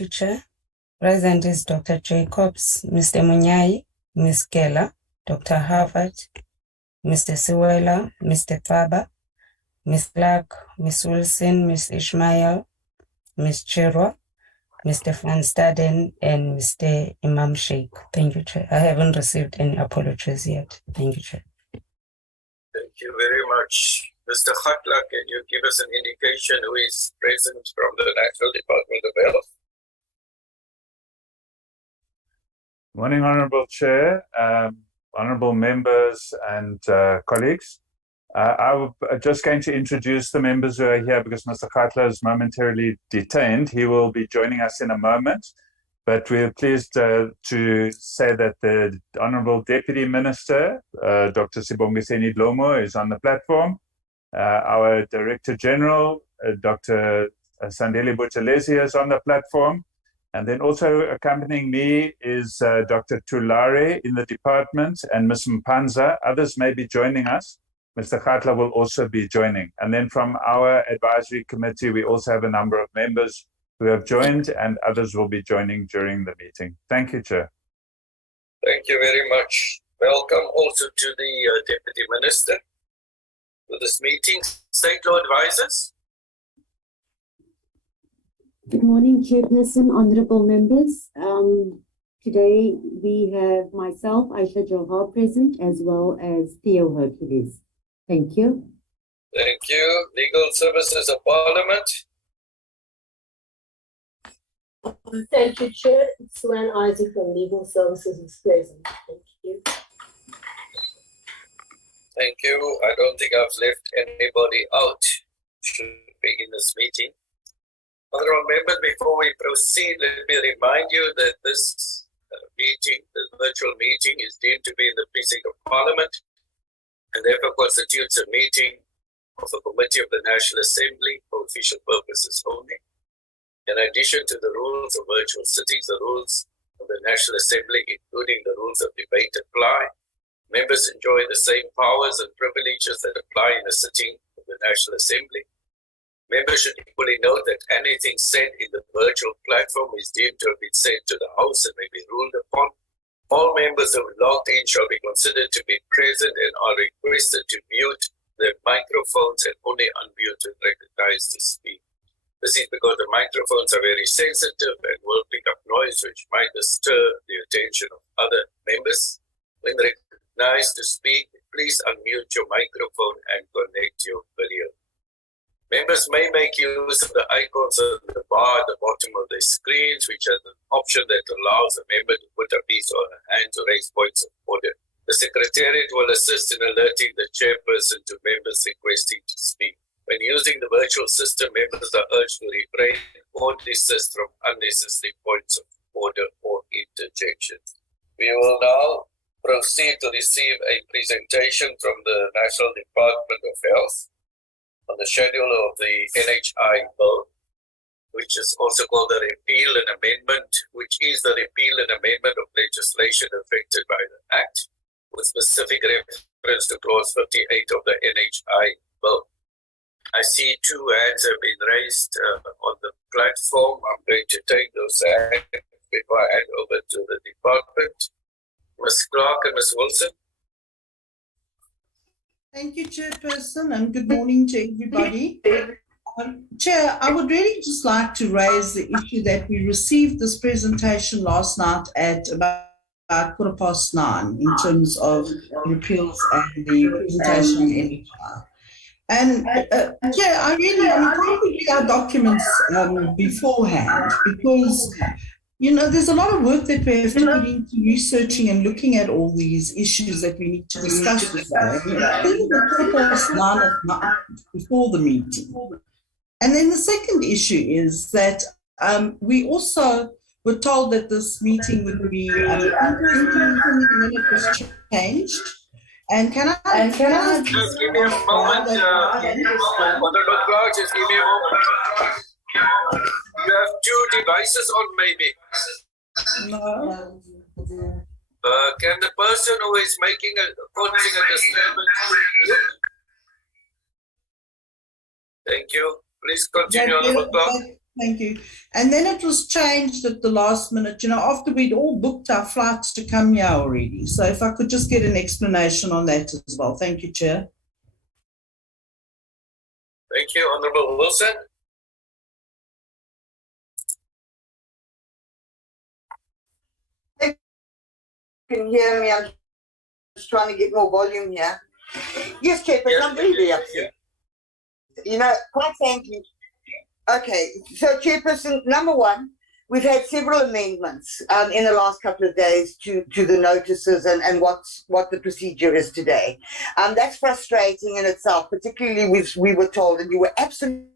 you, Chair. Present is Dr. Jacobs, Mr. Munyai, Ms. Keller, Dr. Harvard, Mr. Siwela, Mr. Thaba, Ms. Clark, Ms. Wilson, Ms. Ishmael, Ms. Chirwa, Mr. Van Staden, and Mr. Imam Sheikh. Thank you, Chair. I haven't received any apologies yet. Thank you, Chair. Thank you very much. Mr. Khatla, can you give us an indication who is present from the National Department of Health? Morning, Honourable Chair, Honourable members and colleagues. I'm just going to introduce the members who are here because Mr. Khatla is momentarily detained. He will be joining us in a moment, but we're pleased to say that the Honourable Deputy Minister, Dr. Sibongiseni Dlomo, is on the platform. Our Director General, Dr. Sandile Buthelezi, is on the platform. And then also accompanying me is Dr. Tulare in the department and Ms. Mpanza. Others may be joining us. Mr. Khatla will also be joining. And then from our advisory committee, we also have a number of members who have joined and others will be joining during the meeting. Thank you, Chair. Thank you very much. Welcome also to the Deputy Minister to this meeting. State Law Advisors. Good morning, Chairperson, honourable members. Today we have myself, Aisha Johar, present, as well as Theo Hercules. Thank you. Thank you. Legal Services of Parliament. Thank you, Chair. Swan Isaac from Legal Services is present. Thank you. Thank you. I don't think I've left anybody out. Should be in this meeting. Honourable members, before we proceed, let me remind you that this meeting, this virtual meeting, is deemed to be in the precinct of Parliament and therefore constitutes a meeting of a committee of the National Assembly for official purposes only. In addition to the rules of virtual sittings, the rules of the National Assembly, including the rules of debate, apply. Members enjoy the same powers and privileges that apply in a sitting of the National Assembly. Members should equally note that anything said in the virtual platform is deemed to have been said to the House and may be ruled upon. All members who have logged in shall be considered to be present and are requested to mute their microphones and only unmute when recognized to speak. This is because the microphones are very sensitive and will pick up noise which might disturb the attention of other members. When recognized to speak, please unmute your microphone and connect your video. Members may make use of the icons on the bar at the bottom of their screens, which are an option that allows a member to put up his or her hand to raise points of order. The Secretariat will assist in alerting the chairperson to members requesting to speak. When using the virtual system, members are urged to refrain or desist from unnecessary points of order or interjections. We will now proceed to receive a presentation from the National Department of Health on the schedule of the NHI bill, which is also called the repeal and amendment, which is the repeal and amendment of legislation affected by the Act, with specific reference to clause 58 of the NHI bill. I see two hands have been raised on the platform. I'm going to take those hands before I hand over to the department. Ms. Clark and Ms. Wilson. Thank you, Chairperson, and good morning to everybody. Chair, I would really just like to raise the issue that we received this presentation last night at about 9:15 in terms of repeals and the presentation in NHI. And Chair, I really want to read our documents beforehand because there's a lot of work that we have to put into researching and looking at all these issues that we need to discuss today. Even the 9:15 before the meeting. And then the second issue is that we also were told that this meeting would be and then it was changed. And can I just give me a moment, Honorable Clark, just give me a moment. You have two devices on, maybe. No. Can the person who is causing a disturbance? Thank you. Please continue, Honorable Clark. Thank you. And then it was changed at the last minute, after we'd all booked our flights to come here already. So if I could just get an explanation on that as well. Thank you, Chair. Thank you, Honorable Wilson. You can hear me. I'm just trying to get more volume here. Yes, Chairperson, Yes, I'm very, very upset. Quite frankly. Okay, so Chairperson, number one, we've had several amendments in the last couple of days to the notices and what the procedure is today. That's frustrating in itself, particularly we were told, and you were absolutely,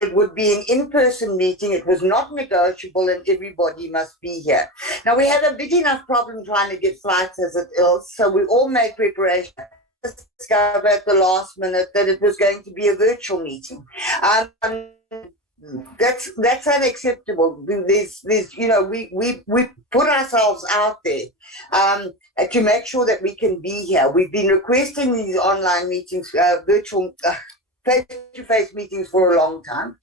it would be an in-person meeting. It was not negotiable and everybody must be here. Now, we had a big enough problem trying to get flights as it is, so we all made preparations. Discovered at the last minute that it was going to be a virtual meeting. That's unacceptable. We put ourselves out there to make sure that we can be here. We've been requesting these online meetings, virtual face-to-face meetings for a long time.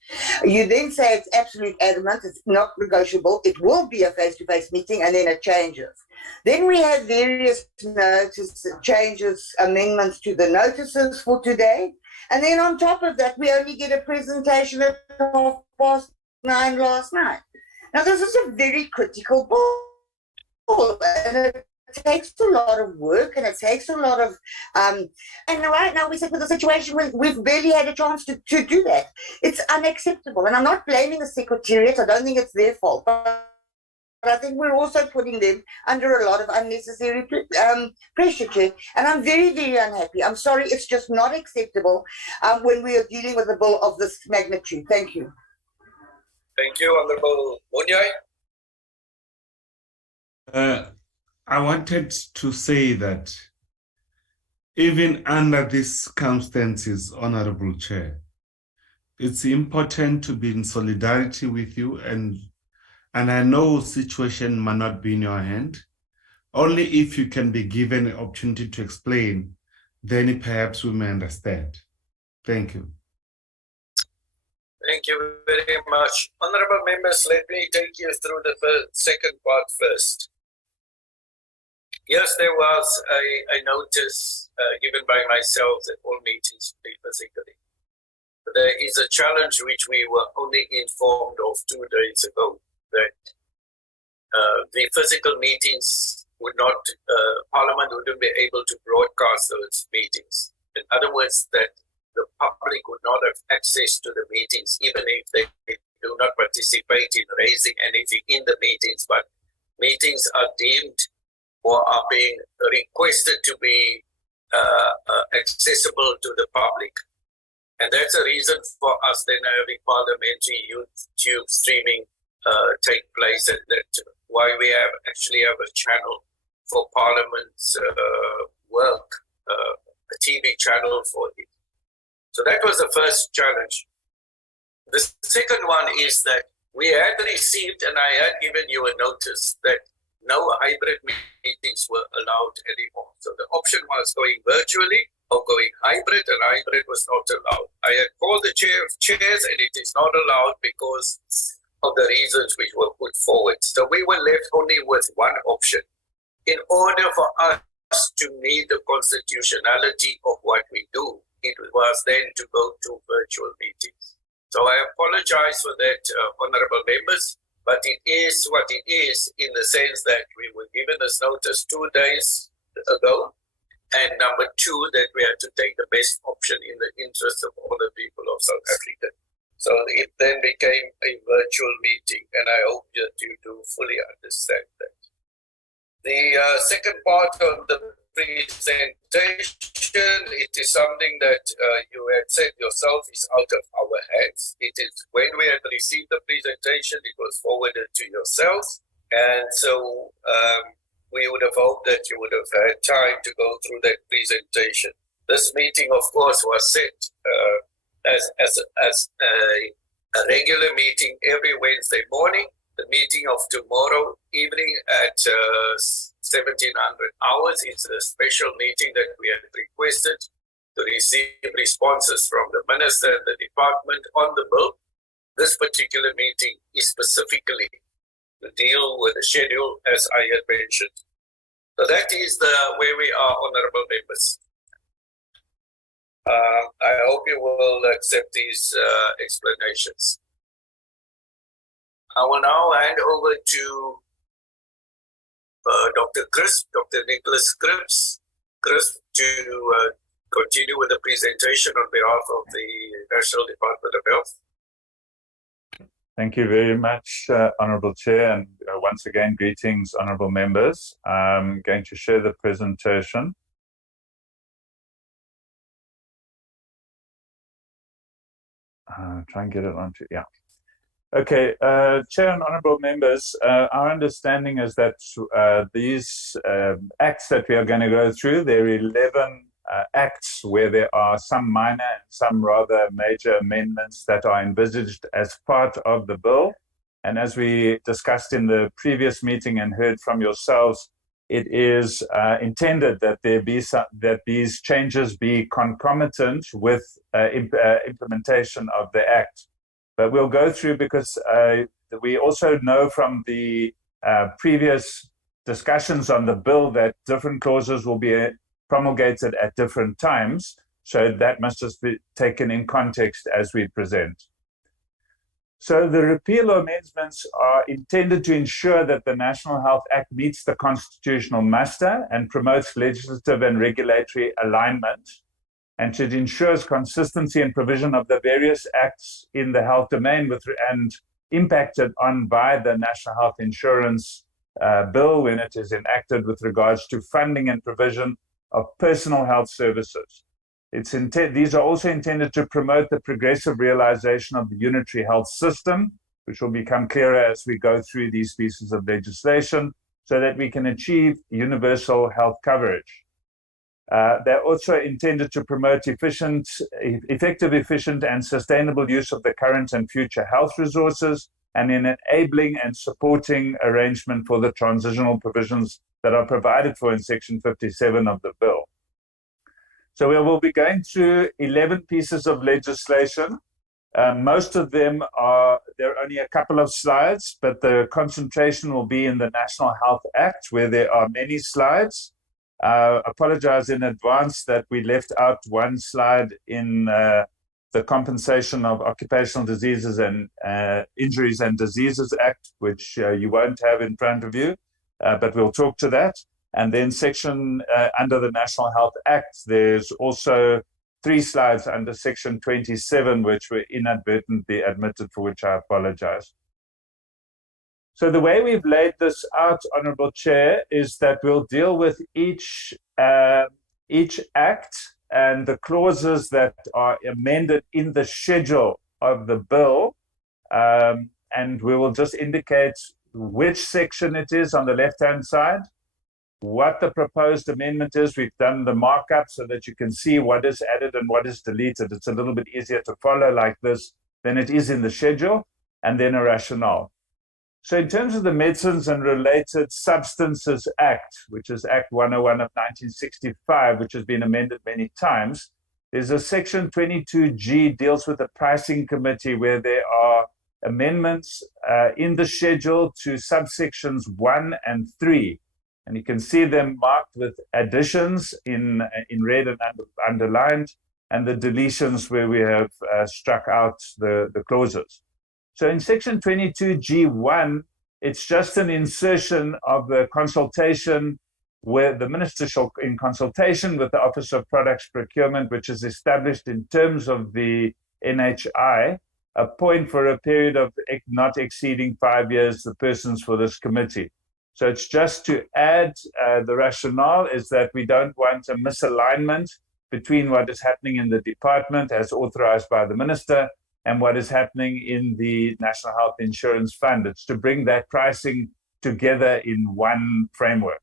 You then say it's absolute adamant, it's not negotiable, it will be a face-to-face meeting, and then it changes. Then we had various notice changes, amendments to the notices for today. And then on top of that, we only get a presentation at 9:30 last night. Now, this is a very critical ball, and it takes a lot of work, and it takes a lot of, and right now we sit with a situation where we've barely had a chance to do that. It's unacceptable, and I'm not blaming the Secretariat. I don't think it's their fault, but I think we're also putting them under a lot of unnecessary pressure, Chair. And I'm very, very unhappy. I'm sorry, it's just not acceptable when we are dealing with a bill of this magnitude. Thank you. Thank you, Honorable Munyai. I wanted to say that even under these circumstances, Honorable Chair, it's important to be in solidarity with you, and I know situation might not be in your hand. Only if you can be given an opportunity to explain, then perhaps we may understand. Thank you. Thank you very much. Honorable members, let me take you through the second part first. Yes, there was a notice given by myself that all meetings be physically. But there is a challenge which we were only informed of 2 days ago, that the physical meetings would not, Parliament wouldn't be able to broadcast those meetings. In other words, that the public would not have access to the meetings, even if they do not participate in raising anything in the meetings, but meetings are deemed or are being requested to be accessible to the public. And that's a reason for us then having parliamentary YouTube streaming take place, and that why we actually have a channel for Parliament's work, a TV channel for it. So that was the first challenge. The second one is that we had received, and I had given you a notice, that no hybrid meetings were allowed anymore. So the option was going virtually or going hybrid, and hybrid was not allowed. I had called the chair of chairs, and it is not allowed because of the reasons which were put forward. So we were left only with one option. In order for us to meet the constitutionality of what we do, it was then to go to virtual meetings. So I apologize for that, honorable members, but it is what it is, in the sense that we were given this notice 2 days ago, and number two, that we had to take the best option in the interest of all the people of South Africa. So it then became a virtual meeting, and I hope that you do fully understand that. The second part of the presentation, it is something that you had said yourself is out of our hands. It is when we had received the presentation, it was forwarded to yourself, and so we would have hoped that you would have had time to go through that presentation. This meeting, of course, was set as a regular meeting every Wednesday morning. The meeting of tomorrow evening at 1700 hours is a special meeting that we had requested to receive responses from the minister and the department on the bill. this particular meeting is specifically to deal with the schedule as I had mentioned. So that is where we are, honorable members. I hope you will accept these explanations. I will now hand over to Dr. Nicholas Cripps, to continue with the presentation on behalf of the National Department of Health. Thank you very much, Honourable Chair, and once again, greetings, honourable members. I'm going to share the presentation. Try and get it onto, yeah. Okay, Chair and honourable members, our understanding is that these acts that we are going to go through, there are 11 acts where there are some minor and some rather major amendments that are envisaged as part of the bill. And as we discussed in the previous meeting and heard from yourselves, it is intended that that these changes be concomitant with implementation of the act. But we'll go through because we also know from the previous discussions on the bill that different clauses will be promulgated at different times. So that must just be taken in context as we present. So the repeal amendments are intended to ensure that the National Health Act meets the constitutional muster and promotes legislative and regulatory alignment, and it ensures consistency and provision of the various acts in the health domain and impacted on by the National Health Insurance Bill when it is enacted with regards to funding and provision of personal health services. These are also intended to promote the progressive realization of the unitary health system, which will become clearer as we go through these pieces of legislation, so that we can achieve universal health coverage. They're also intended to promote effective, efficient, and sustainable use of the current and future health resources, and in enabling and supporting arrangement for the transitional provisions that are provided for in Section 57 of the bill. So we will be going through 11 pieces of legislation. Most of them there are only a couple of slides, but the concentration will be in the National Health Act, where there are many slides. Apologize in advance that we left out one slide in the Compensation of Occupational Diseases and Injuries and Diseases Act, which you won't have in front of you, but we'll talk to that. And then section under the National Health Act, there's also 3 slides under Section 27, which were inadvertently admitted, for which I apologize. So the way we've laid this out, Honourable Chair, is that we'll deal with each act and the clauses that are amended in the schedule of the bill, and we will just indicate which section it is on the left-hand side, what the proposed amendment is. We've done the markup so that you can see what is added and what is deleted. It's a little bit easier to follow like this than it is in the schedule, and then a rationale. So in terms of the Medicines and Related Substances Act, which is Act 101 of 1965, which has been amended many times, there's a Section 22G deals with the pricing committee, where there are amendments in the schedule to subsections 1 and 3. And you can see them marked with additions in red and underlined, and the deletions where we have struck out the clauses. So in Section 22G1, it's just an insertion of the consultation where the minister shall, in consultation with the Office of Products Procurement, which is established in terms of the NHI, appoint for a period of not exceeding 5 years the persons for this committee. So it's just to add the rationale is that we don't want a misalignment between what is happening in the department as authorized by the minister and what is happening in the National Health Insurance Fund. It's to bring that pricing together in one framework.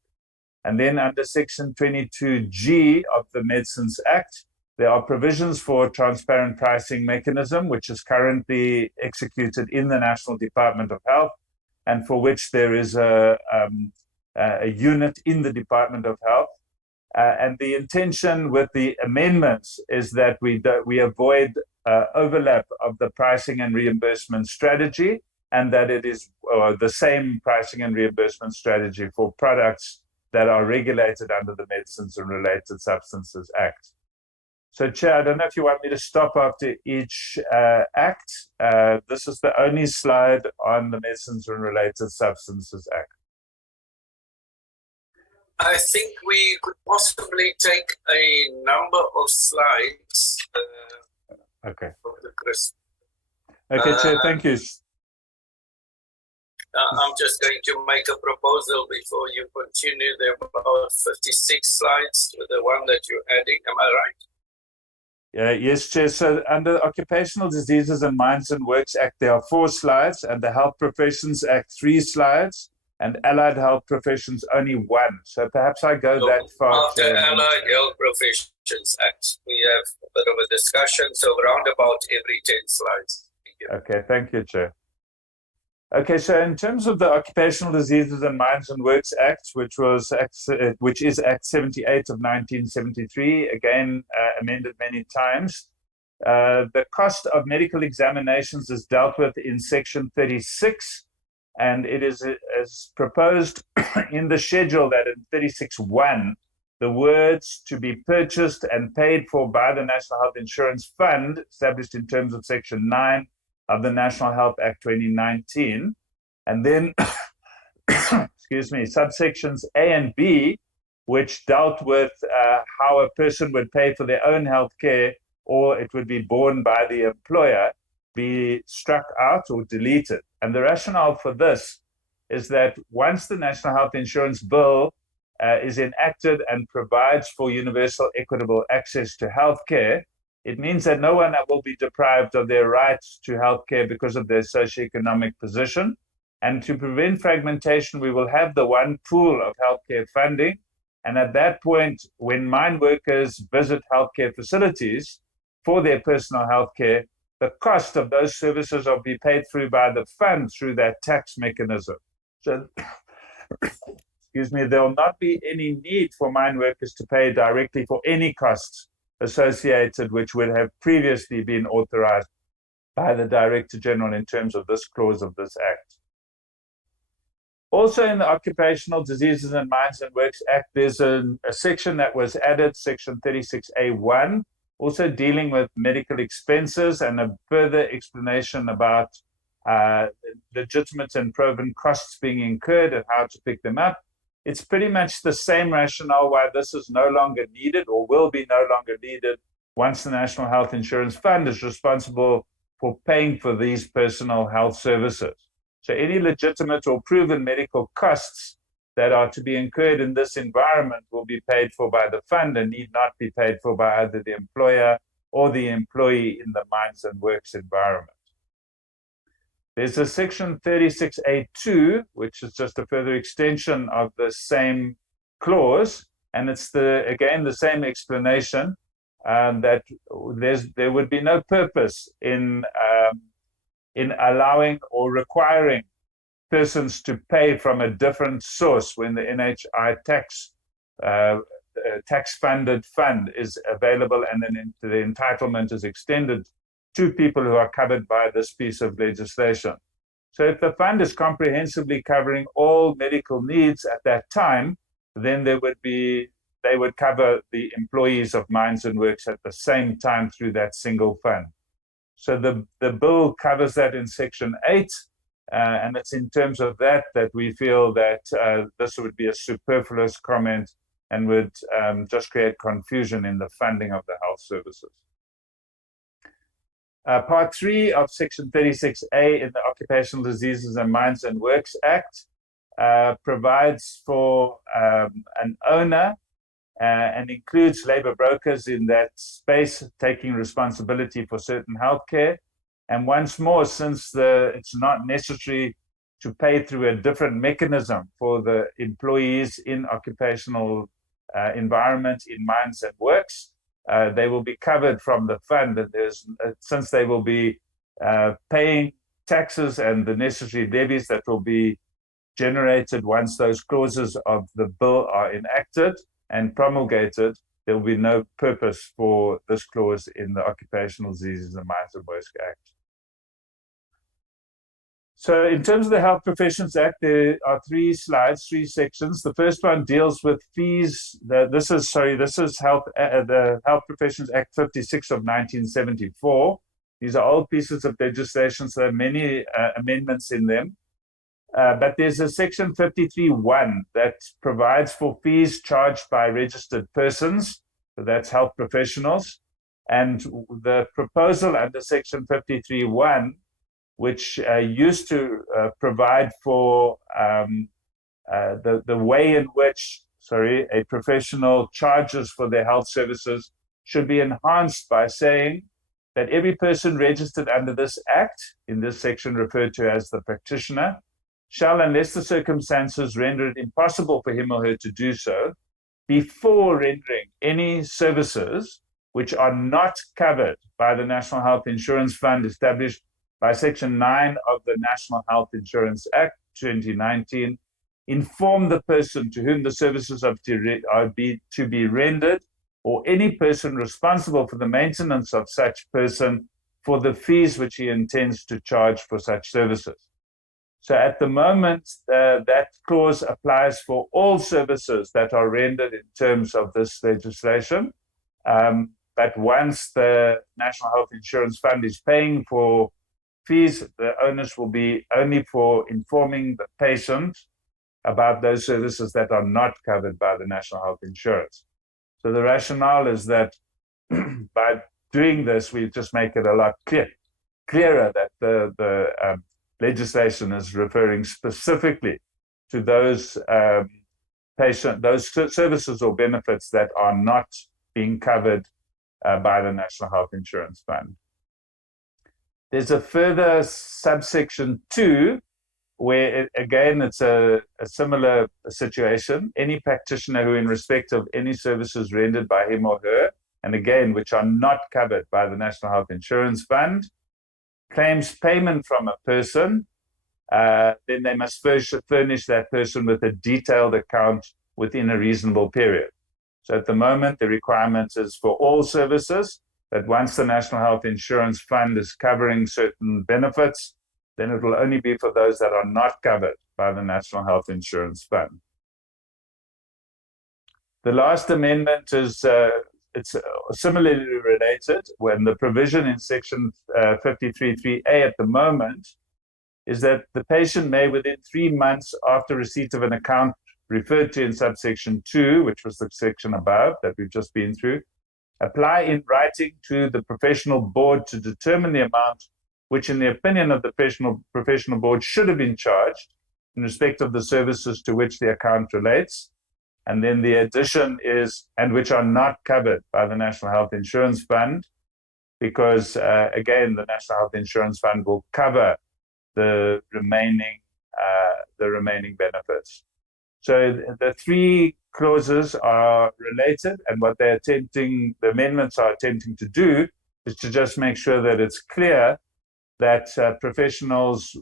And then under Section 22G of the Medicines Act, there are provisions for a transparent pricing mechanism, which is currently executed in the National Department of Health, and for which there is a unit in the Department of Health. And the intention with the amendments is that we avoid overlap of the pricing and reimbursement strategy, and that it is the same pricing and reimbursement strategy for products that are regulated under the Medicines and Related Substances Act. So, Chair, I don't know if you want me to stop after each act. This is the only slide on the Medicines and Related Substances Act. I think we could possibly take a number of slides. Okay. For the Chris. Okay, Chair, thank you. I'm just going to make a proposal before you continue. There are about 56 slides to the one that you're adding. Am I right? Yes, Chair. So under Occupational Diseases and Mines and Works Act, there are 4 slides, and the Health Professions Act, 3 slides, and Allied Health Professions only 1. So perhaps I go that far. After Allied Health Professions Act, we have a bit of a discussion, so round about every 10 slides. Thank you. Okay, thank you, Chair. Okay, so in terms of the Occupational Diseases and Mines and Works Act, which is Act 78 of 1973, again amended many times, the cost of medical examinations is dealt with in Section 36, and it is as proposed in the schedule that in 36.1, the words "to be purchased and paid for by the National Health Insurance Fund," established in terms of Section 9 of the National Health Act 2019, and then, excuse me, subsections A and B, which dealt with how a person would pay for their own health care or it would be borne by the employer, be struck out or deleted. And the rationale for this is that once the National Health Insurance Bill is enacted and provides for universal equitable access to health care, it means that no one will be deprived of their rights to healthcare because of their socioeconomic position. And to prevent fragmentation, we will have the one pool of healthcare funding. And at that point, when mine workers visit healthcare facilities for their personal healthcare, the cost of those services will be paid through by the fund through that tax mechanism. So, excuse me, there will not be any need for mine workers to pay directly for any costs associated, which would have previously been authorized by the Director General in terms of this clause of this Act. Also in the Occupational Diseases and Mines and Works Act, there's a section that was added, Section 36A1, also dealing with medical expenses and a further explanation about legitimate and proven costs being incurred and how to pick them up. It's pretty much the same rationale why this is no longer needed or will be no longer needed once the National Health Insurance Fund is responsible for paying for these personal health services. So any legitimate or proven medical costs that are to be incurred in this environment will be paid for by the fund and need not be paid for by either the employer or the employee in the mines and works environment. There's a section 36A2, which is just a further extension of the same clause, and it's again the same explanation that there would be no purpose in allowing or requiring persons to pay from a different source when the NHI tax-funded fund is available and then the entitlement is extended to people who are covered by this piece of legislation. So if the fund is comprehensively covering all medical needs at that time, then they would cover the employees of mines and works at the same time through that single fund. So the bill covers that in Section 8, and it's in terms of that we feel that this would be a superfluous comment and would just create confusion in the funding of the health services. Part 3 of Section 36A in the Occupational Diseases and Mines and Works Act provides for an owner and includes labor brokers in that space taking responsibility for certain healthcare. And once more, since it's not necessary to pay through a different mechanism for the employees in occupational environment in mines and works, they will be covered from the fund, and since they will be paying taxes and the necessary levies that will be generated once those clauses of the bill are enacted and promulgated, there will be no purpose for this clause in the Occupational Diseases and Mines and Work Act. So in terms of the Health Professions Act, there are 3 slides, 3 sections. The first one deals with fees. This is the Health Professions Act 56 of 1974. These are old pieces of legislation, so there are many amendments in them. But there's a section 53(1) that provides for fees charged by registered persons, so that's health professionals. And the proposal under section 53(1), which used to provide for the way in which, a professional charges for their health services, should be enhanced by saying that every person registered under this act, in this section referred to as the practitioner, shall, unless the circumstances render it impossible for him or her to do so, before rendering any services which are not covered by the National Health Insurance Fund established by Section 9 of the National Health Insurance Act 2019, inform the person to whom the services are to be rendered, or any person responsible for the maintenance of such person, for the fees which he intends to charge for such services. So at the moment, that clause applies for all services that are rendered in terms of this legislation. But once the National Health Insurance Fund is paying for fees, the onus will be only for informing the patient about those services that are not covered by the National Health Insurance. So the rationale is that by doing this, we just make it a lot clearer that the legislation is referring specifically to those those services or benefits that are not being covered by the National Health Insurance Fund. There's a further subsection 2, where again it's a similar situation. Any practitioner who, in respect of any services rendered by him or her, and again which are not covered by the National Health Insurance Fund, claims payment from a person, then they must first furnish that person with a detailed account within a reasonable period. So at the moment, the requirement is for all services, that once the National Health Insurance Fund is covering certain benefits, then it will only be for those that are not covered by the National Health Insurance Fund. The last amendment is it's similarly related, when the provision in section 53(3)A at the moment is that the patient may, within 3 months after receipt of an account referred to in subsection 2, which was the section above that we've just been through, apply in writing to the professional board to determine the amount which, in the opinion of the professional board, should have been charged in respect of the services to which the account relates. And then the addition is, and which are not covered by the National Health Insurance Fund, because again, the National Health Insurance Fund will cover the remaining benefits. So the 3 clauses are related, and what the amendments are attempting to do is to just make sure that it's clear that professionals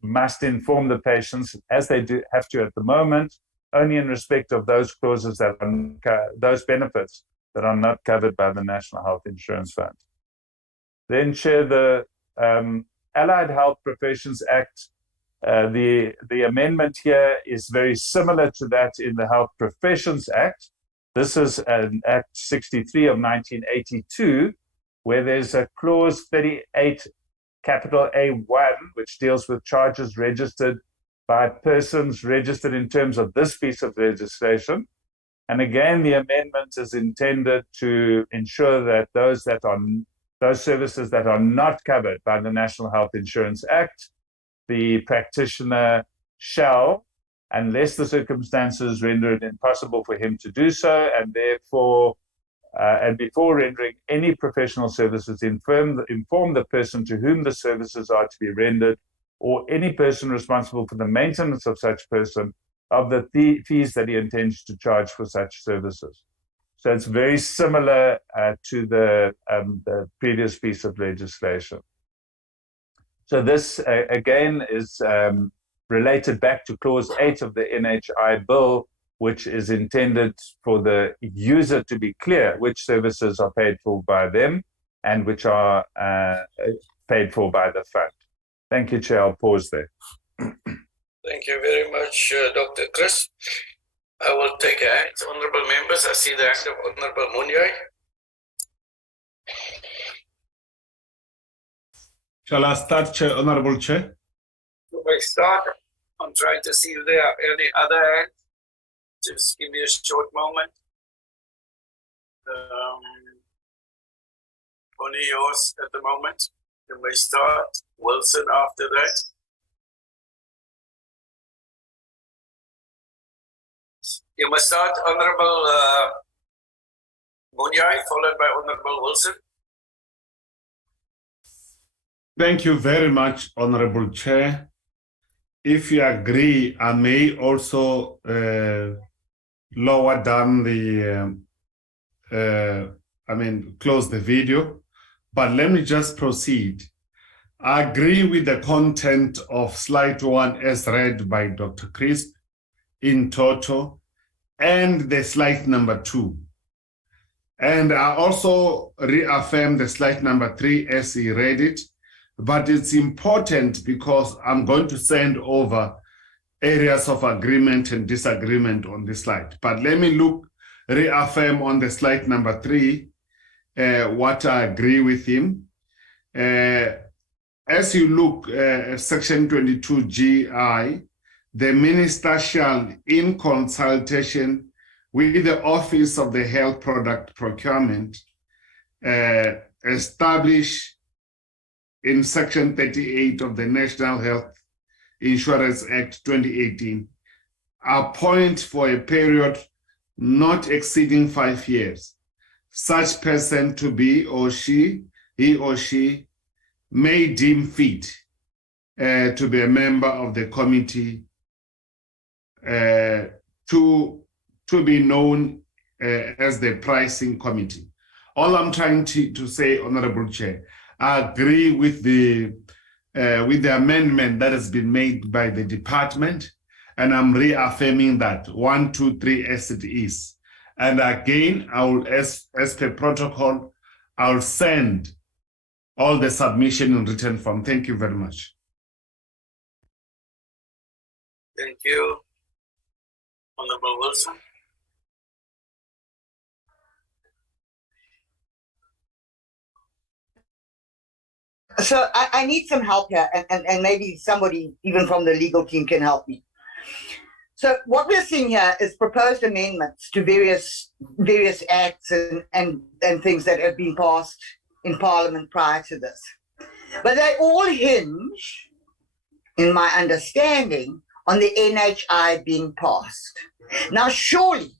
must inform the patients, as they do have to at the moment, only in respect of those clauses that are, those benefits that are not covered by the National Health Insurance Fund. Then, Chair, the Allied Health Professions Act, the amendment here is very similar to that in the Health Professions Act. This is an Act 63 of 1982, where there's a clause 38 capital A1, which deals with charges registered by persons registered in terms of this piece of legislation. And again, the amendment is intended to ensure that those services that are not covered by the National Health Insurance Act, the practitioner shall, unless the circumstances render it impossible for him to do so, and therefore, and before rendering any professional services, inform the person to whom the services are to be rendered, or any person responsible for the maintenance of such person, of the fees that he intends to charge for such services. So it's very similar to the previous piece of legislation. So this, again, is related back to Clause 8 of the NHI Bill, which is intended for the user to be clear which services are paid for by them and which are paid for by the fund. Thank you, Chair. I'll pause there. Thank you very much, Dr. Chris. I will take a hand. Honorable members, I see the hand of Honorable Munyai. Shall I start, Chair, Honorable Chair? Before I start, I'm trying to see if there are any other hands. Just give me a short moment. Only yours at the moment. You may start. Wilson after that. You must start, Honorable Munyai, followed by Honorable Wilson. Thank you very much, Honorable Chair. If you agree, I may also lower down the, close the video, but let me just proceed. I agree with the content of slide 1 as read by Dr. Crisp in total, and the slide number 2. And I also reaffirm the slide number 3 as he read it, but it's important because I'm going to send over areas of agreement and disagreement on this slide. But let me reaffirm on the slide number 3 what I agree with him. As you look at section 22GI, the minister shall, in consultation with the Office of the Health Product Procurement, establish in section 38 of the National Health Insurance Act 2018, appoint for a period not exceeding 5 years, such person to be or he or she may deem fit to be a member of the committee to be known as the pricing committee. All I'm trying to say, Honorable Chair, I agree with the amendment that has been made by the department, and I'm reaffirming that 1, 2, 3 as it is. And again, I will, as per protocol, I'll send all the submission in written form. Thank you very much. Thank you, Honorable Wilson. So I need some help here, and maybe somebody even from the legal team can help me. So what we're seeing here is proposed amendments to various acts and things that have been passed in Parliament prior to this. But they all hinge, in my understanding, on the NHI being passed. Now, surely,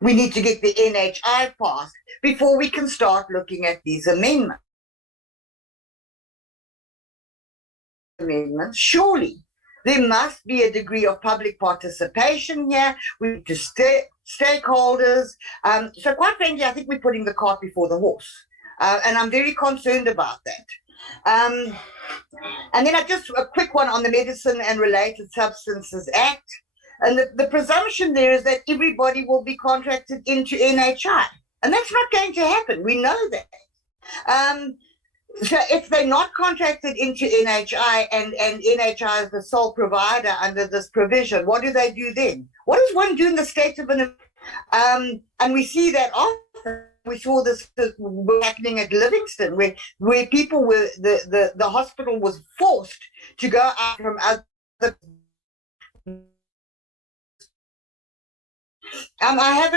we need to get the NHI passed before we can start looking at these amendments. Surely, there must be a degree of public participation here with the stakeholders. So quite frankly, I think we're putting the cart before the horse. And I'm very concerned about that. And then just a quick one on the Medicine and Related Substances Act. And the presumption there is that everybody will be contracted into NHI. And that's not going to happen. We know that. So if they're not contracted into NHI and NHI is the sole provider under this provision, what do they do then? What does one do in the state of an... and we see that often. We saw this happening at Livingston, where people were, the hospital was forced to go out from other... I have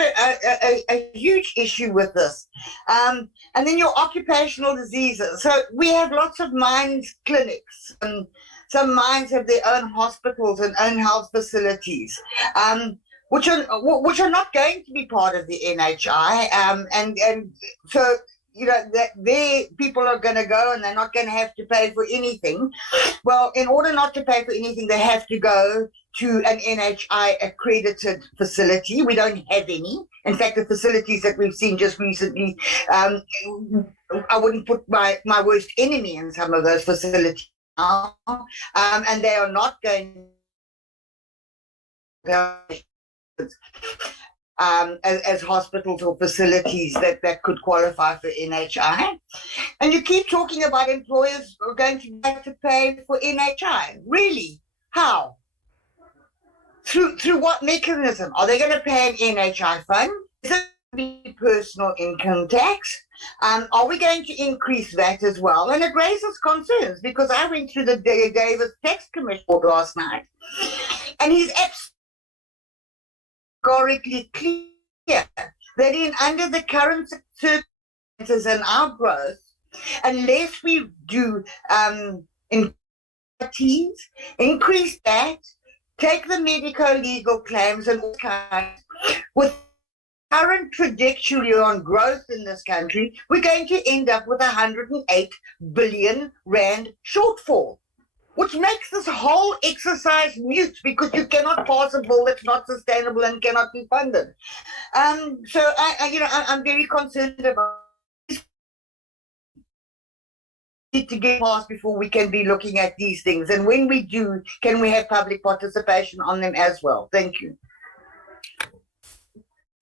a huge issue with this. And then your occupational diseases. So we have lots of mines clinics, and some mines have their own hospitals and own health facilities, which are not going to be part of the NHI. And so, you know, that people are going to go and they're not going to have to pay for anything. Well, in order not to pay for anything, they have to go to an NHI accredited facility. We don't have any. In fact, the facilities that we've seen just recently, I wouldn't put my worst enemy in some of those facilities now, and they are not going to as hospitals or facilities that could qualify for NHI. And you keep talking about employers are going to have to pay for NHI. Really? How? Through what mechanism? Are they going to pay an NHI fund? Is it going to be personal income tax? Are we going to increase that as well? And it raises concerns because I went through the Davis Tax Commission last night, and he's categorically clear that under the current circumstances and our growth, unless we do increase that, take the medico-legal claims and all kinds, with current trajectory on growth in this country, we're going to end up with 108 billion rand shortfall, which makes this whole exercise mute because you cannot pass a bill that's not sustainable and cannot be funded. So I'm very concerned about this. Need to get past before we can be looking at these things, and when we do, can we have public participation on them as well? Thank you.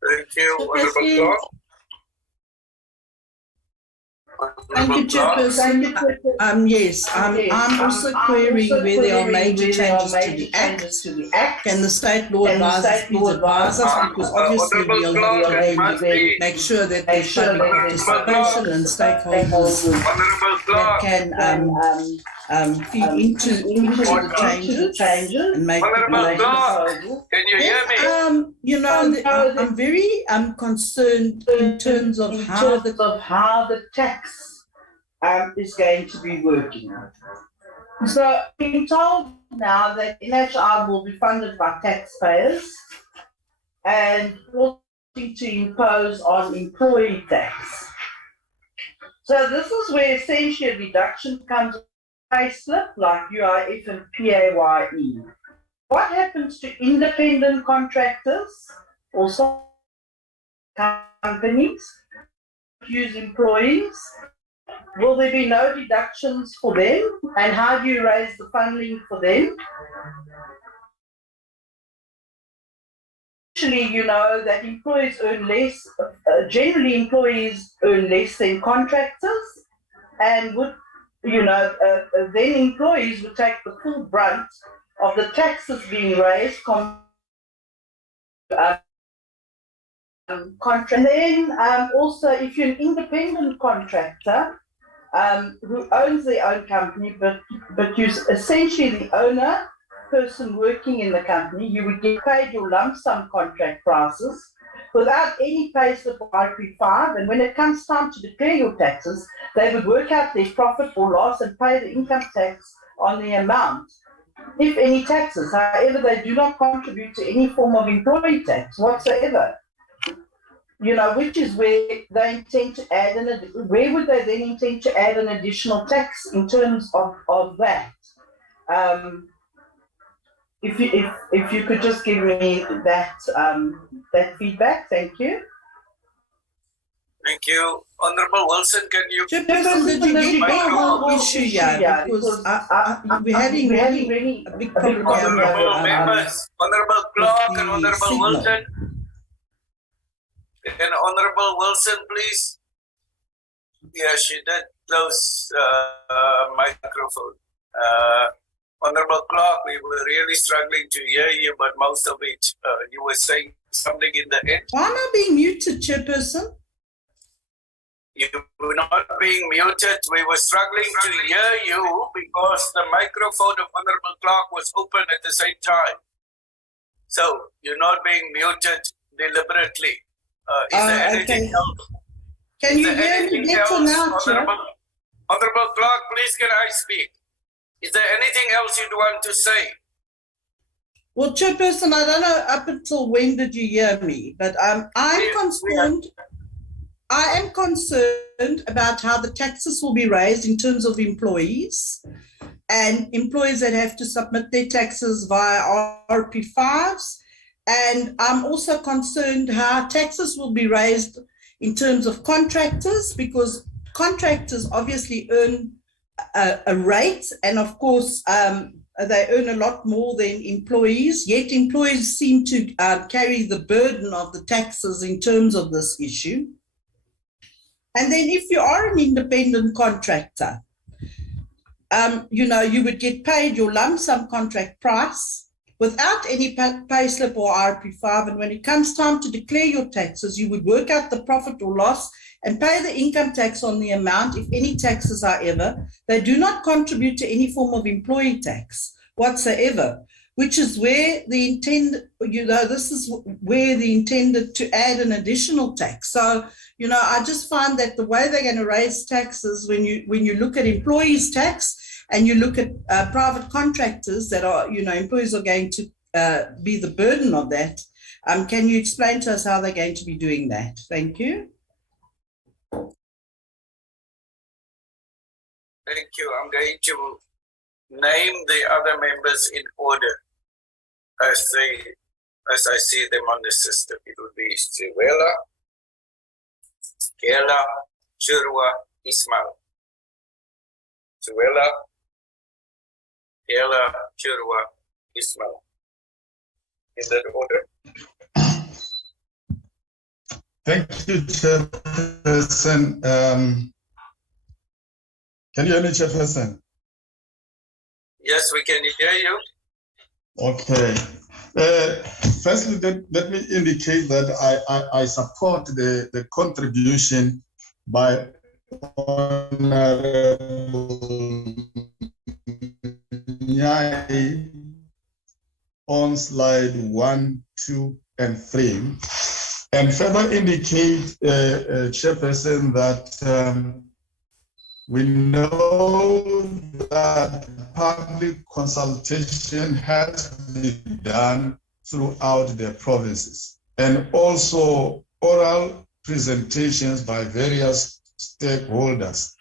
Thank you, Honorable Clark. Thank you, Chairperson. Yes, I'm also querying where there are major changes to the Act. Can the State Law Advisors please advise us? Because obviously we'll have to make sure that there's public participation and stakeholders that can feed into the changes and make Can you hear me? I'm concerned in terms of how the tax is going to be working out. So being told now that NHI will be funded by taxpayers and wanting to impose on employee tax. So this is where essentially a deduction comes payslip like UIF and PAYE. What happens to independent contractors or companies use employees? Will there be no deductions for them? And how do you raise the funding for them? Actually, you know that employees earn less, generally employees earn less than contractors, and would, then employees would take the full brunt of the taxes being raised contract. And then also, if you're an independent contractor who owns their own company, but you're essentially the owner, person working in the company, you would get paid your lump sum contract prices without any pay slip or IP5, and when it comes time to declare your taxes, they would work out their profit or loss and pay the income tax on the amount, if any taxes. However, they do not contribute to any form of employee tax whatsoever. Which is where they intend to add where would they then intend to add an additional tax in terms of that? If you could just give me that feedback, thank you. Thank you, Honorable Wilson. Can you? Chairperson, did you get the whole issue here? Because we're having really a big problem. Honorable members, Honorable Clark and Honorable Wilson. Can Honorable Wilson, please? Yeah, she did close microphone. Honorable Clark, we were really struggling to hear you, but most of it, you were saying something in the end. Why am I being muted, Chairperson? You were not being muted. We were struggling to hear you because the microphone of Honorable Clark was open at the same time. So you're not being muted deliberately. Is there anything else? Can you hear me better now, Chair? Honorable Clark, please can I speak? Is there anything else you'd want to say? Well, Chairperson, I don't know up until when did you hear me, but I'm concerned. I am concerned about how the taxes will be raised in terms of employees and employees that have to submit their taxes via RP5s. And I'm also concerned how taxes will be raised in terms of contractors, because contractors obviously earn a rate, and of course they earn a lot more than employees, yet employees seem to carry the burden of the taxes in terms of this issue. And then if you are an independent contractor, you would get paid your lump sum contract price without any pay slip or RP5. And when it comes time to declare your taxes, you would work out the profit or loss and pay the income tax on the amount, if any taxes are ever. They do not contribute to any form of employee tax whatsoever, which is where the intended to add an additional tax. So, I just find that the way they're going to raise taxes, when you look at employees' tax and you look at private contractors that are, employees are going to be the burden of that. Can you explain to us how they're going to be doing that? Thank you. Thank you. I'm going to name the other members in order as I see them on the system. It would be Siwela, Kela, Churwa, Ismail. Siwela, Kela, Churwa, Ismail. In that order. Thank you, Chairperson. Can you hear me, Chairperson? Yes, we can hear you. Okay. Firstly, let me indicate that I support the contribution by Honorable Nyai on slide 1, 2, and 3, and further indicate, Chairperson, that we know that public consultation has been done throughout the provinces, and also oral presentations by various stakeholders.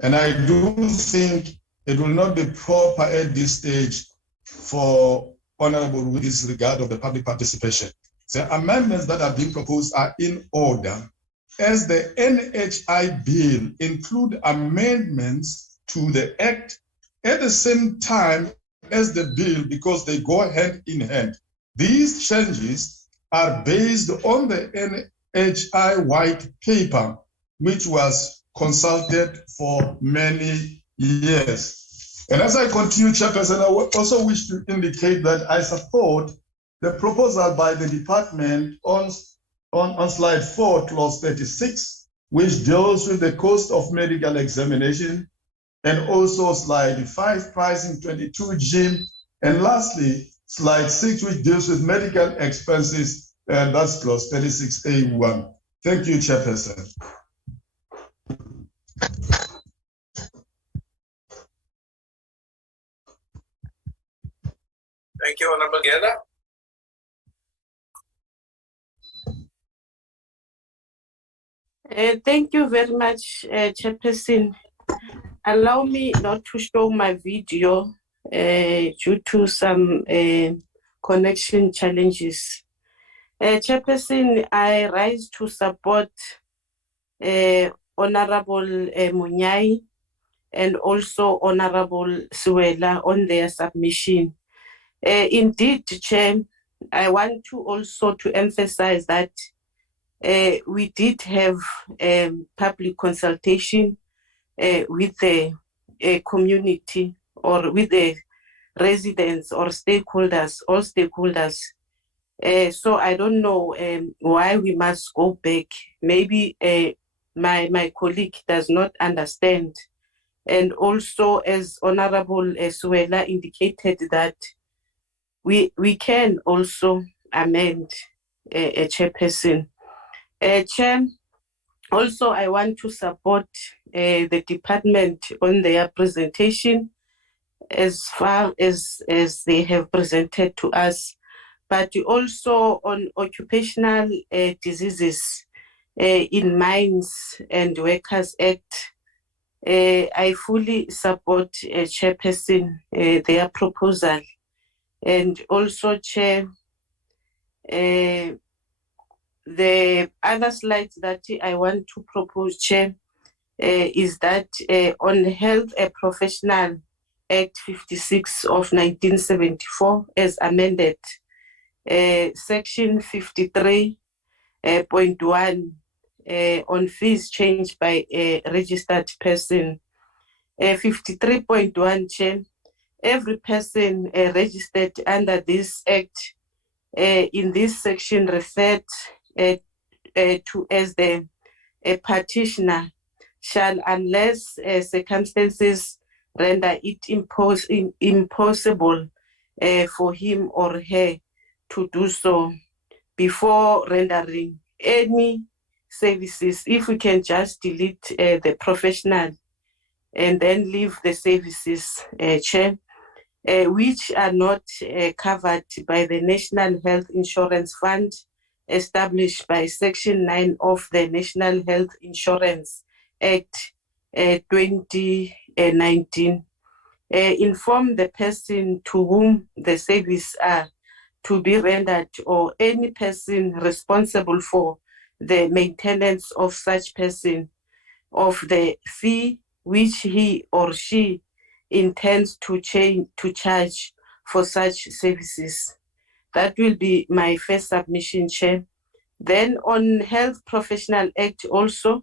And I do think it will not be proper at this stage for Honorable with disregard of the public participation. The amendments that are being proposed are in order, as the NHI bill include amendments to the Act at the same time as the bill, because they go hand in hand. These changes are based on the NHI white paper, which was consulted for many years. And as I continue, Chairperson, I also wish to indicate that I support the proposal by the department on slide 4, clause 36, which deals with the cost of medical examination, and also slide 5, pricing 22G, and lastly, slide 6, which deals with medical expenses, and that's clause 36A1. Thank you, Chairperson. Thank you, Honorable Gela. Thank you very much, Chairperson. Allow me not to show my video due to some connection challenges. Chairperson, I rise to support Honorable Munyai and also Honorable Siwela on their submission. Indeed, Chair, I want to also to emphasize that we did have public consultation with the community, or with the residents or stakeholders, all stakeholders. So I don't know why we must go back. Maybe my colleague does not understand. And also, as Honorable Siwela indicated, that we can also amend a Chairperson. Chair, also I want to support the department on their presentation as far as they have presented to us, but also on occupational diseases in Mines and Workers Act. I fully support Chairperson their proposal. And also, Chair, the other slides that I want to propose, Chair, is that on health professional Act 56 of 1974 as amended. Section 53.1 on fees changed by a registered person. 53.1 Chair, every person registered under this act in this section referred to as the petitioner shall, unless circumstances render it impossible for him or her to do so, before rendering any services, if we can just delete the professional and then leave the services, Chair, which are not covered by the National Health Insurance Fund established by Section 9 of the National Health Insurance Act 2019. Inform the person to whom the service are to be rendered, or any person responsible for the maintenance of such person, of the fee which he or she intends to charge for such services. That will be my first submission, Chair. Then on Health Professional Act also,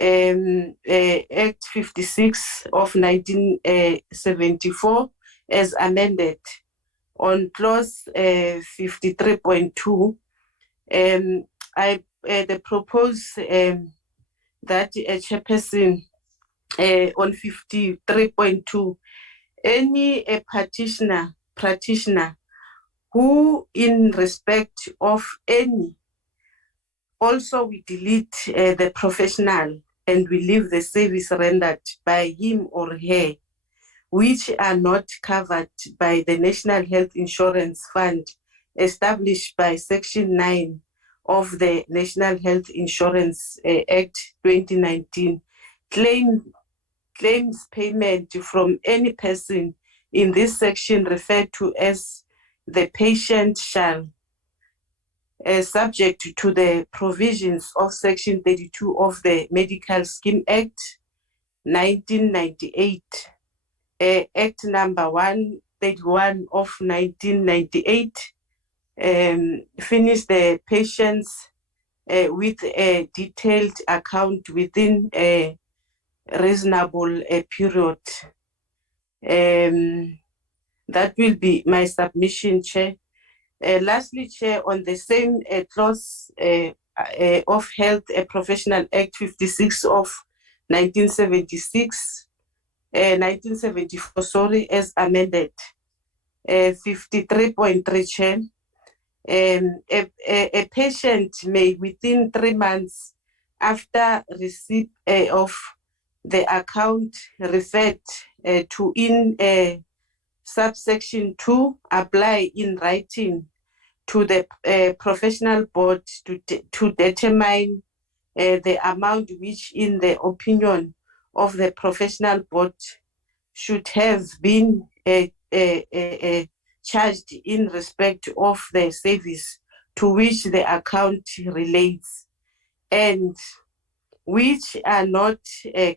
Act 56 of 1974 as amended. On clause 53.2, the propose that a chairperson on 53.2, any practitioner who in respect of any, also we delete the professional and we leave the service rendered by him or her, which are not covered by the National Health Insurance Fund established by Section 9 of the National Health Insurance Act 2019. Claims payment from any person in this section referred to as the patient shall, subject to the provisions of Section 32 of the Medical Scheme Act 1998, Act number 131 of 1998, finish the patients with a detailed account within a reasonable period. That will be my submission, Chair. Lastly, Chair, on the same clause of Health Professional Act 56 of 1974, sorry, as amended. 53.3, Chair. A patient may, within 3 months after receipt of the account referred to in subsection 2, apply in writing to the professional board to determine the amount which, in the opinion of the professional board, should have been charged in respect of the service to which the account relates, and which are not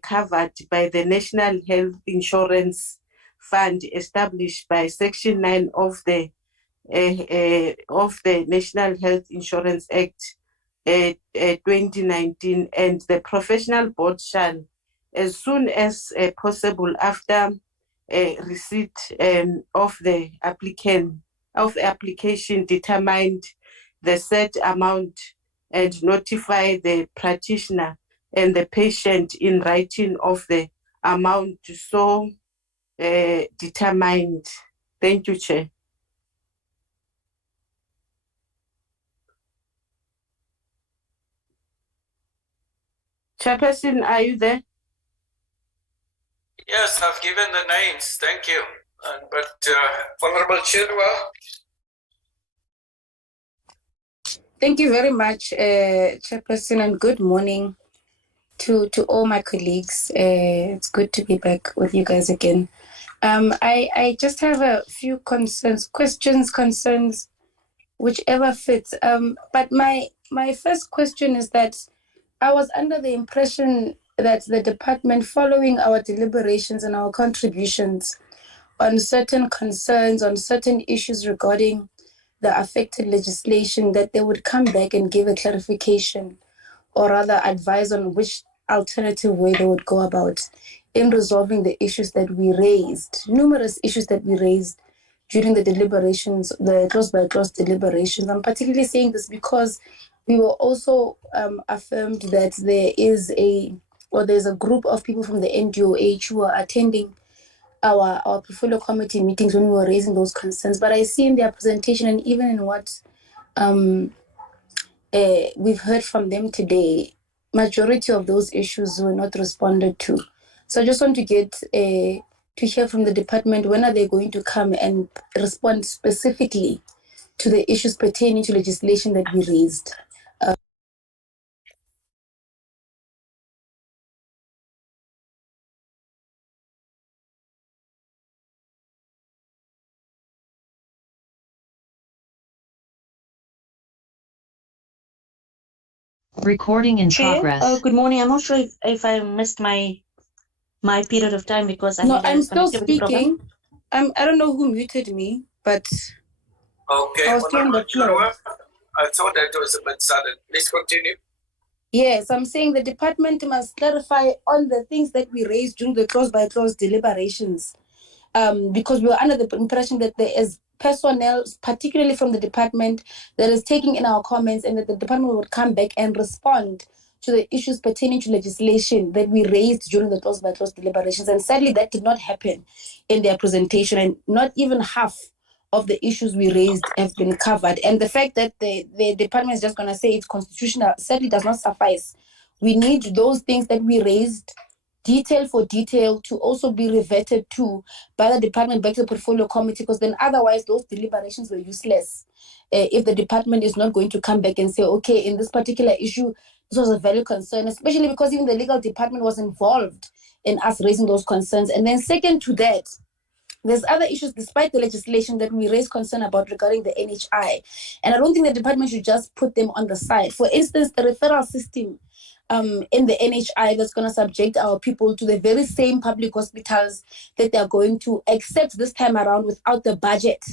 covered by the National Health Insurance Fund established by Section 9 of the National Health Insurance Act 2019, and the professional board shall, as soon as possible after receipt of the application, determined the set amount and notify the practitioner and the patient in writing of the amount so determined. Thank you, Chair. Chairperson, are you there? Yes, I've given the names. Thank you. But Honorable Chirwa. Thank you very much, Chairperson, and good morning to all my colleagues. It's good to be back with you guys again. I just have a few concerns, whichever fits. But my first question is that I was under the impression that the department, following our deliberations and our contributions, on certain concerns, on certain issues regarding the affected legislation, that they would come back and give a clarification, or rather advise on which alternative way they would go about in resolving the issues that we raised, numerous issues that we raised during the deliberations, the clause-by-clause deliberations. I'm particularly saying this because we were also affirmed that there's a group of people from the NGOH who are attending our portfolio committee meetings when we were raising those concerns. But I see in their presentation, and even in what we've heard from them today, majority of those issues were not responded to. So I just want to get to hear from the department, when are they going to come and respond specifically to the issues pertaining to legislation that we raised? Recording in Chair, progress. good morning. I'm not sure if I missed my period of time because I'm still speaking. I don't know who muted me, but Okay, I was still on the floor. I thought that was a bit sudden. Please continue. Yes, I'm saying the department must clarify on the things that we raised during the clause-by-clause deliberations, because we were under the impression that there is personnel, particularly from the department, that is taking in our comments, and that the department would come back and respond to the issues pertaining to legislation that we raised during the clause-by-clause deliberations. And sadly, that did not happen in their presentation, and not even half of the issues we raised have been covered. And the fact that the department is just going to say it's constitutional sadly does not suffice. We need those things that we raised, detail for detail, to also be reverted to by the department back to the portfolio committee, because then otherwise those deliberations were useless. If the department is not going to come back and say, okay, in this particular issue, this was a valid concern, especially because even the legal department was involved in us raising those concerns. And then second to that, there's other issues despite the legislation that we raise concern about regarding the NHI. And I don't think the department should just put them on the side. For instance, the referral system in the NHI that's going to subject our people to the very same public hospitals that they're going to accept this time around without the budget,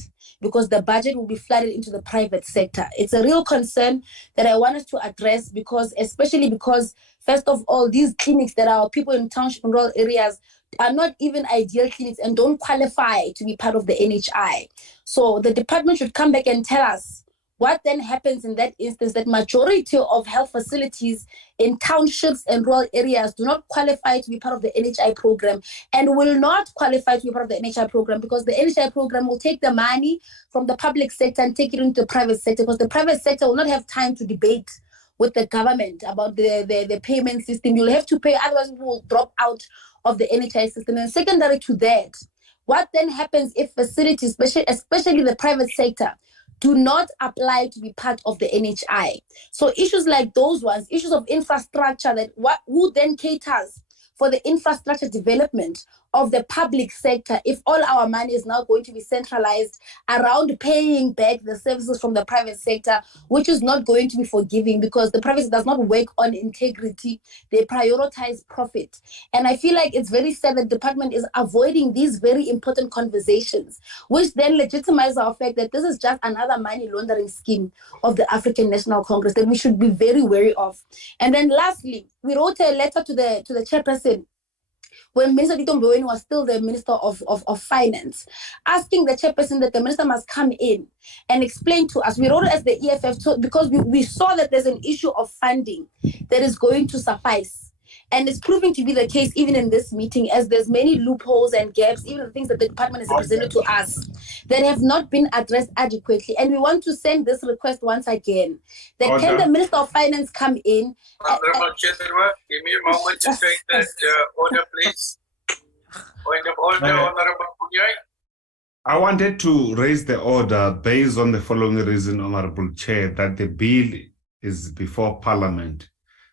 because the budget will be flooded into the private sector. It's a real concern that I want us to address, especially because, first of all, these clinics that our people in township and rural areas are not even ideal clinics and don't qualify to be part of the NHI. So the department should come back and tell us what then happens in that instance, that majority of health facilities in townships and rural areas do not qualify to be part of the NHI program, and will not qualify to be part of the NHI program, because the NHI program will take the money from the public sector and take it into the private sector, because the private sector will not have time to debate with the government about the payment system. You'll have to pay, otherwise people will drop out of the NHI system. And secondary to that, what then happens if facilities, especially the private sector, do not apply to be part of the NHI? So issues like those ones, issues of infrastructure, who then caters for the infrastructure development of the public sector if all our money is now going to be centralized around paying back the services from the private sector, which is not going to be forgiving, because the private sector does not work on integrity. They prioritize profit. And I feel like it's very sad that the department is avoiding these very important conversations, which then legitimize our fact that this is just another money laundering scheme of the African National Congress that we should be very wary of. And then lastly, we wrote a letter to the chairperson when Minister Tito Mboweni was still the Minister of Finance, asking the chairperson that the minister must come in and explain to us. We wrote it as the EFF because we saw that there's an issue of funding that is going to suffice. And it's proving to be the case even in this meeting, as there's many loopholes and gaps, even the things that the department has presented to us that have not been addressed adequately. And we want to send this request once again, that can the Minister of Finance come in? Honorable Chairman, give me a moment to take that order, please. Point of order, Honorable Munyai. I wanted to raise the order based on the following reason, Honorable Chair, that the bill is before Parliament.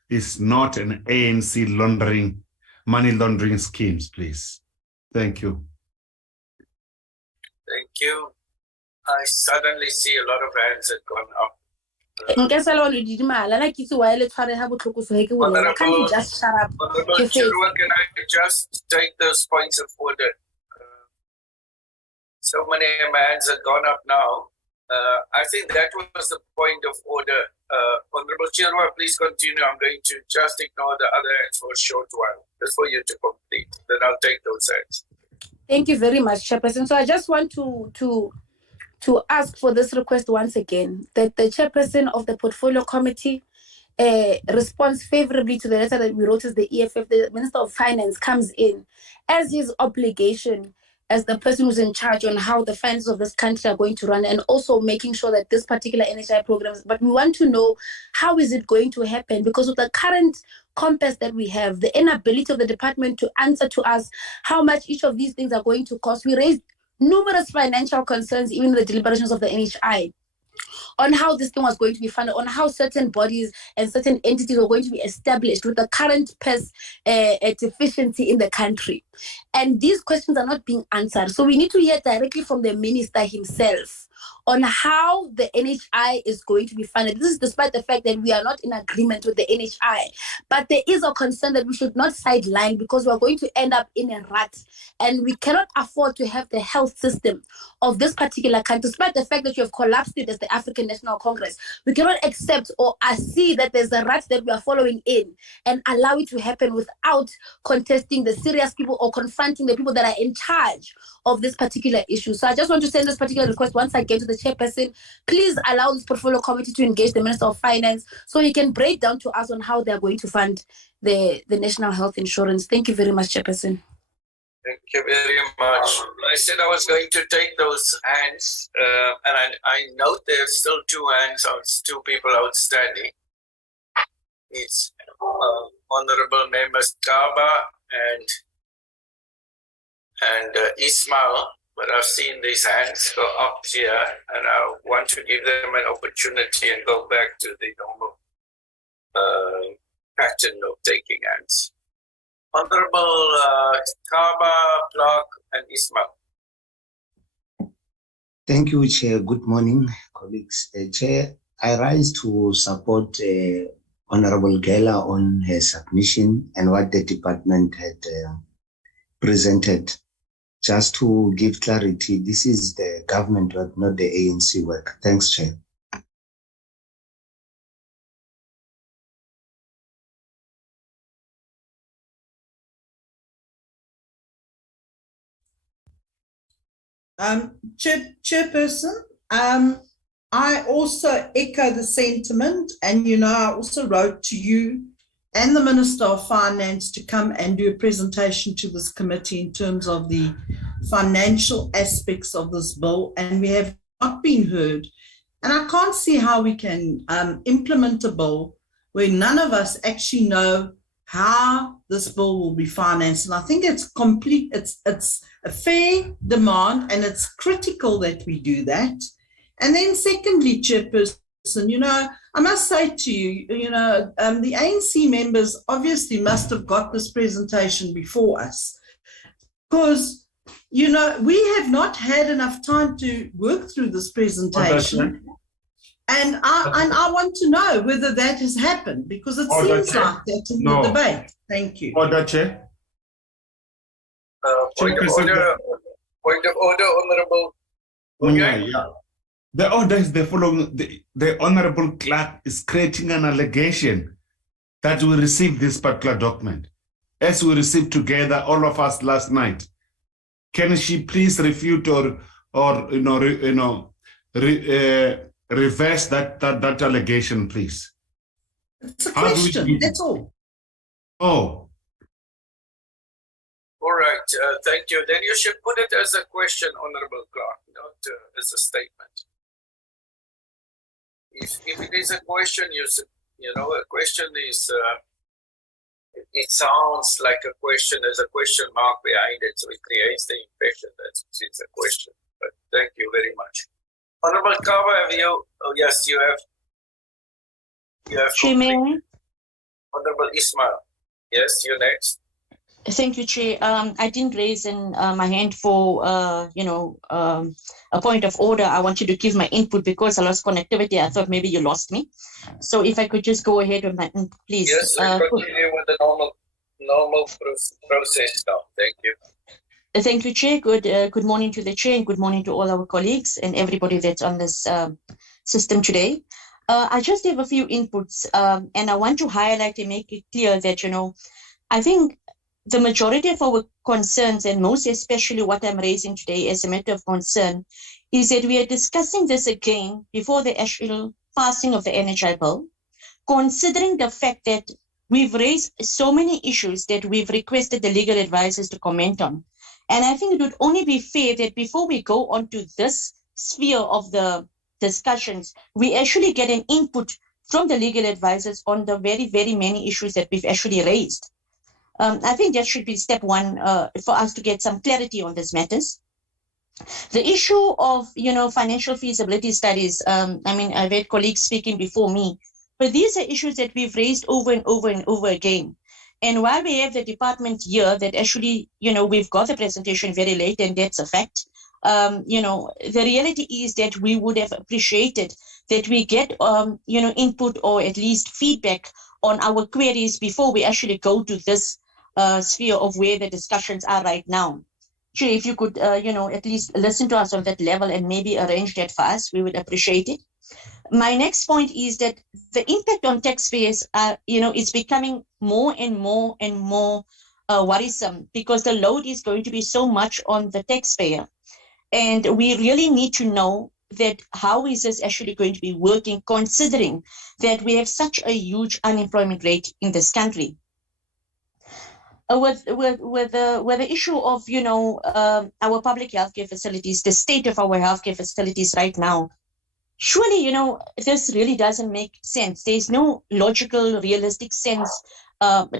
It's not an ANC money laundering schemes, please. Thank you. Thank you. I suddenly see a lot of hands have gone up. Can't you just shut up? Honorable Chairman, can I just take those points of order? so many hands have gone up now. I think that was the point of order. Honorable Chirwa, please continue. I'm going to just ignore the other hands for a short while, just for you to complete. Then I'll take those hands. Thank you very much, Chairperson. So I just want to ask for this request once again, that the Chairperson of the Portfolio Committee responds favorably to the letter that we wrote as the EFF. The Minister of Finance comes in as his obligation as the person who's in charge on how the finances of this country are going to run, and also making sure that this particular NHI programs, but we want to know how is it going to happen, because with the current compass that we have, the inability of the department to answer to us how much each of these things are going to cost. We raised numerous financial concerns, even in the deliberations of the NHI, on how this thing was going to be funded, on how certain bodies and certain entities were going to be established with the current PES deficiency in the country. And these questions are not being answered. So we need to hear directly from the minister himself on how the NHI is going to be funded. This is despite the fact that we are not in agreement with the NHI. But there is a concern that we should not sideline, because we are going to end up in a rut. And we cannot afford to have the health system of this particular country, despite the fact that you have collapsed it as the African National Congress. We cannot accept or see that there's a rut that we are following in and allow it to happen without contesting the serious people or confronting the people that are in charge of this particular issue. So I just want to send this particular request once again to the Chairperson. Please allow this Portfolio Committee to engage the Minister of Finance so he can break down to us on how they're going to fund the National Health Insurance. Thank you very much, Chairperson. Thank you very much. I said I was going to take those hands, and I note there's still two people outstanding. It's Honorable Members Kaba and Ismail, but I've seen these hands go up here, and I want to give them an opportunity and go back to the normal pattern of taking hands. Honorable Kaba, Clark, and Ismail. Thank you, Chair. Good morning, colleagues. Chair, I rise to support Honorable Gela on her submission and what the department had presented. Just to give clarity, this is the government work, not the ANC work. Thanks, Chair. Chairperson, I also echo the sentiment, and I also wrote to you and the Minister of Finance to come and do a presentation to this committee in terms of the financial aspects of this bill, and we have not been heard. And I can't see how we can implement a bill where none of us actually know how this bill will be financed. And I think it's a fair demand, and it's critical that we do that. And then secondly, Chairperson, I must say to you, the ANC members obviously must have got this presentation before us, because, we have not had enough time to work through this presentation. And I want to know whether that has happened, because it seems like that in the debate. Thank you. Order, Chair. Point of order, Honorable Munyai. Yeah. The order is the following. The Honorable Clerk is creating an allegation that we received this particular document, as we received together, all of us last night. Can she please refute or reverse that allegation, please? It's a question, that's all. Oh. All right, thank you. Then you should put it as a question, Honorable Clark, not as a statement. If it is a question, a question is, it sounds like a question, there's a question mark behind it, so it creates the impression that it's a question. But thank you very much. Honorable Kaba, yes, you have. Chairman. Honorable Ismail, yes, you're next. Thank you, Chair. I didn't raise my hand for, a point of order. I wanted to give my input because I lost connectivity. I thought maybe you lost me. So if I could just go ahead with my input, please. Yes, we continue with the normal process now. Thank you. Thank you, Chair. Good morning to the Chair and good morning to all our colleagues and everybody that's on this system today. I just have a few inputs and I want to highlight and make it clear that, I think the majority of our concerns, and most especially what I'm raising today as a matter of concern, is that we are discussing this again before the actual passing of the NHI bill, considering the fact that we've raised so many issues that we've requested the legal advisors to comment on. And I think it would only be fair that before we go on to this sphere of the discussions, we actually get an input from the legal advisors on the very, very many issues that we've actually raised. I think that should be step one for us to get some clarity on these matters. The issue of, financial feasibility studies, I've had colleagues speaking before me, but these are issues that we've raised over and over and over again. And while we have the department here that actually, we've got the presentation very late, and that's a fact, the reality is that we would have appreciated that we get, input or at least feedback on our queries before we actually go to this sphere of where the discussions are right now. Chair, if you could, at least listen to us on that level and maybe arrange that for us, we would appreciate it. My next point is that the impact on taxpayers, is becoming more and more and more worrisome because the load is going to be so much on the taxpayer. And we really need to know that how is this actually going to be working, considering that we have such a huge unemployment rate in this country. With the issue of, our public healthcare facilities, the state of our healthcare facilities right now, surely, this really doesn't make sense. There's no logical, realistic sense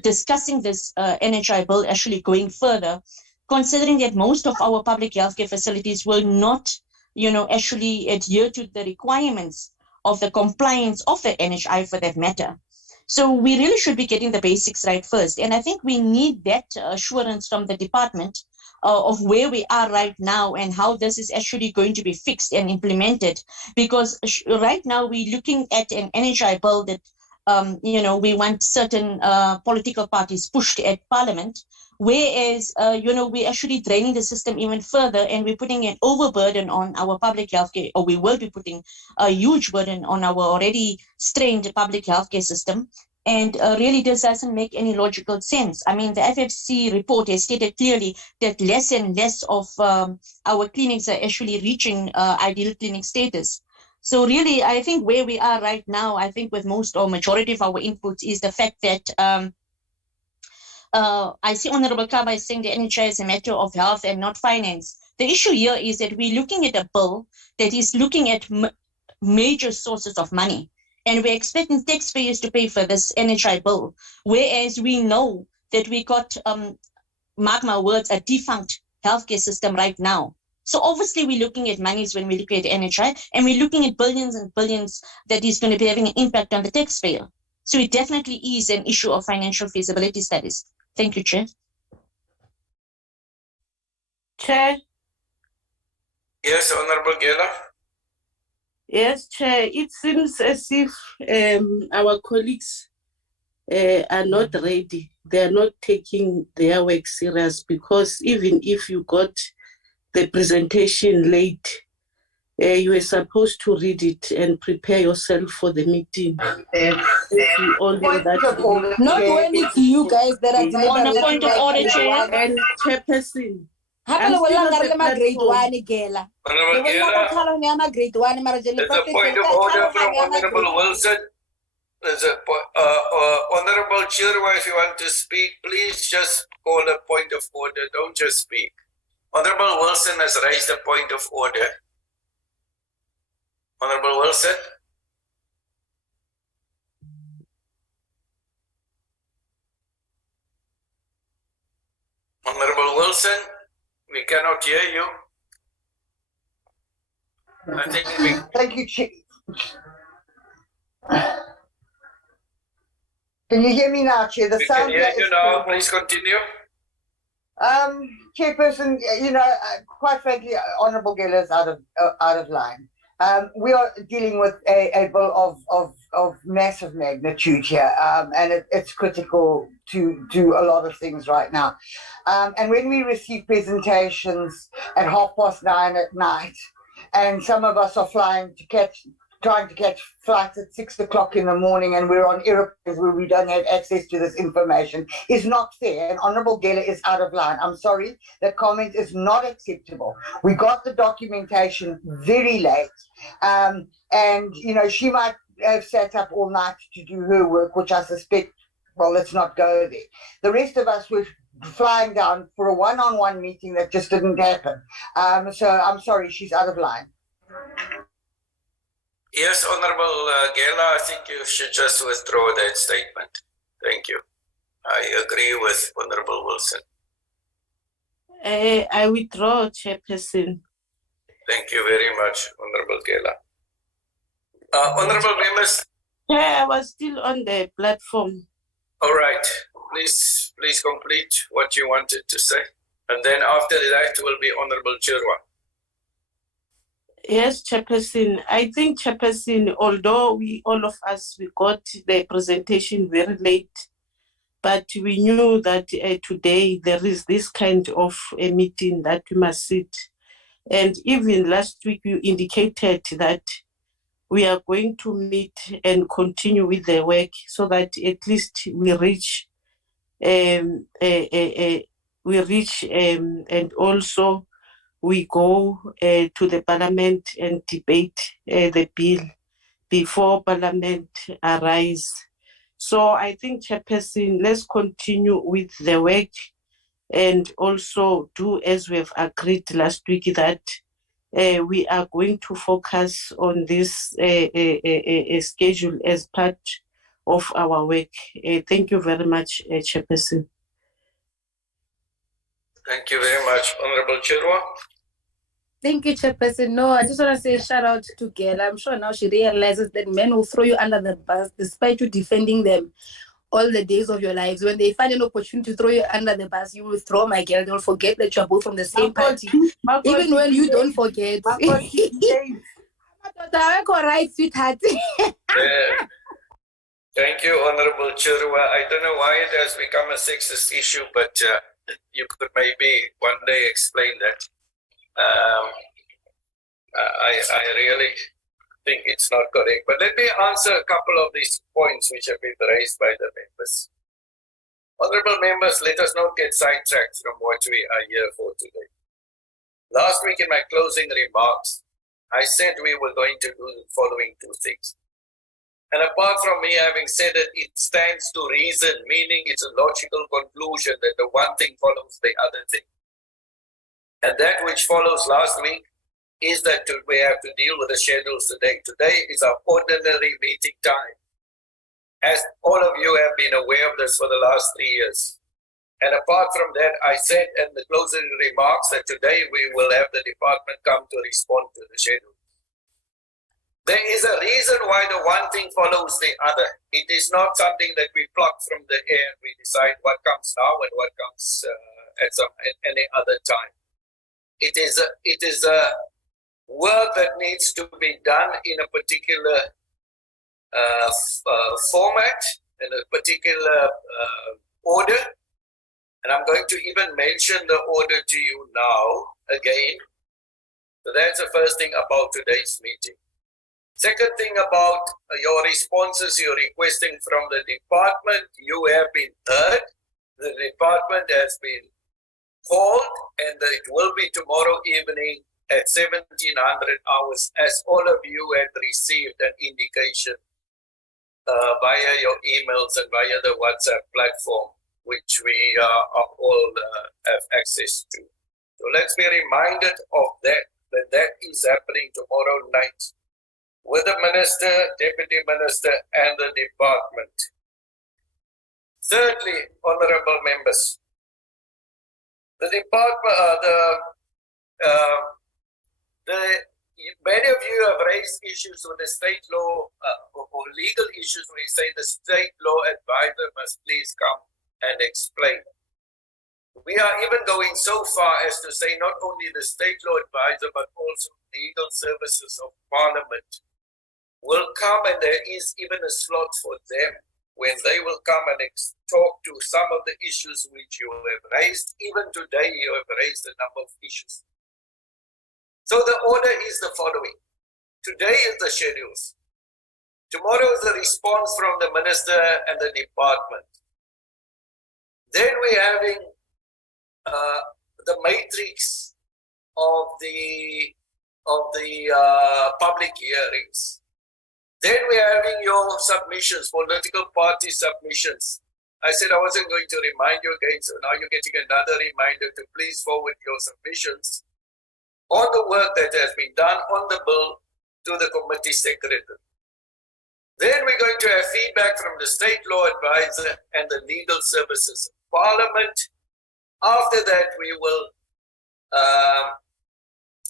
discussing this NHI bill actually going further, considering that most of our public healthcare facilities will not, actually adhere to the requirements of the compliance of the NHI for that matter. So we really should be getting the basics right first. And I think we need that assurance from the department of where we are right now and how this is actually going to be fixed and implemented. Because right now we're looking at an NHI bill that, we want certain political parties pushed at Parliament, whereas, we're actually draining the system even further and we're putting an overburden on our public healthcare, or we will be putting a huge burden on our already strained public healthcare system. And really this doesn't make any logical sense. I mean, the FFC report has stated clearly that less and less of our clinics are actually reaching ideal clinic status. So really, I think where we are right now, I think with most or majority of our inputs is the fact that I see Honorable Kaba is saying the NHI is a matter of health and not finance. The issue here is that we're looking at a bill that is looking at major sources of money. And we're expecting taxpayers to pay for this NHI bill, whereas we know that we got, mark my words, a defunct healthcare system right now. So obviously we're looking at monies when we look at NHI, and we're looking at billions and billions that is going to be having an impact on the taxpayer. So it definitely is an issue of financial feasibility studies. Thank you, Chair. Chair. Yes, Honorable Gela. Yes, Chair. It seems as if our colleagues are not ready. They are not taking their work serious, because even if you got the presentation late, you were supposed to read it and prepare yourself for the meeting. Not when it's you guys that are deliberating. On a point of order, Chair. And Chairperson. Honorable Gela, there's a point of order from Honorable Wilson. There's a Honorable Chirwa, if you want to speak, please just call a point of order. Don't just speak. Honorable Wilson has raised a point of order. Honorable Wilson. Honorable Wilson, we cannot hear you. I think we... Thank you, Chair. Can you hear me now, Chair? The sound can hear you now. Please continue. Chairperson, quite frankly, Honourable Gela is out of line. We are dealing with a bill of of massive magnitude here, and it's critical to a lot of things right now. And when we receive presentations at 9:30 at night, and some of us are trying to catch flights at 6 o'clock in the morning, and we're on airplanes where we don't have access to this information, is not fair. And Honorable Geller is out of line. I'm sorry, that comment is not acceptable. We got the documentation very late, and she might have sat up all night to do her work, which I suspect. Well, let's not go there. The rest of us were flying down for a one-on-one meeting that just didn't happen. So I'm sorry, she's out of line. Yes, Honorable Gela, I think you should just withdraw that statement. Thank you. I agree with Honorable Wilson. I withdraw, Chairperson. Thank you very much, Honorable Gela. Honorable members. Yeah, I was still on the platform. All right. Please complete what you wanted to say. And then after that will be Honorable Chirwa. Yes, Chairperson. I think, Chairperson, although all of us got the presentation very late, but we knew that today there is this kind of a meeting that we must sit. And even last week you indicated that we are going to meet and continue with the work so that at least we reach and also we go to the Parliament and debate the bill before Parliament arise. So I think, Chairperson, let's continue with the work and also do as we have agreed last week that we are going to focus on this schedule as part of our work. Thank you very much, Chairperson. Thank you very much, Honorable Chirwa. Thank you, Chairperson. No, I just want to say shout out to Gail. I'm sure now she realizes that men will throw you under the bus despite you defending them all the days of your lives. When they find an opportunity to throw you under the bus, you will throw my girl. They'll forget that you're both from the same party. Even when you don't forget. Right, sweetheart. Thank you, Honorable Chirwa. I don't know why it has become a sexist issue, but you could maybe one day explain that. I really think it's not correct. But let me answer a couple of these points which have been raised by the members. Honorable members, let us not get sidetracked from what we are here for today. Last week in my closing remarks, I said we were going to do the following two things. And apart from me having said it, it stands to reason, meaning it's a logical conclusion that the one thing follows the other thing. And that which follows last week is that we have to deal with the schedules today. Today is our ordinary meeting time. As all of you have been aware of this for the last 3 years. And apart from that, I said in the closing remarks that today we will have the department come to respond to the schedule. There is a reason why the one thing follows the other. It is not something that we pluck from the air and we decide what comes now and what comes at any other time. It is a work that needs to be done in a particular format, in a particular order. And I'm going to even mention the order to you now again. So that's the first thing about today's meeting. Second thing about your responses you're requesting from the department, you have been heard. The department has been called, and it will be tomorrow evening at 1700 hours, as all of you had received an indication via your emails and via the WhatsApp platform, which we all have access to. So let's be reminded of that is happening tomorrow night with the Minister, Deputy Minister, and the department. Thirdly, honorable members, the department, many of you have raised issues with the state law or legal issues where you say the state law advisor must please come and explain. We are even going so far as to say not only the state law advisor but also legal services of Parliament will come, and there is even a slot for them when they will come and talk to some of the issues which you have raised. Even today, you have raised a number of issues. So the order is the following. Today is the schedules. Tomorrow is the response from the minister and the department. Then we're having the matrix of the public hearings. Then we're having your submissions, political party submissions. I said I wasn't going to remind you again, so now you're getting another reminder to please forward your submissions on the work that has been done on the bill to the committee secretary. Then we're going to have feedback from the state law advisor and the legal services of Parliament. After that, we will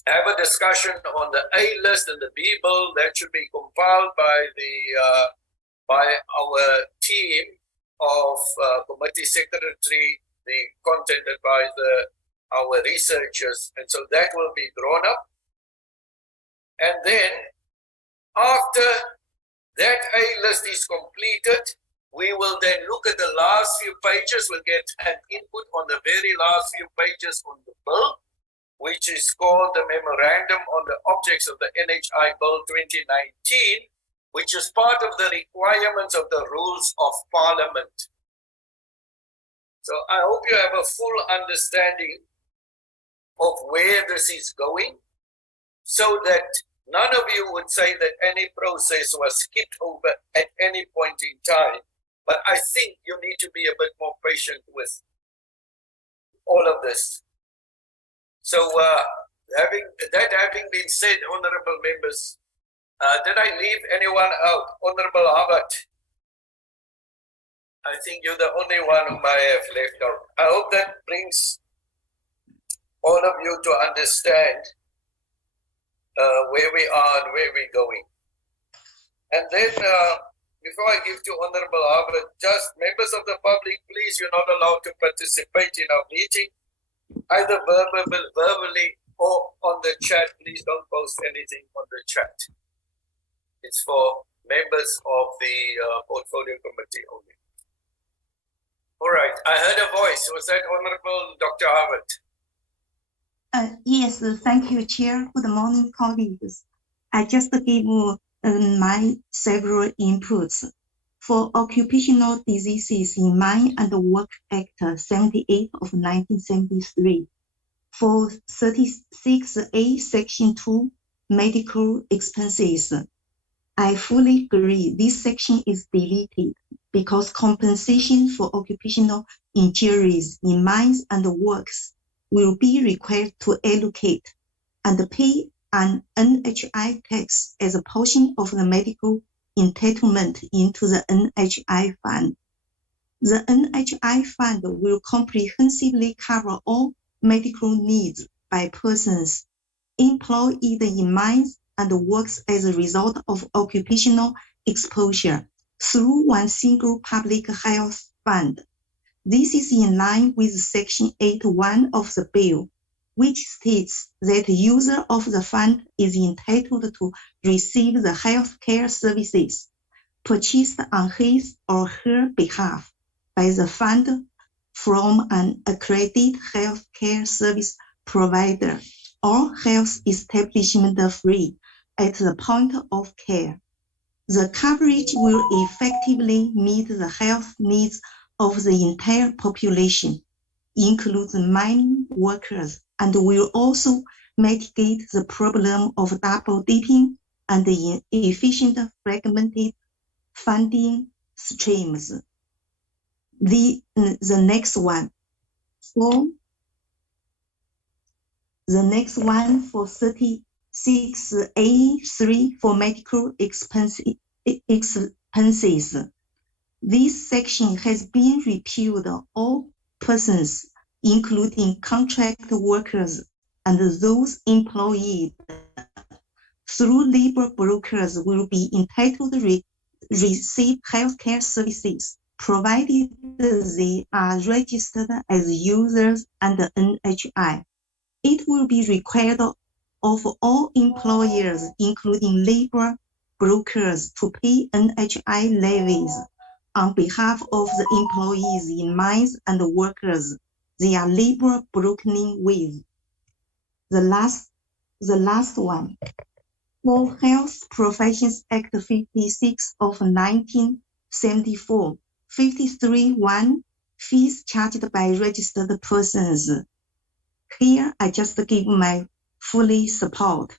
have a discussion on the A list and the B bill that should be compiled by our team of committee secretary, the content advisor, our researchers, and so that will be drawn up. And then after that A list is completed, we will then look at the last few pages. We'll get an input on the very last few pages on the bill, which is called the Memorandum on the Objects of the NHI Bill 2019, which is part of the requirements of the Rules of Parliament. So I hope you have a full understanding of where this is going, so that none of you would say that any process was skipped over at any point in time. But I think you need to be a bit more patient with all of this. So having been said, honorable members, did I leave anyone out? Honorable Harvard, I think you're the only one whom I have left out. I hope that brings all of you to understand where we are and where we're going. And then before I give to Honorable Harvard, just members of the public, please, you're not allowed to participate in our meeting, either verbally or on the chat. Please don't post anything on the chat. It's for members of the portfolio committee only. All right, I heard a voice. Was that Honorable Dr. Harvard? Yes, thank you, Chair. Good morning, colleagues. I just gave my several inputs. For Occupational Diseases in Mine and Work Act 78 of 1973, for 36A Section 2 medical expenses, I fully agree this section is deleted because compensation for occupational injuries in mines and works will be required to allocate and pay an NHI tax as a portion of the medical entitlement into the NHI fund. The NHI fund will comprehensively cover all medical needs by persons employed in mines and works as a result of occupational exposure through one single public health fund. This is in line with Section 8.1 of the bill, which states that the user of the fund is entitled to receive the health care services purchased on his or her behalf by the fund from an accredited health care service provider or health establishment free at the point of care. The coverage will effectively meet the health needs of the entire population, including mining workers, and will also mitigate the problem of double dipping and the inefficient fragmented funding streams. The next one for 36A3 for medical expenses. This section has been repealed. All persons, including contract workers and those employed through labor brokers, will be entitled to receive healthcare services, provided they are registered as users under NHI. It will be required of all employers, including labor brokers to pay NHI levies on behalf of the employees in mines and workers they are labor brokering with. The last one. For Health Professions Act 56 of 1974, 53(1), fees charged by registered persons. Here, I just give my fully support.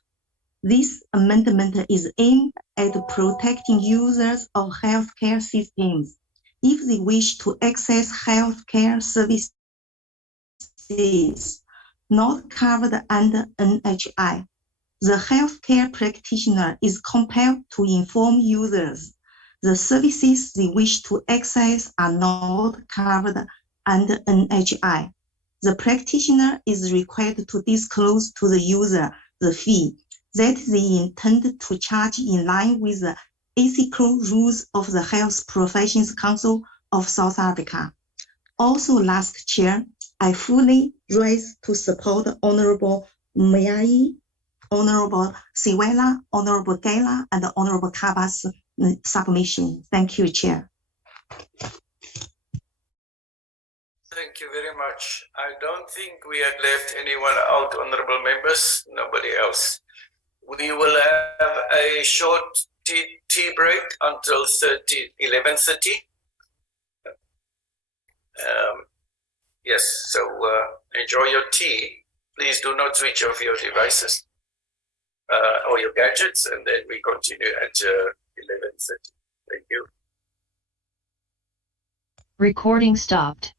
This amendment is aimed at protecting users of healthcare systems if they wish to access healthcare services not covered under NHI. The healthcare practitioner is compelled to inform users the services they wish to access are not covered under NHI. The practitioner is required to disclose to the user the fee that they intend to charge in line with the ethical rules of the Health Professions Council of South Africa. Also, last Chair, I fully rise to support Honorable Moyai, Honorable Siwela, Honorable Gela, and Honorable Kaba's submission. Thank you, Chair. Thank you very much. I don't think we had left anyone out, honorable members, nobody else. We will have a short tea break until 11:30. Yes, so enjoy your tea. Please do not switch off your devices or your gadgets, and then we continue at 11:30. Thank you. Recording stopped.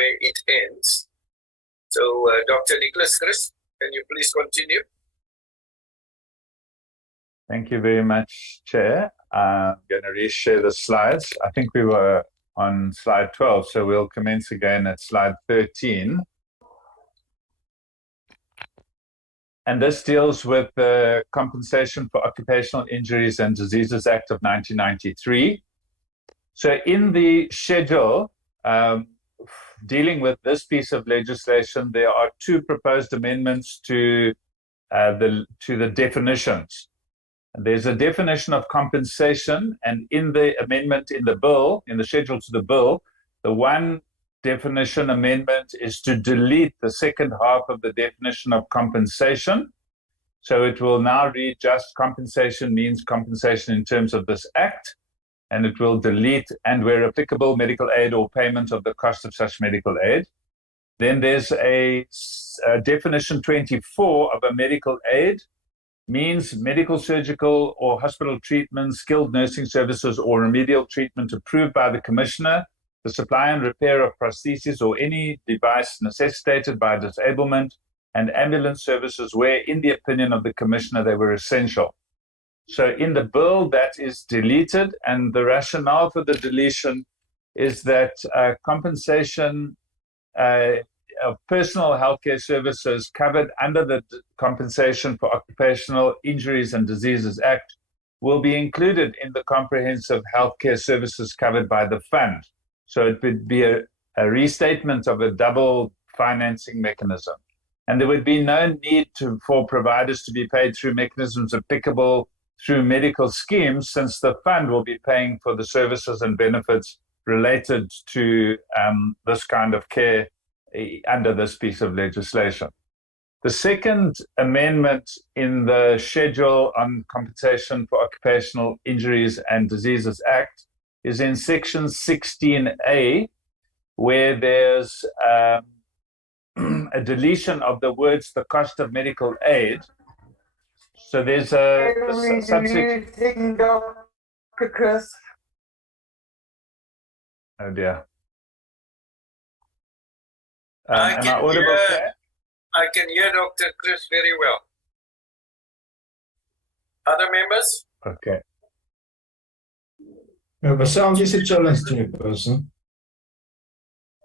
where it ends. So, Dr. Nicholas Chris, can you please continue? Thank you very much, Chair. I'm going to reshare the slides. I think we were on slide 12, so we'll commence again at slide 13. And this deals with the Compensation for Occupational Injuries and Diseases Act of 1993. So in the schedule dealing with this piece of legislation, there are two proposed amendments to the definitions. There's a definition of compensation, and in the amendment in the bill, in the schedule to the bill, the one definition amendment is to delete the second half of the definition of compensation. So it will now read just compensation means compensation in terms of this act, and it will delete and where applicable medical aid or payment of the cost of such medical aid. Then there's a definition 24 of a medical aid, means medical, surgical, or hospital treatment, skilled nursing services, or remedial treatment approved by the Commissioner, the supply and repair of prostheses or any device necessitated by disablement, and ambulance services where, in the opinion of the Commissioner, they were essential. So in the bill, that is deleted, and the rationale for the deletion is that compensation of personal healthcare services covered under the Compensation for Occupational Injuries and Diseases Act will be included in the comprehensive healthcare services covered by the fund. So it would be a restatement of a double financing mechanism. And there would be no need for providers to be paid through mechanisms applicable through medical schemes, since the fund will be paying for the services and benefits related to this kind of care under this piece of legislation. The second amendment in the schedule on Compensation for Occupational Injuries and Diseases Act is in section 16A, where there's a deletion of the words the cost of medical aid. So there's a subsection. Dr. Chris. Oh dear. I am I audible there? I can hear Dr. Chris very well. Other members? Okay. The sound is a challenge, Chairperson.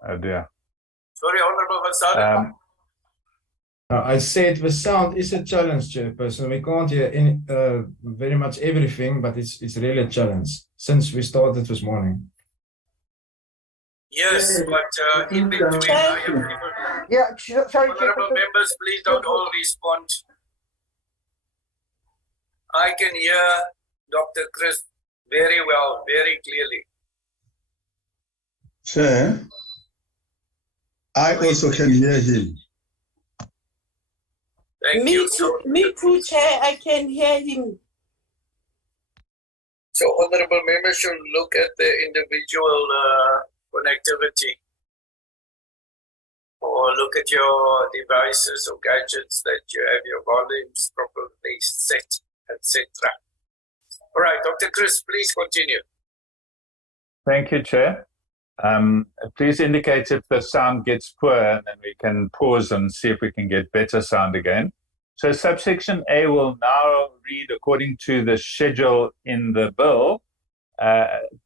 Oh dear. Sorry, Honorable Vasada. I said the sound is a challenge, Chairperson. We can't hear any, very much everything, but it's really a challenge since we started this morning. Yes, but in between, I am able. Yeah, sorry, Honorable members, please don't all respond. I can hear Dr. Chris very well, very clearly. Chair, I also can hear him. Thank you. Me too, Chair. I can hear him. So, honorable members should look at the individual connectivity, or look at your devices or gadgets that you have your volumes properly set, etc. All right, Dr. Chris, please continue. Thank you, Chair. Please indicate if the sound gets poor, and then we can pause and see if we can get better sound again. So subsection A will now read, according to the schedule in the bill,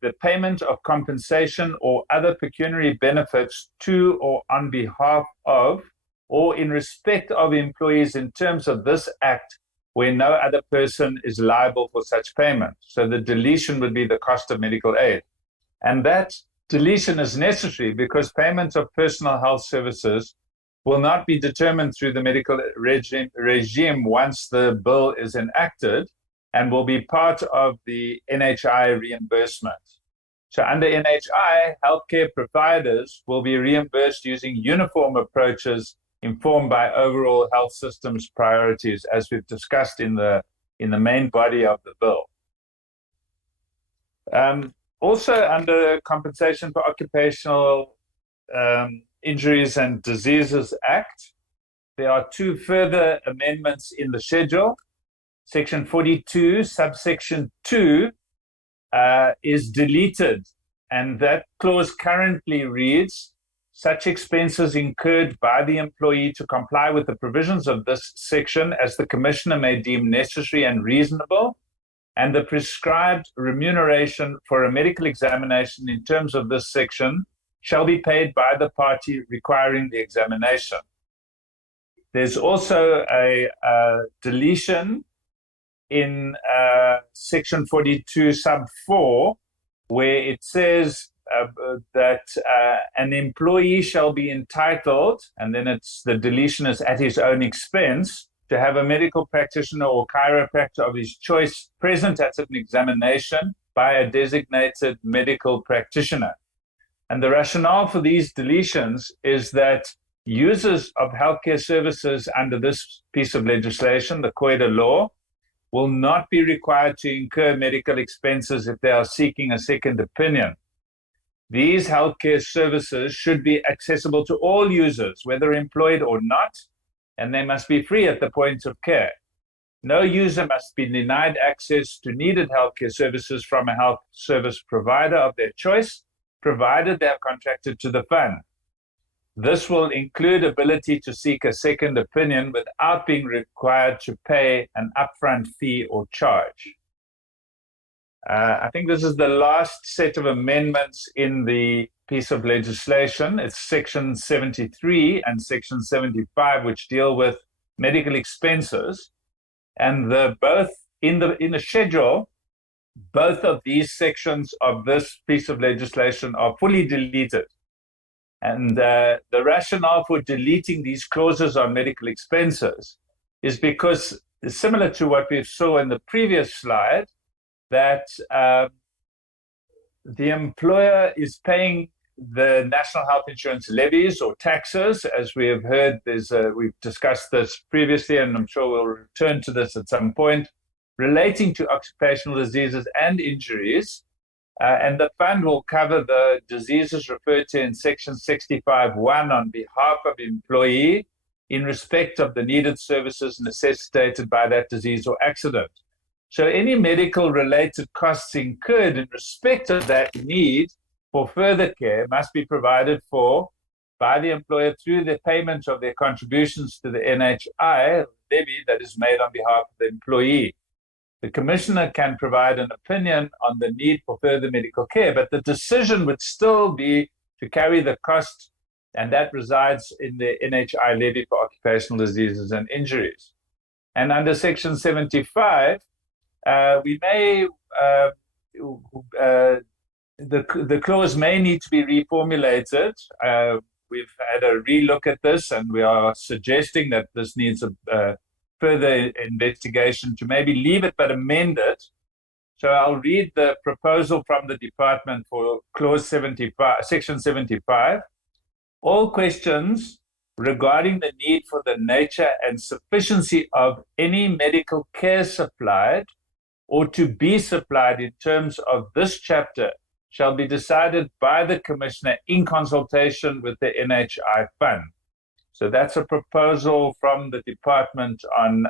the payment of compensation or other pecuniary benefits to or on behalf of or in respect of employees in terms of this act where no other person is liable for such payment. So the deletion would be the cost of medical aid. And that deletion is necessary because payment of personal health services will not be determined through the medical regime once the bill is enacted, and will be part of the NHI reimbursement. So under NHI, healthcare providers will be reimbursed using uniform approaches informed by overall health systems priorities, as we've discussed in the main body of the bill. Also under Compensation for Occupational Injuries and Diseases Act, there are two further amendments in the schedule. Section 42, subsection 2 is deleted, and that clause currently reads, such expenses incurred by the employee to comply with the provisions of this section as the Commissioner may deem necessary and reasonable, and the prescribed remuneration for a medical examination in terms of this section shall be paid by the party requiring the examination. There's also a deletion in section 42 sub 4, where it says that an employee shall be entitled, and then the deletion is at his own expense, to have a medical practitioner or chiropractor of his choice present at an examination by a designated medical practitioner. And the rationale for these deletions is that users of healthcare services under this piece of legislation, the COIDA law, will not be required to incur medical expenses if they are seeking a second opinion. These healthcare services should be accessible to all users, whether employed or not, and they must be free at the point of care. No user must be denied access to needed healthcare services from a health service provider of their choice, provided they are contracted to the fund. This will include ability to seek a second opinion without being required to pay an upfront fee or charge. I think this is the last set of amendments in the piece of legislation. It's section 73 and section 75, which deal with medical expenses. And both in the schedule, both of these sections of this piece of legislation are fully deleted. And the rationale for deleting these clauses on medical expenses is because, similar to what we saw in the previous slide, that the employer is paying the national health insurance levies or taxes. As we have heard, we've discussed this previously, and I'm sure we'll return to this at some point, relating to occupational diseases and injuries. And the fund will cover the diseases referred to in section 65(1) on behalf of the employee in respect of the needed services necessitated by that disease or accident. So any medical related costs incurred in respect of that need for further care must be provided for by the employer through the payment of their contributions to the NHI levy that is made on behalf of the employee. The Commissioner can provide an opinion on the need for further medical care, but the decision would still be to carry the cost, and that resides in the NHI levy for occupational diseases and injuries. And under section 75, the clause may need to be reformulated. We've had a relook at this, and we are suggesting that this needs a further investigation to maybe leave it but amend it. So I'll read the proposal from the department for clause 75, section 75. All questions regarding the need for the nature and sufficiency of any medical care supplied or to be supplied in terms of this chapter shall be decided by the Commissioner in consultation with the NHI Fund. So that's a proposal from the department on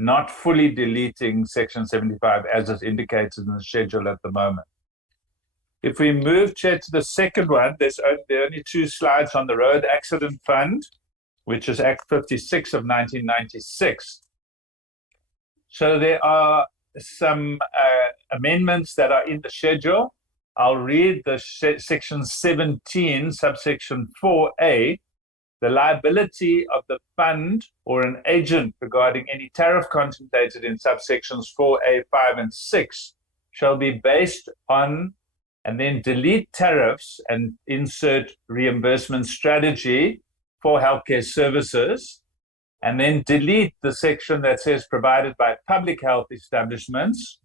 not fully deleting section 75 as is indicated in the schedule at the moment. If we move, Chair, to the second one, there are only two slides on the Road Accident Fund, which is Act 56 of 1996. So there are some amendments that are in the schedule. I'll read the section 17, subsection 4A. The liability of the fund or an agent regarding any tariff contemplated in subsections 4A, 5, and 6 shall be based on, and then delete tariffs and insert reimbursement strategy for healthcare services, and then delete the section that says provided by public health establishments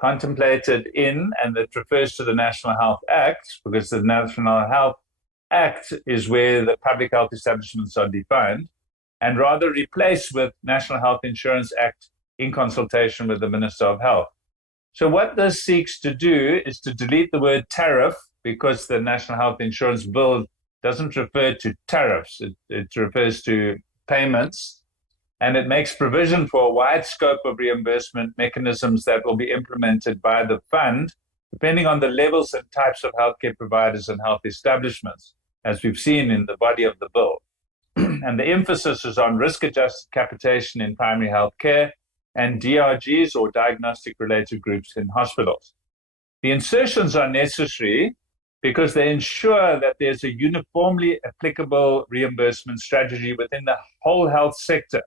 contemplated in, and that refers to the National Health Act, because the National Health Act is where the public health establishments are defined, and rather replace with National Health Insurance Act in consultation with the Minister of Health. So what this seeks to do is to delete the word tariff, because the National Health Insurance Bill doesn't refer to tariffs, it refers to payments, and it makes provision for a wide scope of reimbursement mechanisms that will be implemented by the fund, depending on the levels and types of healthcare providers and health establishments. as we've seen in the body of the bill. And the emphasis is on risk-adjusted capitation in primary health care and DRGs, or diagnostic-related groups, in hospitals. The insertions are necessary because they ensure that there's a uniformly applicable reimbursement strategy within the whole health sector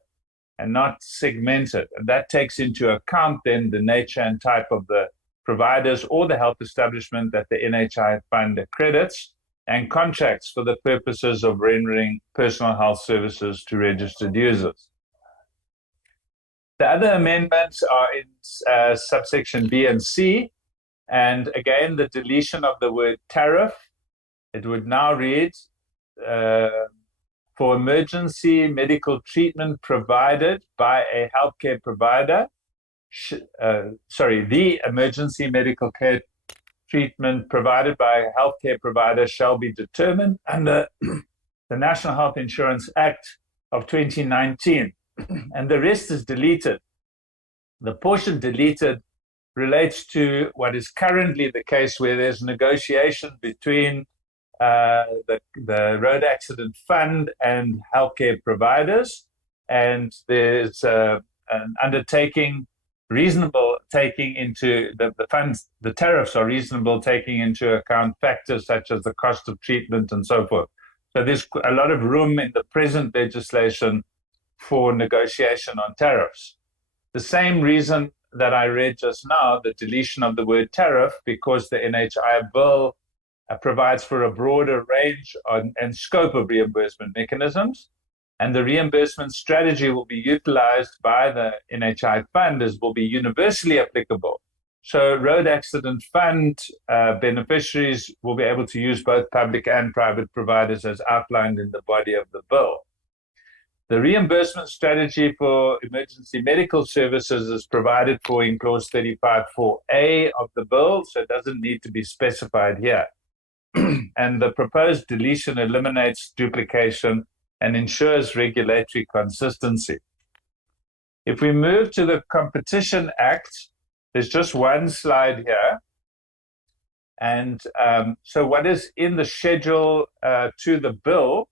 and not segmented. And that takes into account then the nature and type of the providers or the health establishment that the NHI fund accredits and contracts for the purposes of rendering personal health services to registered users. The other amendments are in subsection B and C, and again, the deletion of the word tariff. It would now read, for emergency medical treatment provided by a healthcare provider, the emergency medical care treatment provided by a healthcare provider shall be determined under the National Health Insurance Act of 2019, and the rest is deleted. The portion deleted relates to what is currently the case, where there's negotiation between the Road Accident Fund and healthcare providers, and there's an undertaking reasonable taking into the funds, the tariffs are reasonable taking into account factors such as the cost of treatment and so forth. So there's a lot of room in the present legislation for negotiation on tariffs. The same reason that I read just now, the deletion of the word tariff, because the NHI bill provides for a broader range and scope of reimbursement mechanisms, and the reimbursement strategy will be utilized by the NHI fund will be universally applicable. So Road Accident Fund beneficiaries will be able to use both public and private providers as outlined in the body of the bill. The reimbursement strategy for emergency medical services is provided for in clause 35(4)(a) of the bill, so it doesn't need to be specified here. And the proposed deletion eliminates duplication and ensures regulatory consistency. If we move to the Competition Act, there's just one slide here. And so what is in the schedule to the bill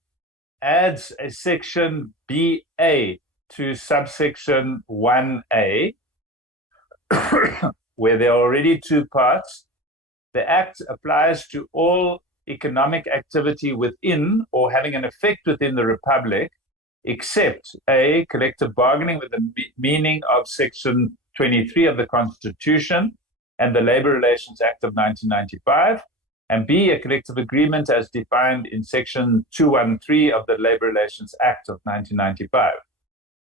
adds a section BA to subsection 1A, where there are already two parts. The Act applies to all economic activity within or having an effect within the Republic, except A, collective bargaining with the meaning of Section 23 of the Constitution and the Labor Relations Act of 1995, and B, a collective agreement as defined in Section 213 of the Labor Relations Act of 1995.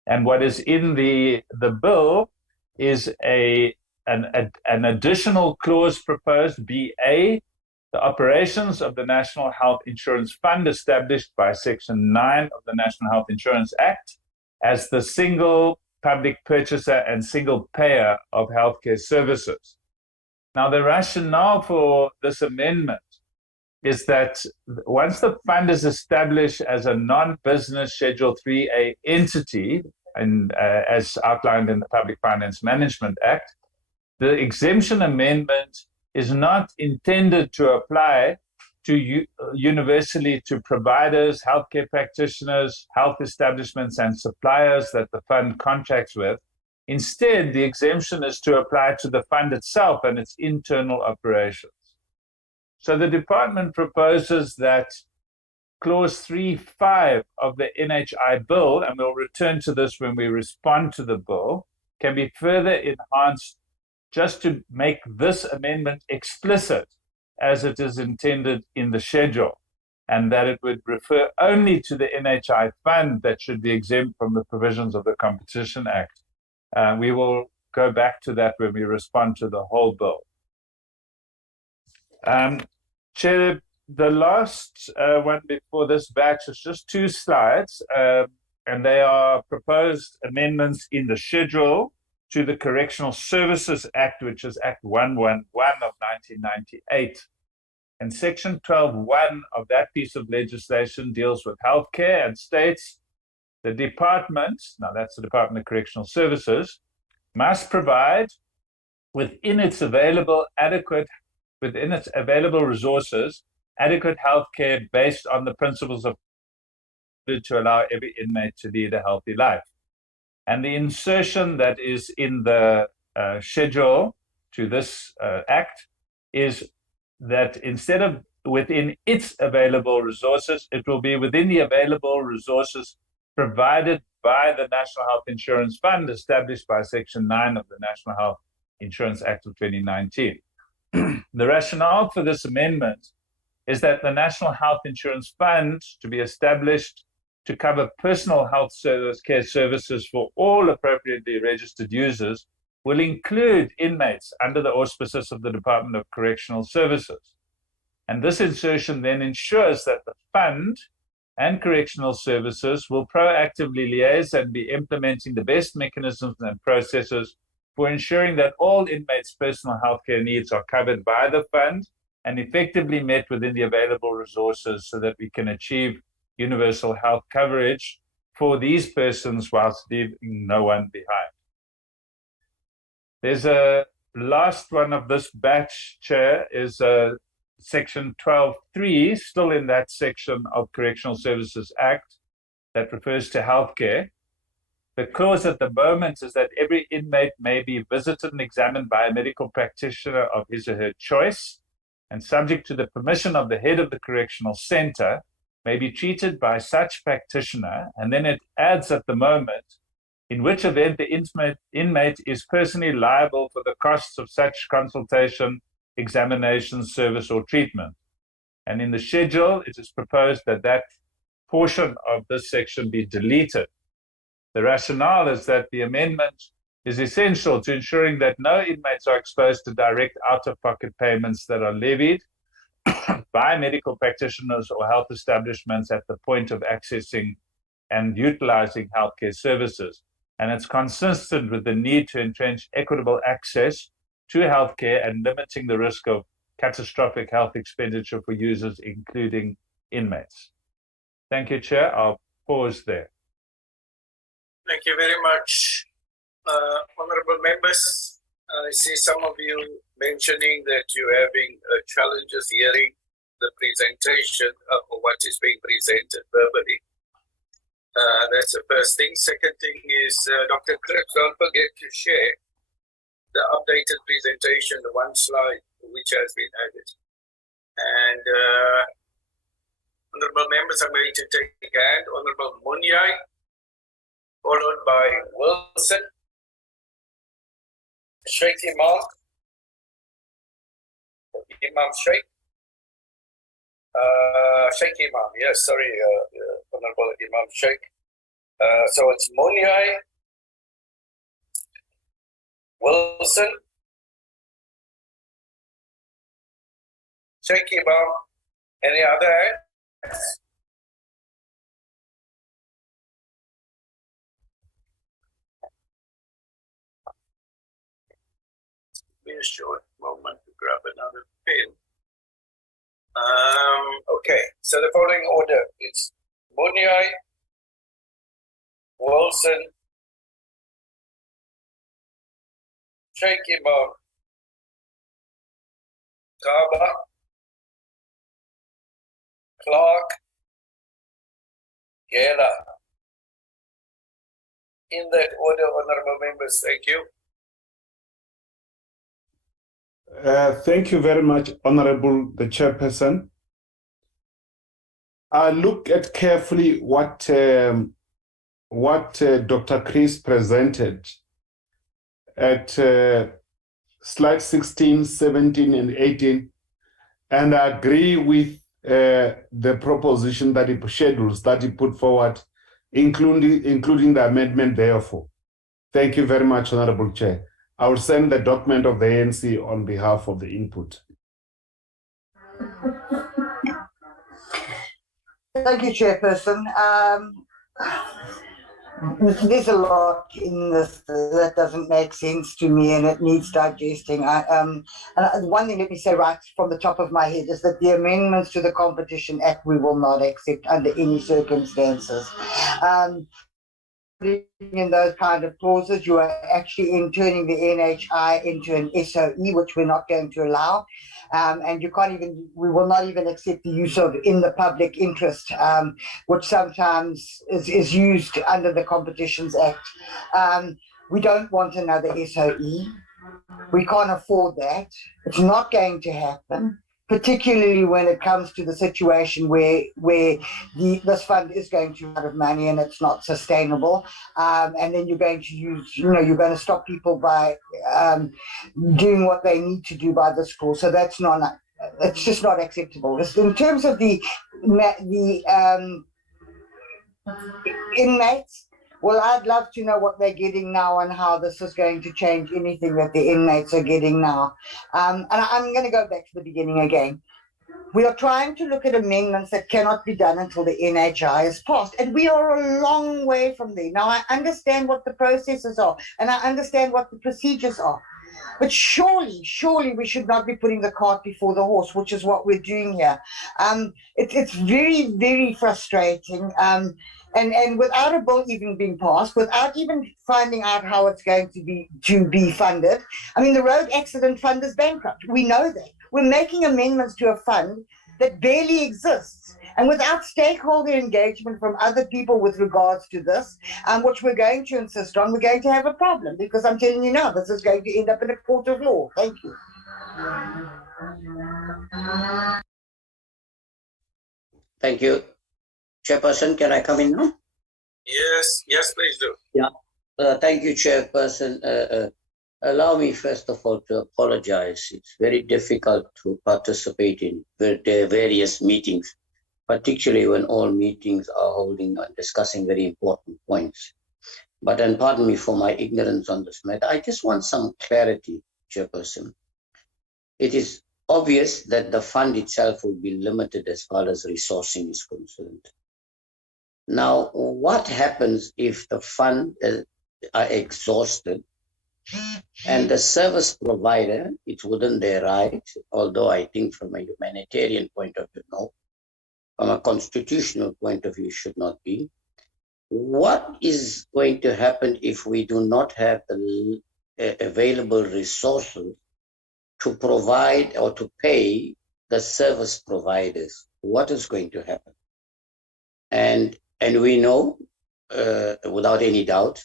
And what is in the bill is an additional clause proposed, BA, the operations of the National Health Insurance Fund established by Section 9 of the National Health Insurance Act as the single public purchaser and single payer of healthcare services. Now, the rationale for this amendment is that once the fund is established as a non-business Schedule 3A entity, and as outlined in the Public Finance Management Act, the exemption amendment is not intended to apply to universally to providers, healthcare practitioners, health establishments, and suppliers that the fund contracts with. Instead, the exemption is to apply to the fund itself and its internal operations. So the department proposes that clause 3.5 of the NHI bill, and we'll return to this when we respond to the bill, can be further enhanced just to make this amendment explicit as it is intended in the schedule, and that it would refer only to the NHI fund that should be exempt from the provisions of the Competition Act. We will go back to that when we respond to the whole bill. Chair, the last one before this batch is just two slides, and they are proposed amendments in the schedule to the Correctional Services Act, which is Act 111 of 1998. And Section 12.1 of that piece of legislation deals with healthcare and states the department, now that's the Department of Correctional Services, must provide within its available resources, adequate health care based on the principles of to allow every inmate to lead a healthy life. And the insertion that is in the schedule to this act is that instead of within its available resources, it will be within the available resources provided by the National Health Insurance Fund, established by Section 9 of the National Health Insurance Act of 2019. The rationale for this amendment is that the National Health Insurance Fund, to be established to cover personal health care services for all appropriately registered users, will include inmates under the auspices of the Department of Correctional Services. And this insertion then ensures that the fund and correctional services will proactively liaise and be implementing the best mechanisms and processes for ensuring that all inmates' personal health care needs are covered by the fund and effectively met within the available resources so that we can achieve universal health coverage for these persons whilst leaving no one behind. There's a last one of this batch, Chair, is Section 12.3, still in that section of Correctional Services Act that refers to healthcare. The clause at the moment is that every inmate may be visited and examined by a medical practitioner of his or her choice, and subject to the permission of the head of the correctional center, may be treated by such practitioner. And then it adds at the moment, in which event the inmate is personally liable for the costs of such consultation, examination, service, or treatment. And in the schedule, it is proposed that that portion of this section be deleted. The rationale is that the amendment is essential to ensuring that no inmates are exposed to direct out-of-pocket payments that are levied by medical practitioners or health establishments at the point of accessing and utilizing healthcare services. And it's consistent with the need to entrench equitable access to healthcare and limiting the risk of catastrophic health expenditure for users, including inmates. Thank you, Chair. I'll pause there. Thank you very much. Honorable members, I see some of you mentioning that you're having challenges hearing the presentation of what is being presented verbally. That's the first thing. Second thing is, Dr. Cripps, don't forget to share the updated presentation, the one slide which has been added. And honorable members, I'm going to take a hand. Honorable Munyai, followed by Wilson, Sheikh Imam Sheikh, Sheikh Imam, yes, sorry, Honorable Imam Sheikh. So it's Munyai, Wilson, Sheikh Imam, any other hands? Be a short moment to grab another pen. Okay, so the following order is Munyai, Wilson, Sheikh Imam, Kaba, Clark, Gela. In that order, honorable members, thank you. Thank you very much, Honorable the Chairperson. I looked at carefully what Dr. Chris presented at slide 16, 17, and 18, and I agree with the proposition that he schedules that he put forward, including the amendment therefore. Thank you very much, Honorable Chair. I will send the document of the ANC on behalf of the input. Thank you, Chairperson. There's a lot in this that doesn't make sense to me, and it needs digesting. And one thing, let me say right from the top of my head, is that the amendments to the Competition Act we will not accept under any circumstances. In those kind of clauses, you are actually turning the NHI into an SOE, which we're not going to allow. and you can't even, we will not even accept the use of in the public interest, which sometimes is used under the Competitions Act. We don't want another SOE. We can't afford that. It's not going to happen, particularly when it comes to the situation where this fund is going to run out of money and it's not sustainable. And then you're going to use, you're going to stop people by doing what they need to do by the school. So that's not, it's just not acceptable. In terms of the inmates, well, I'd love to know what they're getting now and how this is going to change anything that the inmates are getting now. And I'm going to go back to the beginning again. We are trying to look at amendments that cannot be done until the NHI is passed. And we are a long way from there. Now, I understand what the processes are, and I understand what the procedures are. But surely we should not be putting the cart before the horse, which is what we're doing here. It's very, very frustrating. And without a bill even being passed, without even finding out how it's going to be funded, I mean, the road accident fund is bankrupt. We know that. We're making amendments to a fund that barely exists. And without stakeholder engagement from other people with regards to this, which we're going to insist on, we're going to have a problem, because I'm telling you now, this is going to end up in a court of law. Thank you. Thank you. Chairperson, can I come in now? Yes, please do. Yeah. Thank you, Chairperson. Allow me, first of all, to apologize. It's very difficult to participate in various meetings, particularly when all meetings are holding and discussing very important points. But then pardon me for my ignorance on this matter. I just want some clarity, Chairperson. It is obvious that the fund itself will be limited as far as resourcing is concerned. Now, what happens if the fund are exhausted and the service provider, it's within their right, although I think from a humanitarian point of view, no, from a constitutional point of view, should not be. What is going to happen if we do not have the available resources to provide or to pay the service providers? What is going to happen? And we know, without any doubt,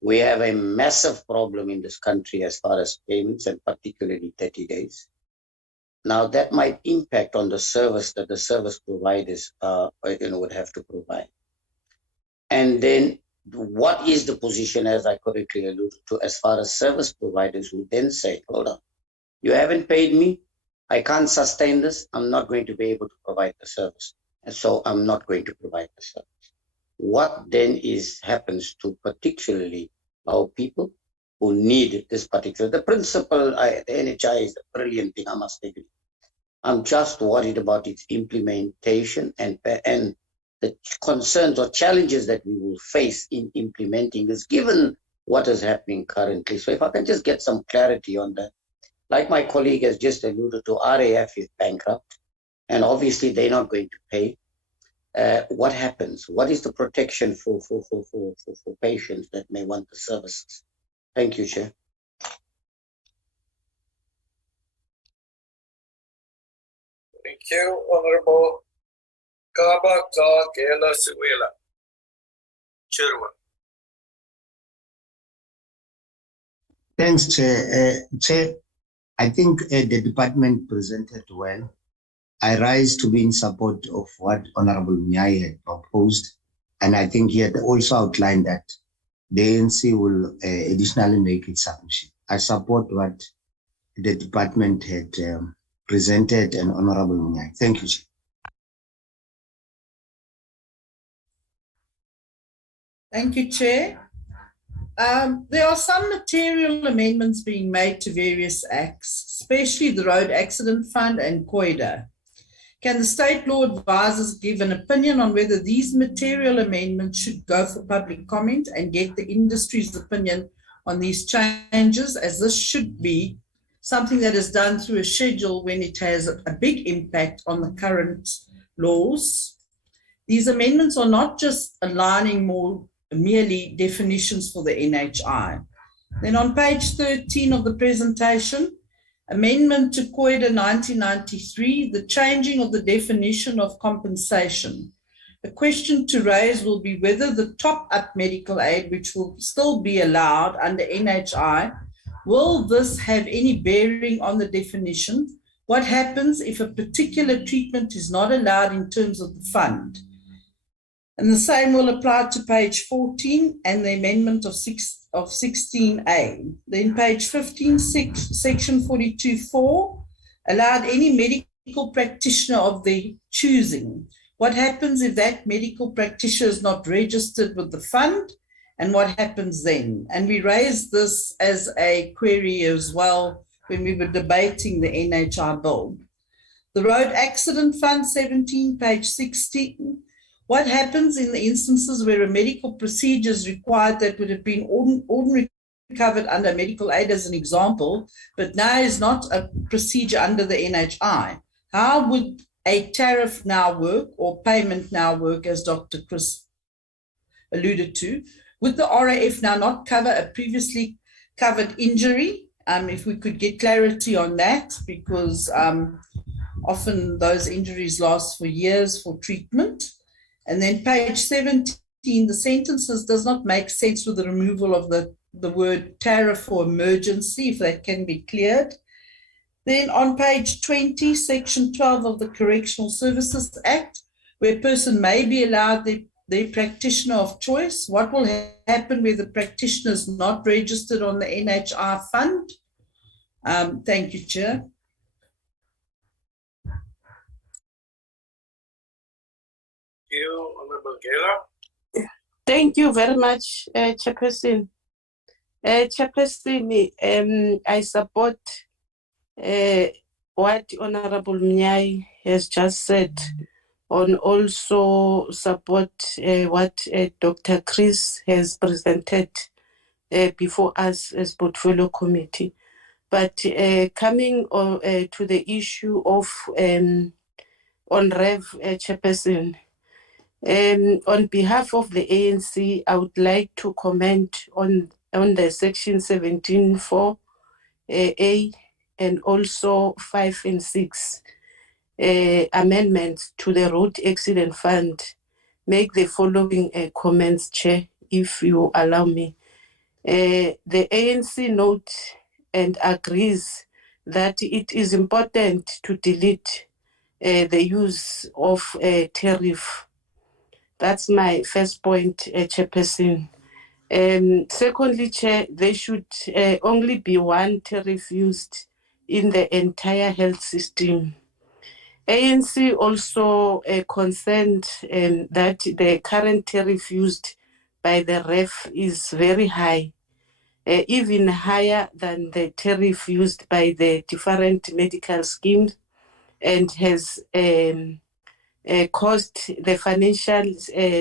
we have a massive problem in this country as far as payments, and particularly 30 days. Now that might impact on the service that the service providers would have to provide. And then what is the position, as I correctly alluded to, as far as service providers who then say, hold on, you haven't paid me, I can't sustain this, I'm not going to be able to provide the service. And so I'm not going to provide the service. What then happens to particularly our people who need this particular, the principle, the NHI is a brilliant thing, I must agree. I'm just worried about its implementation and the concerns or challenges that we will face in implementing this, given what is happening currently. So if I can just get some clarity on that. Like my colleague has just alluded to, RAF is bankrupt, and obviously they're not going to pay. What happens? What is the protection for patients that may want the services? Thank you, Chair. Thank you, Honorable Kaba Gela Siwela. Chairman. Thanks, Chair. Chair, I think the department presented well. I rise to be in support of what Honorable Nyai had proposed, and I think he had also outlined that the ANC will additionally make its submission. I support what the department had presented and Honorable Nyai. Thank you, Chair. Thank you, Chair. There are some material amendments being made to various acts, especially the Road Accident Fund and COIDA. Can the state law advisors give an opinion on whether these material amendments should go for public comment and get the industry's opinion on these changes, as this should be something that is done through a schedule when it has a big impact on the current laws? These amendments are not just aligning merely definitions for the NHI. Then on page 13 of the presentation, Amendment to COIDA 1993, the changing of the definition of compensation. The question to raise will be whether the top-up medical aid, which will still be allowed under NHI, will this have any bearing on the definition? What happens if a particular treatment is not allowed in terms of the fund? And the same will apply to page 14 and the amendment of 16A. Then page 15, section 42.4, allowed any medical practitioner of their choosing. What happens if that medical practitioner is not registered with the fund? And what happens then? And we raised this as a query as well when we were debating the NHI bill. The Road Accident Fund 17, page 16. What happens in the instances where a medical procedure is required that would have been ordinarily covered under medical aid, as an example, but now is not a procedure under the NHI? How would a tariff now work, or payment now work, as Dr. Chris alluded to? Would the RAF now not cover a previously covered injury? If we could get clarity on that, because often those injuries last for years for treatment. And then page 17, the sentences does not make sense with the removal of the word tariff for emergency, if that can be cleared. Then on page 20, section 12 of the Correctional Services Act, where a person may be allowed their practitioner of choice, what will happen where the practitioner is not registered on the NHI fund? Thank you, Chair. Thank you, Honorable Gela. Thank you very much, Chairperson. Chairperson, I support what Honorable Mnyai has just said, and also support what Dr. Chris has presented before us as Portfolio Committee. But coming to the issue of on Rev Chairperson, on behalf of the ANC, I would like to comment on the section 17.4 A and also 5 and 6 amendments to the Road Accident Fund. Make the following comments, Chair, if you allow me. The ANC notes and agrees that it is important to delete the use of tariff. That's my first point, Chairperson. Secondly, Chair, there should only be one tariff used in the entire health system. ANC also concerned that the current tariff used by the REF is very high, even higher than the tariff used by the different medical schemes, and has caused the financial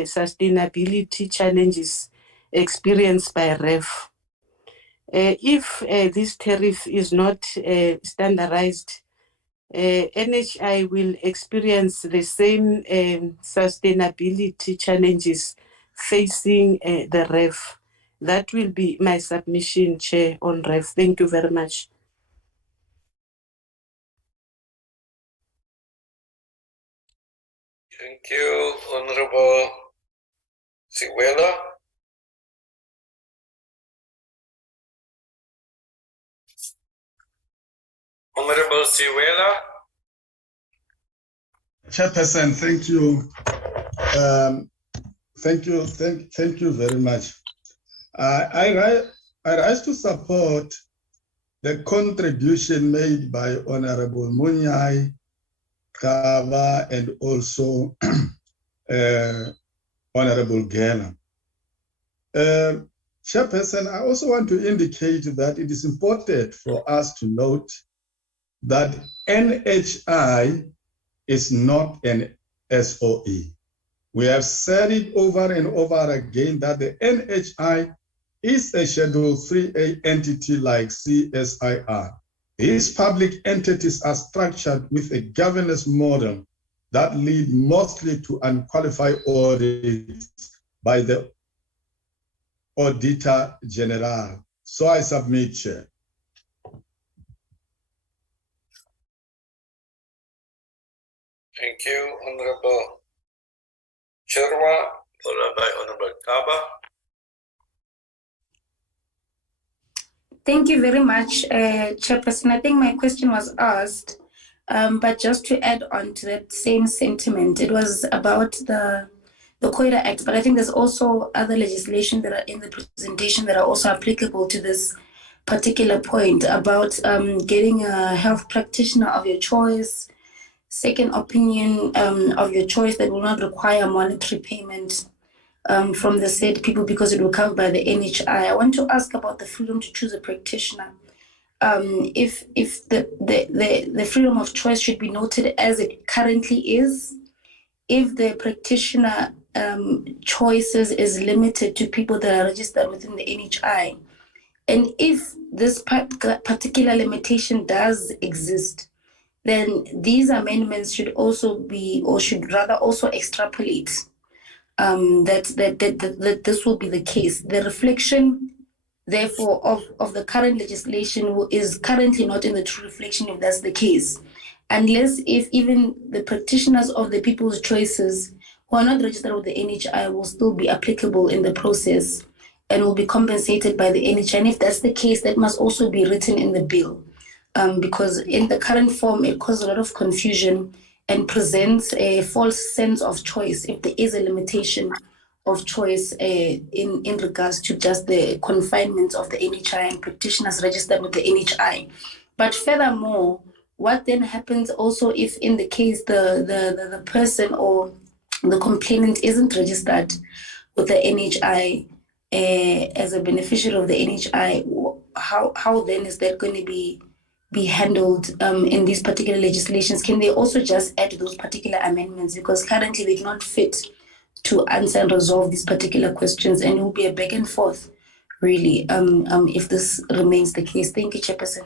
sustainability challenges experienced by REF. If this tariff is not standardized, NHI will experience the same sustainability challenges facing the REF. That will be my submission, Chair, on REF. Thank you very much. Thank you, Honorable Siwela. Honorable Siwela. Chairperson, thank you. Thank you very much. I rise to support the contribution made by Honorable Munyai, Kava, and also Honorable Gela. Chairperson, I also want to indicate that it is important for us to note that NHI is not an SOE. We have said it over and over again that the NHI is a Schedule 3A entity like CSIR. These public entities are structured with a governance model that lead mostly to unqualified audits by the Auditor General. So I submit, Chair. Thank you, Honorable Sharma, followed by Honorable Kaba. Thank you very much, Chairperson. I think my question was asked, but just to add on to that same sentiment, it was about the COIDA Act, but I think there's also other legislation that are in the presentation that are also applicable to this particular point about getting a health practitioner of your choice, second opinion of your choice that will not require monetary payment from the said people because it will cover by the NHI. I want to ask about the freedom to choose a practitioner. If the freedom of choice should be noted as it currently is, if the practitioner choices is limited to people that are registered within the NHI, and if this particular limitation does exist, then these amendments should also be, or should rather also extrapolate that this will be the case. The reflection, therefore, of the current legislation is currently not in the true reflection if that's the case. Unless if even the practitioners of the people's choices who are not registered with the NHI will still be applicable in the process and will be compensated by the NHI. And if that's the case, that must also be written in the bill. Because in the current form, it causes a lot of confusion and presents a false sense of choice if there is a limitation of choice in regards to just the confinement of the NHI and practitioners registered with the NHI. But furthermore, what then happens also if in the case the person or the complainant isn't registered with the NHI as a beneficiary of the NHI, how then is that going to be handled in these particular legislations? Can they also just add those particular amendments? Because currently they do not fit to answer and resolve these particular questions, and it will be a back and forth, really, if this remains the case. Thank you, Chairperson.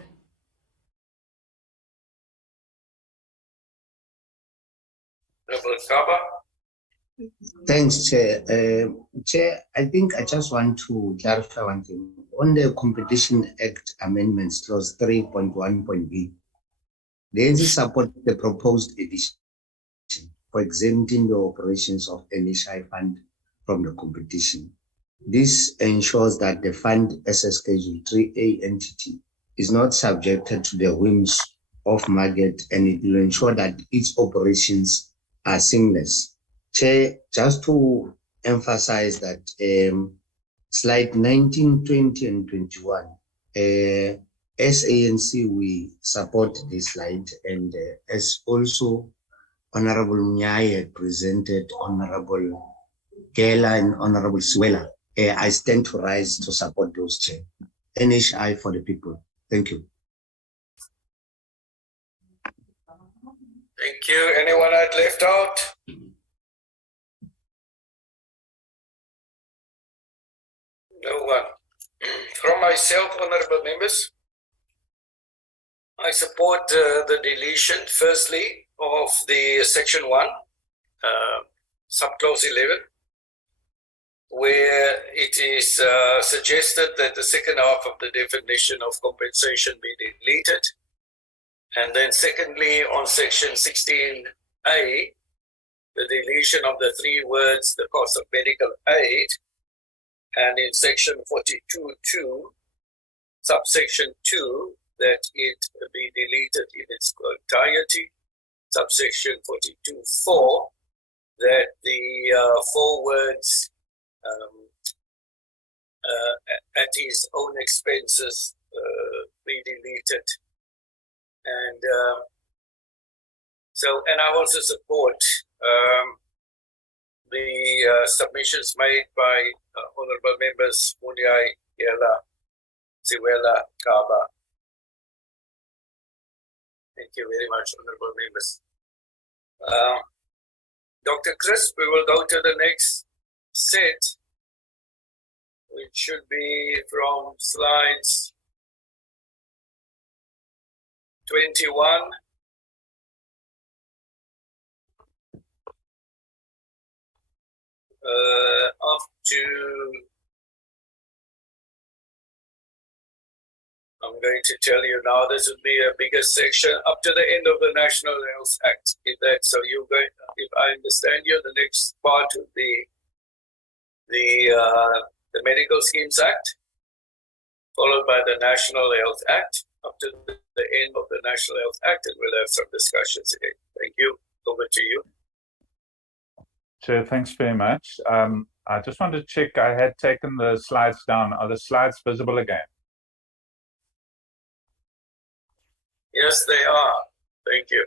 Thanks, Chair. Chair, I think I just want to clarify one thing. On the Competition Act Amendments, Clause 3.1.b, the ANC support the proposed addition for exempting the operations of NHI fund from the competition. This ensures that the fund as a Schedule 3A entity is not subjected to the whims of market, and it will ensure that its operations are seamless. Chair, just to emphasize that slide 19, 20, and 21, as ANC, we support this slide, and as also Honorable Munyaye presented, Honorable Gela and Honorable Suela, I stand to rise to support those, Chair. NHI for the people. Thank you. Thank you. Anyone I'd left out? No one. From myself, honorable members, I support the deletion, firstly, of the section 1, subclause 11, where it is suggested that the second half of the definition of compensation be deleted. And then secondly, on section 16A, the deletion of the 3 words, the cost of medical aid, and in section 42.2, subsection 2, that it be deleted in its entirety, subsection 42.4, that the 4 words at his own expenses be deleted. And and I also support the submissions made by honorable members Munyai, Yela, Siwela, Kaba. Thank you very much, honorable members. Dr. Chris, we will go to the next set, which should be from slides 21 up to, I'm going to tell you now. This will be a bigger section up to the end of the National Health Act. So you're going, if I understand you, the next part will be the Medical Schemes Act, followed by the National Health Act, up to the end of the National Health Act, and we'll have some discussions again. Thank you. Over to you. Chair, thanks very much. I just wanted to check, I had taken the slides down. Are the slides visible again? Yes, they are. Thank you.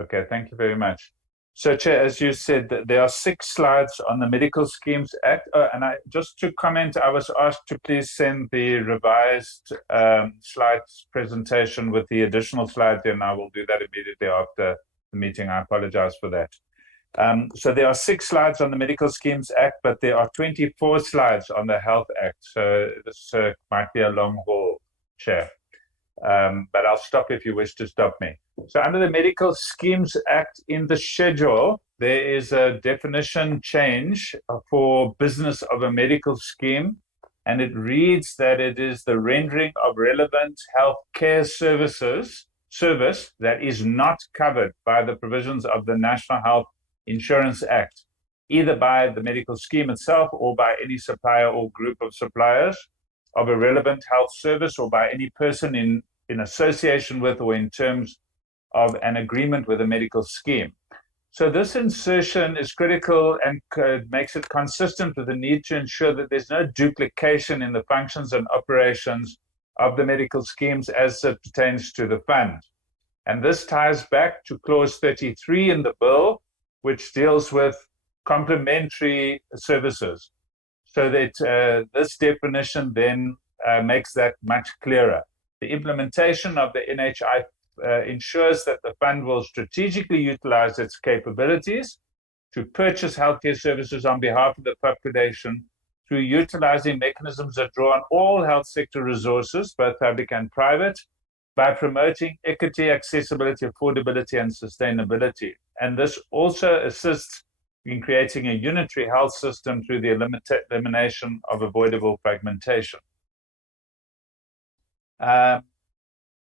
Okay, thank you very much. So, Chair, as you said, there are 6 slides on the Medical Schemes Act. And just to comment, I was asked to please send the revised slides presentation with the additional slides, and I will do that immediately after the meeting. I apologize for that. So there are 6 slides on the Medical Schemes Act, but there are 24 slides on the Health Act. So this might be a long haul, Chair. But I'll stop if you wish to stop me. So under the Medical Schemes Act, in the schedule, there is a definition change for business of a medical scheme, and it reads that it is the rendering of relevant health care service that is not covered by the provisions of the National Health Insurance Act, either by the medical scheme itself or by any supplier or group of suppliers of a relevant health service, or by any person in association with or in terms of an agreement with a medical scheme. So this insertion is critical and makes it consistent with the need to ensure that there's no duplication in the functions and operations of the medical schemes as it pertains to the fund. And this ties back to clause 33 in the bill, which deals with complementary services. So that this definition then makes that much clearer. The implementation of the NHI ensures that the fund will strategically utilize its capabilities to purchase healthcare services on behalf of the population through utilizing mechanisms that draw on all health sector resources, both public and private, by promoting equity, accessibility, affordability, and sustainability. And this also assists in creating a unitary health system through the elimination of avoidable fragmentation.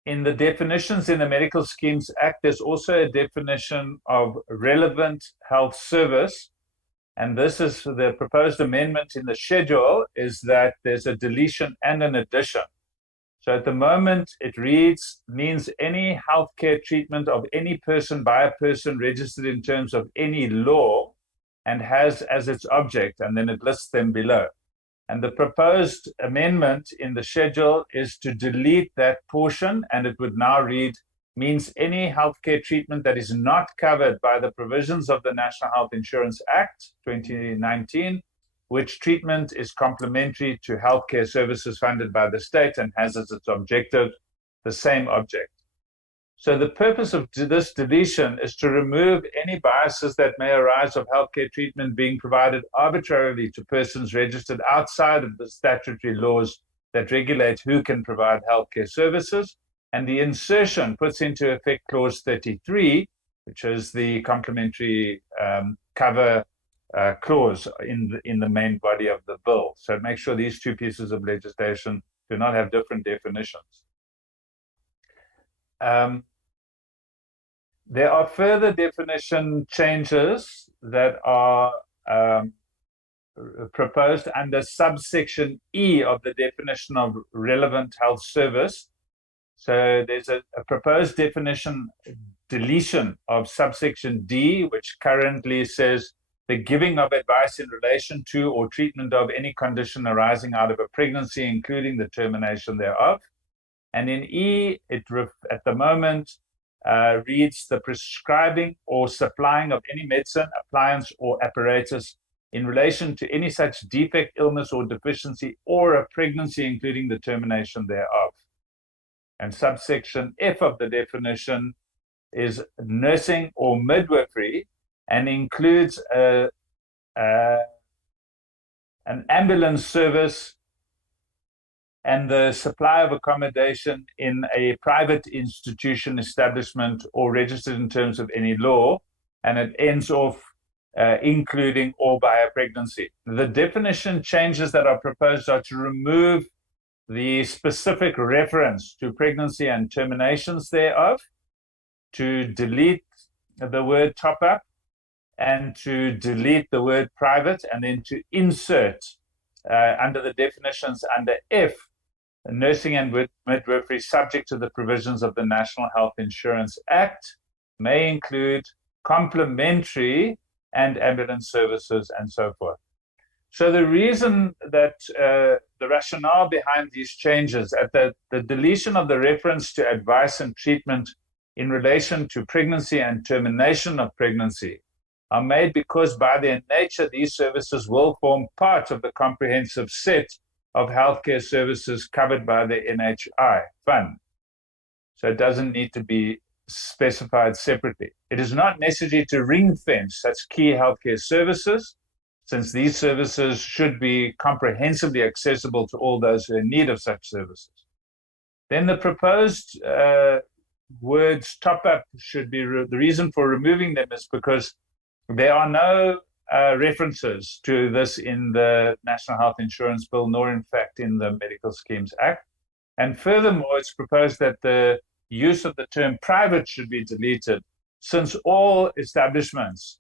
In the definitions in the Medical Schemes Act, there's also a definition of relevant health service. And this is the proposed amendment in the schedule, is that there's a deletion and an addition. So at the moment, it means any healthcare treatment of any person by a person registered in terms of any law and has as its object, and then it lists them below. And the proposed amendment in the schedule is to delete that portion, and it would now read, means any healthcare treatment that is not covered by the provisions of the National Health Insurance Act 2019, which treatment is complementary to healthcare services funded by the state and has as its objective the same object. So the purpose of this deletion is to remove any biases that may arise of healthcare treatment being provided arbitrarily to persons registered outside of the statutory laws that regulate who can provide healthcare services. And the insertion puts into effect clause 33, which is the complementary cover clause in the main body of the bill. So make sure these two pieces of legislation do not have different definitions. There are further definition changes that are proposed under subsection E of the definition of relevant health service. So there's a proposed definition deletion of subsection D, which currently says the giving of advice in relation to or treatment of any condition arising out of a pregnancy, including the termination thereof. And in E, at the moment, reads the prescribing or supplying of any medicine, appliance, or apparatus in relation to any such defect, illness, or deficiency, or a pregnancy, including the termination thereof. And subsection F of the definition is nursing or midwifery, and includes an ambulance service and the supply of accommodation in a private institution, establishment, or registered in terms of any law, and it ends off including or by a pregnancy. The definition changes that are proposed are to remove the specific reference to pregnancy and terminations thereof, to delete the word top up, and to delete the word private, and then to insert under the definitions under F, nursing and midwifery subject to the provisions of the National Health Insurance Act may include complementary and ambulance services and so forth. So the reason that the rationale behind these changes at the deletion of the reference to advice and treatment in relation to pregnancy and termination of pregnancy are made because by their nature, these services will form part of the comprehensive set of healthcare services covered by the NHI fund. So it doesn't need to be specified separately. It is not necessary to ring-fence such key healthcare services, since these services should be comprehensively accessible to all those who are in need of such services. Then the proposed words top up should be, the reason for removing them is because there are no references to this in the National Health Insurance Bill, nor in fact in the Medical Schemes Act. And furthermore, it's proposed that the use of the term private should be deleted, since all establishments,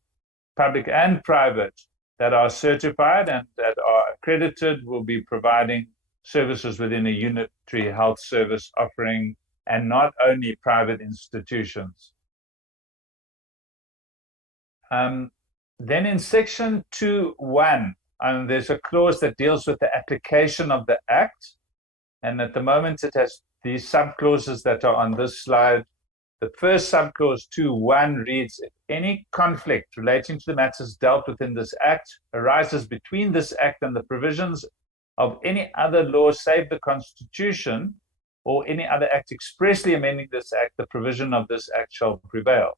public and private, that are certified and that are accredited will be providing services within a unitary health service offering, and not only private institutions. Then in section 2.1, there's a clause that deals with the application of the Act. And at the moment, it has these subclauses that are on this slide. The first subclause 2.1 reads, if any conflict relating to the matters dealt with in this Act arises between this Act and the provisions of any other law save the Constitution, or any other Act expressly amending this Act, the provision of this Act shall prevail.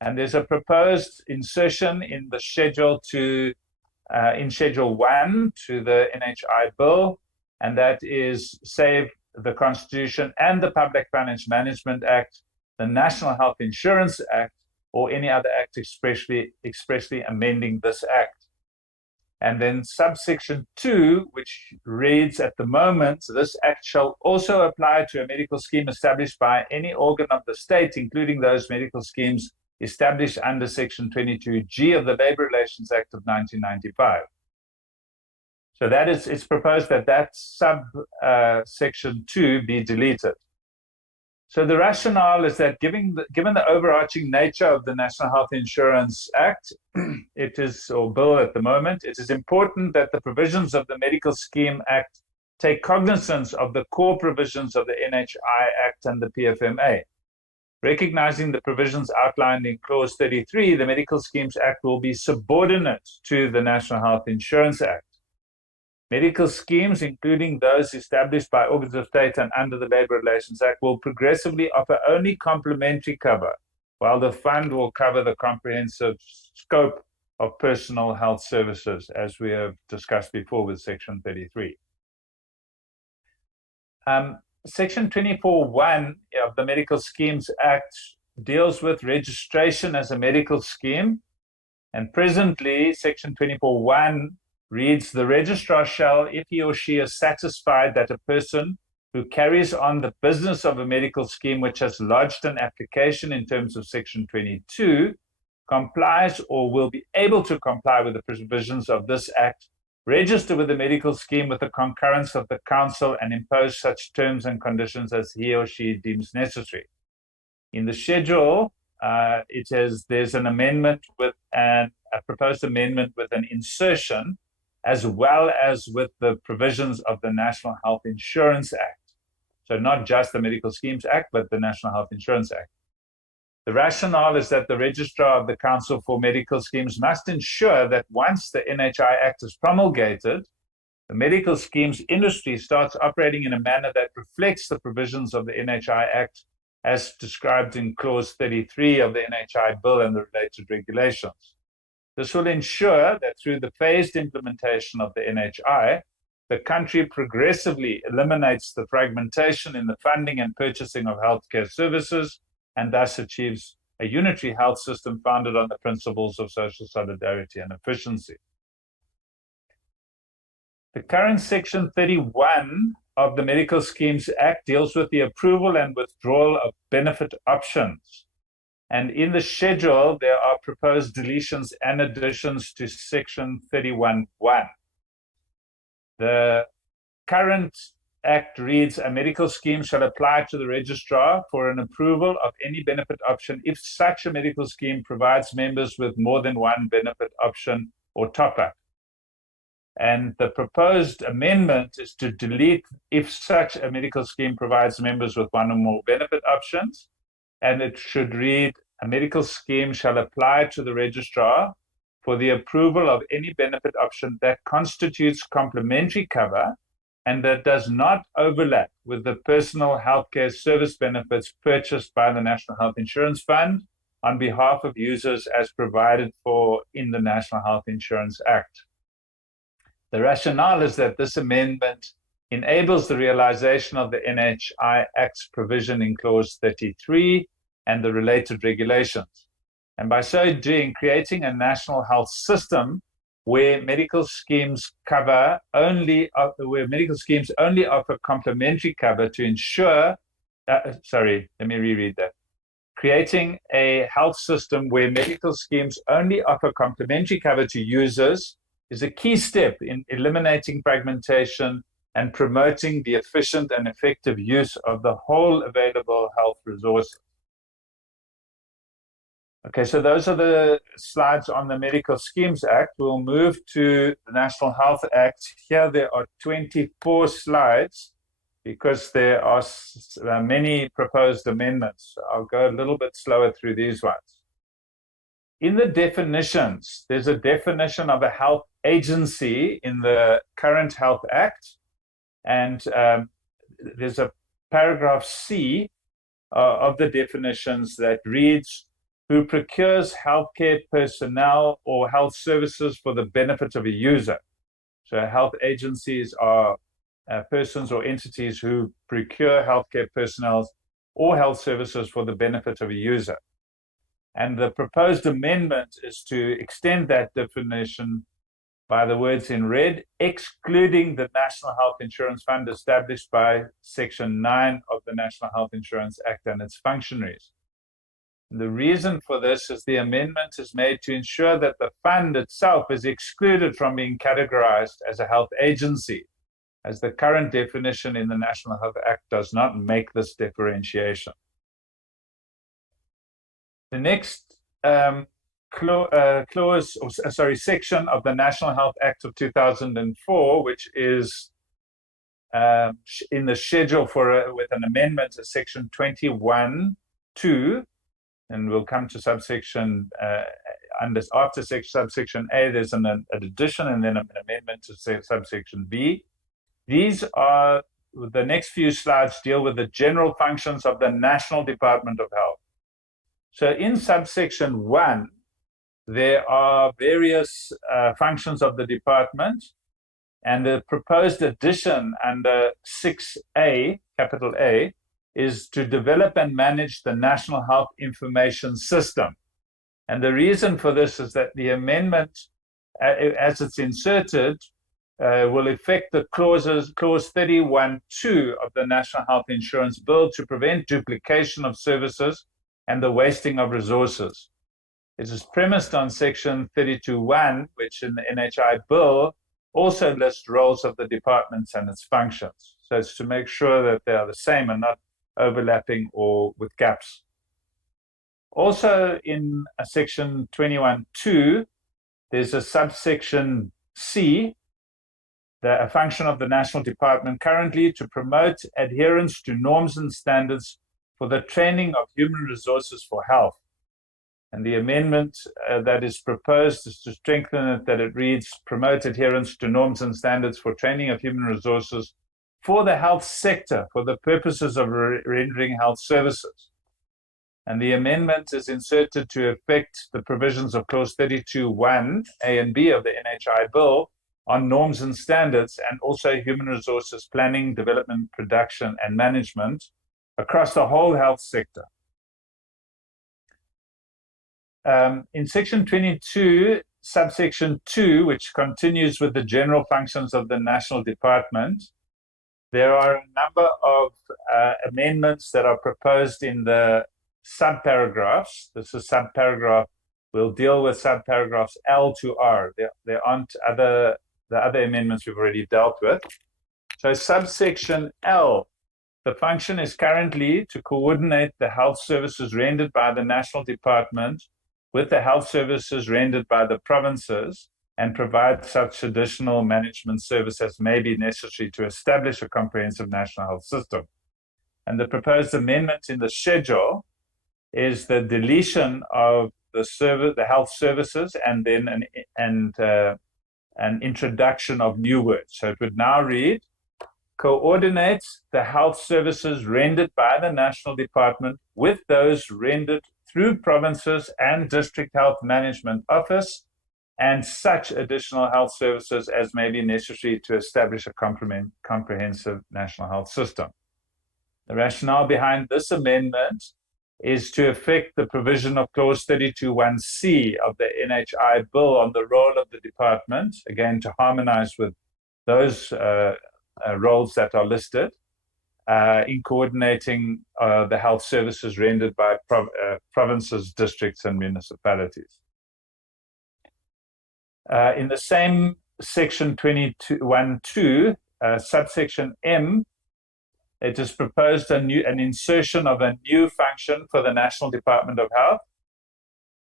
And there's a proposed insertion in the schedule in Schedule 1 to the NHI bill, and that is save the Constitution and the Public Finance Management Act, the National Health Insurance Act, or any other act expressly amending this Act. And then subsection 2, which reads, at the moment, this Act shall also apply to a medical scheme established by any organ of the state, including those medical schemes established under Section 22G of the Labor Relations Act of 1995. So that is, it's proposed that that subsection 2 be deleted. So the rationale is that given the overarching nature of the National Health Insurance Act, it is, or bill at the moment, it is important that the provisions of the Medical Scheme Act take cognizance of the core provisions of the NHI Act and the PFMA. Recognizing the provisions outlined in Clause 33, the Medical Schemes Act will be subordinate to the National Health Insurance Act. Medical schemes, including those established by organs of state and under the Labor Relations Act, will progressively offer only complementary cover, while the fund will cover the comprehensive scope of personal health services, as we have discussed before with Section 33. Section 24.1 of the Medical Schemes Act deals with registration as a medical scheme, and presently Section 24.1 reads, the registrar shall, if he or she is satisfied that a person who carries on the business of a medical scheme which has lodged an application in terms of Section 22, complies or will be able to comply with the provisions of this Act, register with the medical scheme with the concurrence of the council and impose such terms and conditions as he or she deems necessary. In the schedule, it says there's an amendment with a proposed amendment with an insertion, as well as with the provisions of the National Health Insurance Act. So not just the Medical Schemes Act, but the National Health Insurance Act. The rationale is that the Registrar of the Council for Medical Schemes must ensure that once the NHI Act is promulgated, the medical schemes industry starts operating in a manner that reflects the provisions of the NHI Act as described in Clause 33 of the NHI Bill and the related regulations. This will ensure that through the phased implementation of the NHI, the country progressively eliminates the fragmentation in the funding and purchasing of healthcare services, and thus achieves a unitary health system founded on the principles of social solidarity and efficiency. The current Section 31 of the Medical Schemes Act deals with the approval and withdrawal of benefit options. And in the schedule, there are proposed deletions and additions to section 31(1). The current Act reads, a medical scheme shall apply to the registrar for an approval of any benefit option if such a medical scheme provides members with more than one benefit option or top-up. And the proposed amendment is to delete if such a medical scheme provides members with one or more benefit options, and it should read, a medical scheme shall apply to the registrar for the approval of any benefit option that constitutes complementary cover and that does not overlap with the personal healthcare service benefits purchased by the National Health Insurance Fund on behalf of users as provided for in the National Health Insurance Act. The rationale is that this amendment enables the realization of the NHI Act's provision in Clause 33 and the related regulations. And by so doing, creating a national health system where medical schemes only offer complementary cover to ensure, creating a health system where medical schemes only offer complementary cover to users is a key step in eliminating fragmentation and promoting the efficient and effective use of the whole available health resources. Okay, so those are the slides on the Medical Schemes Act. We'll move to the National Health Act. Here there are 24 slides because there are many proposed amendments. I'll go a little bit slower through these ones. In the definitions, there's a definition of a health agency in the current Health Act, and there's a paragraph C of the definitions that reads, who procures healthcare personnel or health services for the benefit of a user. So health agencies are persons or entities who procure healthcare personnel or health services for the benefit of a user. And the proposed amendment is to extend that definition by the words in red, excluding the National Health Insurance Fund established by Section 9 of the National Health Insurance Act and its functionaries. The reason for this is the amendment is made to ensure that the fund itself is excluded from being categorized as a health agency, as the current definition in the National Health Act does not make this differentiation. The next section of the National Health Act of 2004, which is in the schedule with an amendment to section 21(2), and we'll come to subsection after subsection A, there's an addition and then an amendment to subsection B. These are the next few slides deal with the general functions of the National Department of Health. So in subsection 1, there are various functions of the department, and the proposed addition under 6A, capital A, is to develop and manage the National Health Information System. And the reason for this is that the amendment, as it's inserted, will affect the clause 31(2) of the National Health Insurance Bill to prevent duplication of services and the wasting of resources. It is premised on section 32(1), which in the NHI Bill also lists roles of the departments and its functions. So it's to make sure that they are the same and not overlapping or with gaps. Also in section 21(2), there's a subsection C, a function of the National Department currently to promote adherence to norms and standards for the training of human resources for health. And the amendment that is proposed is to strengthen it, that it reads, promote adherence to norms and standards for training of human resources for the health sector for the purposes of rendering health services. And the amendment is inserted to affect the provisions of clause 32(1), A and B of the NHI Bill on norms and standards, and also human resources planning, development, production, and management across the whole health sector. In section 22, subsection 2, which continues with the general functions of the National Department, there are a number of amendments that are proposed in the subparagraphs. This is subparagraph. We'll deal with subparagraphs L to R. There aren't the other amendments we've already dealt with. So subsection L, the function is currently to coordinate the health services rendered by the national department with the health services rendered by the provinces and provide such additional management service as may be necessary to establish a comprehensive national health system. And the proposed amendment in the schedule is the deletion of the health services and then an introduction of new words. So it would now read, coordinates the health services rendered by the national department with those rendered through provinces and district health management office and such additional health services as may be necessary to establish a comprehensive national health system. The rationale behind this amendment is to affect the provision of clause 32(1)(c) of the NHI bill on the role of the department, again to harmonize with those roles that are listed in coordinating the health services rendered by provinces, districts, and municipalities. In the same section 22(1)(2), subsection M, it is proposed an insertion of a new function for the National Department of Health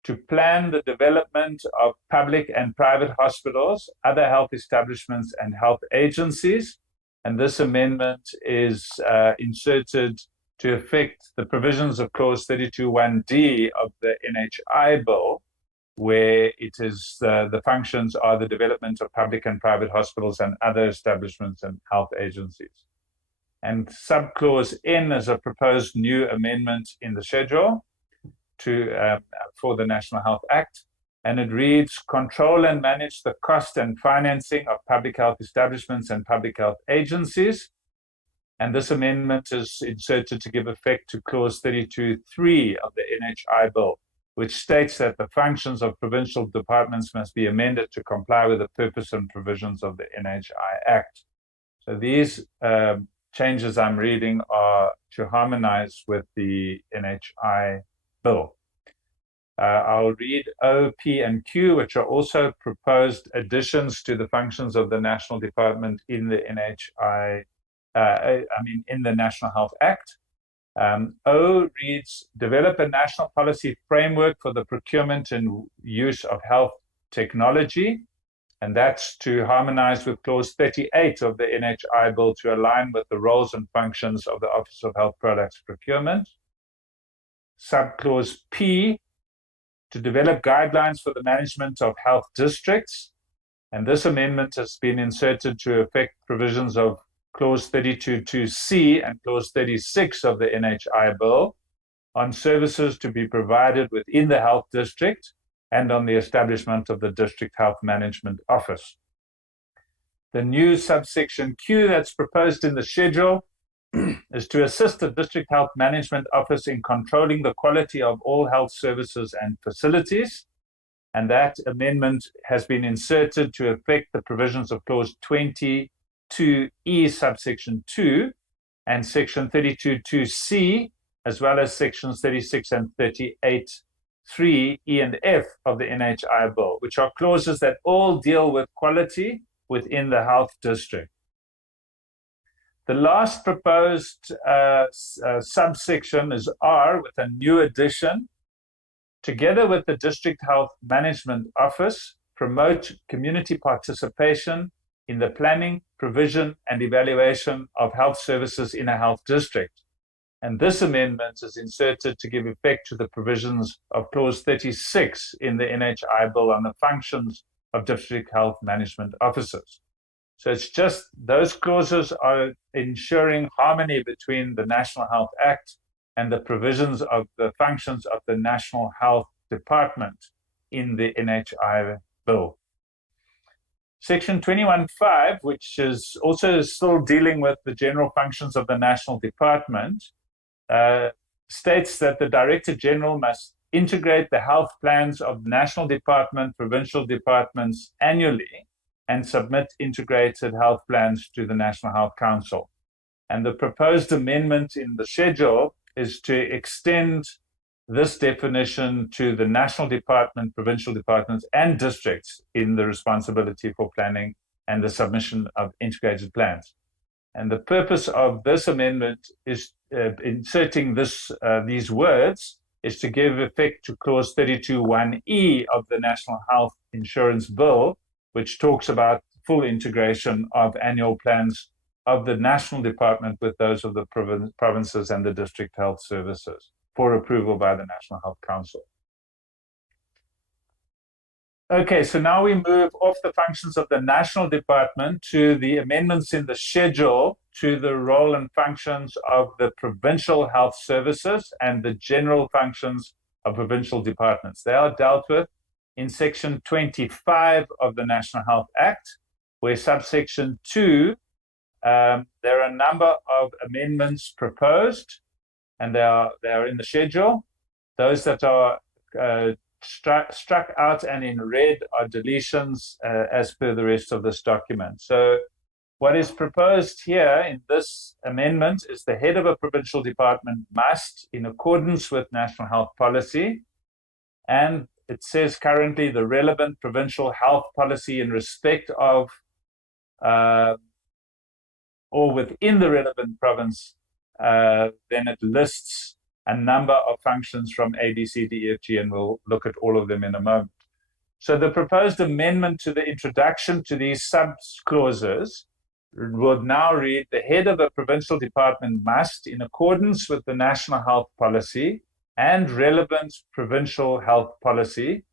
to plan the development of public and private hospitals, other health establishments, and health agencies. And this amendment is inserted to affect the provisions of clause 32(1)(d) of the NHI bill, where it is the functions are the development of public and private hospitals and other establishments and health agencies. And subclause N is a proposed new amendment in the schedule for the National Health Act. And it reads, control and manage the cost and financing of public health establishments and public health agencies. And this amendment is inserted to give effect to clause 32(3) of the NHI bill, which states that the functions of provincial departments must be amended to comply with the purpose and provisions of the NHI Act. So these changes I'm reading are to harmonize with the NHI bill. I'll read O, P, and Q, which are also proposed additions to the functions of the National Department in the in the National Health Act. O reads, develop a national policy framework for the procurement and use of health technology. And that's to harmonize with clause 38 of the NHI bill to align with the roles and functions of the Office of Health Products Procurement. Subclause P, to develop guidelines for the management of health districts. And this amendment has been inserted to affect provisions of clause 32(2)(c) and clause 36 of the NHI bill on services to be provided within the health district and on the establishment of the District Health Management Office. The new subsection Q that's proposed in the schedule is to assist the District Health Management Office in controlling the quality of all health services and facilities. And that amendment has been inserted to affect the provisions of clause 22(e) subsection 2 and section 32(2)(c), as well as sections 36 and 38(3) E and F of the NHI bill, which are clauses that all deal with quality within the health district. The last proposed subsection is R with a new addition. Together with the District Health Management Office, promote community participation in the planning, provision, and evaluation of health services in a health district. And this amendment is inserted to give effect to the provisions of clause 36 in the NHI bill on the functions of district health management officers. So it's just those clauses are ensuring harmony between the National Health Act and the provisions of the functions of the National Health Department in the NHI bill. Section 21(5), which is also still dealing with the general functions of the National Department, states that the Director General must integrate the health plans of national department, provincial departments annually and submit integrated health plans to the National Health Council. And the proposed amendment in the schedule is to extend this definition to the national department, provincial departments, and districts in the responsibility for planning and the submission of integrated plans. And the purpose of this amendment is inserting these words is to give effect to clause 32(1)(e) of the National Health Insurance Bill, which talks about full integration of annual plans of the national department with those of the provinces and the district health services for approval by the National Health Council. Okay, so now we move off the functions of the national department to the amendments in the schedule to the role and functions of the provincial health services and the general functions of provincial departments. They are dealt with in section 25 of the National Health Act, where subsection 2, there are a number of amendments proposed, and they are in the schedule. Those that are struck out and in red are deletions as per the rest of this document. So what is proposed here in this amendment is the head of a provincial department must, in accordance with national health policy, and it says currently the relevant provincial health policy in respect of or within the relevant province, then it lists a number of functions from A, B, C, D, E, F, G, and we'll look at all of them in a moment. So the proposed amendment to the introduction to these sub-clauses would now read, the head of a provincial department must, in accordance with the national health policy and relevant provincial health policy,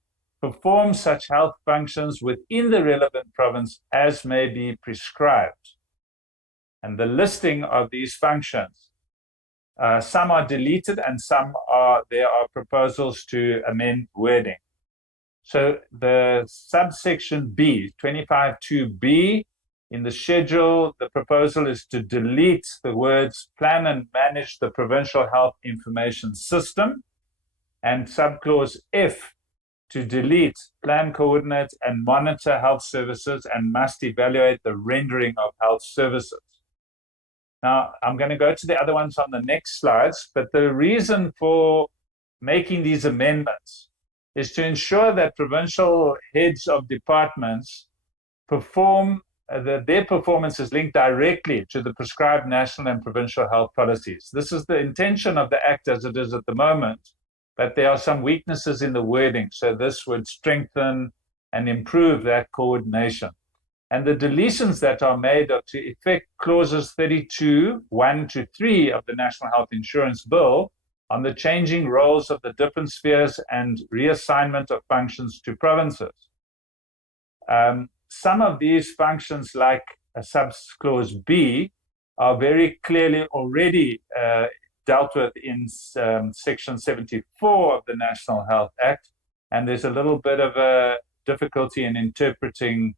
perform such health functions within the relevant province as may be prescribed. And the listing of these functions, some are deleted and there are proposals to amend wording. So the subsection B, 25(2)(b), in the schedule, the proposal is to delete the words plan and manage the provincial health information system, and subclause F to delete plan, coordinate, and monitor health services and must evaluate the rendering of health services. Now, I'm going to go to the other ones on the next slides, but the reason for making these amendments is to ensure that provincial heads of departments perform, that their performance is linked directly to the prescribed national and provincial health policies. This is the intention of the Act as it is at the moment, but there are some weaknesses in the wording, so this would strengthen and improve that coordination. And the deletions that are made are to effect clauses 32(1)(3) of the National Health Insurance Bill on the changing roles of the different spheres and reassignment of functions to provinces. Some of these functions, like subclause B, are very clearly already dealt with in section 74 of the National Health Act, and there's a little bit of a difficulty in interpreting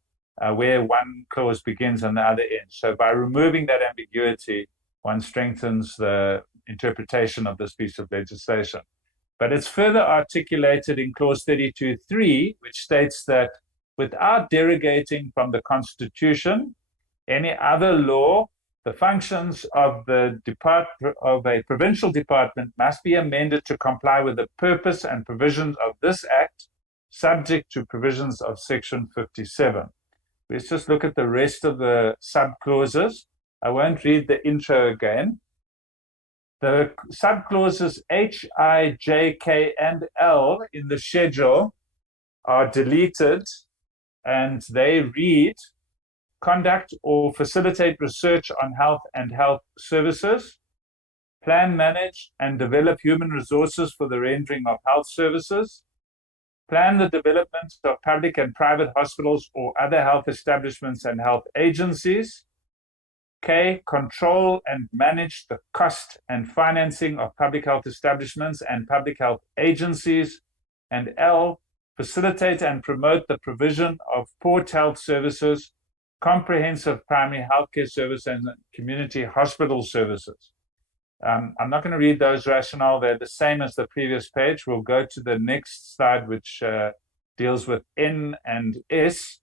where one clause begins and the other ends. So by removing that ambiguity, one strengthens the interpretation of this piece of legislation. But it's further articulated in clause 32(3), which states that without derogating from the Constitution, any other law, the functions of a provincial department must be amended to comply with the purpose and provisions of this Act, subject to provisions of section 57. Let's just look at the rest of the sub-clauses. I won't read the intro again. The sub-clauses H, I, J, K, and L in the schedule are deleted, and they read, conduct or facilitate research on health and health services, plan, manage, and develop human resources for the rendering of health services, plan the development of public and private hospitals or other health establishments and health agencies. K, control and manage the cost and financing of public health establishments and public health agencies. And L, facilitate and promote the provision of port health services, comprehensive primary healthcare service, and community hospital services. I'm not going to read those rationale. They're the same as the previous page. We'll go to the next slide, which deals with N and S.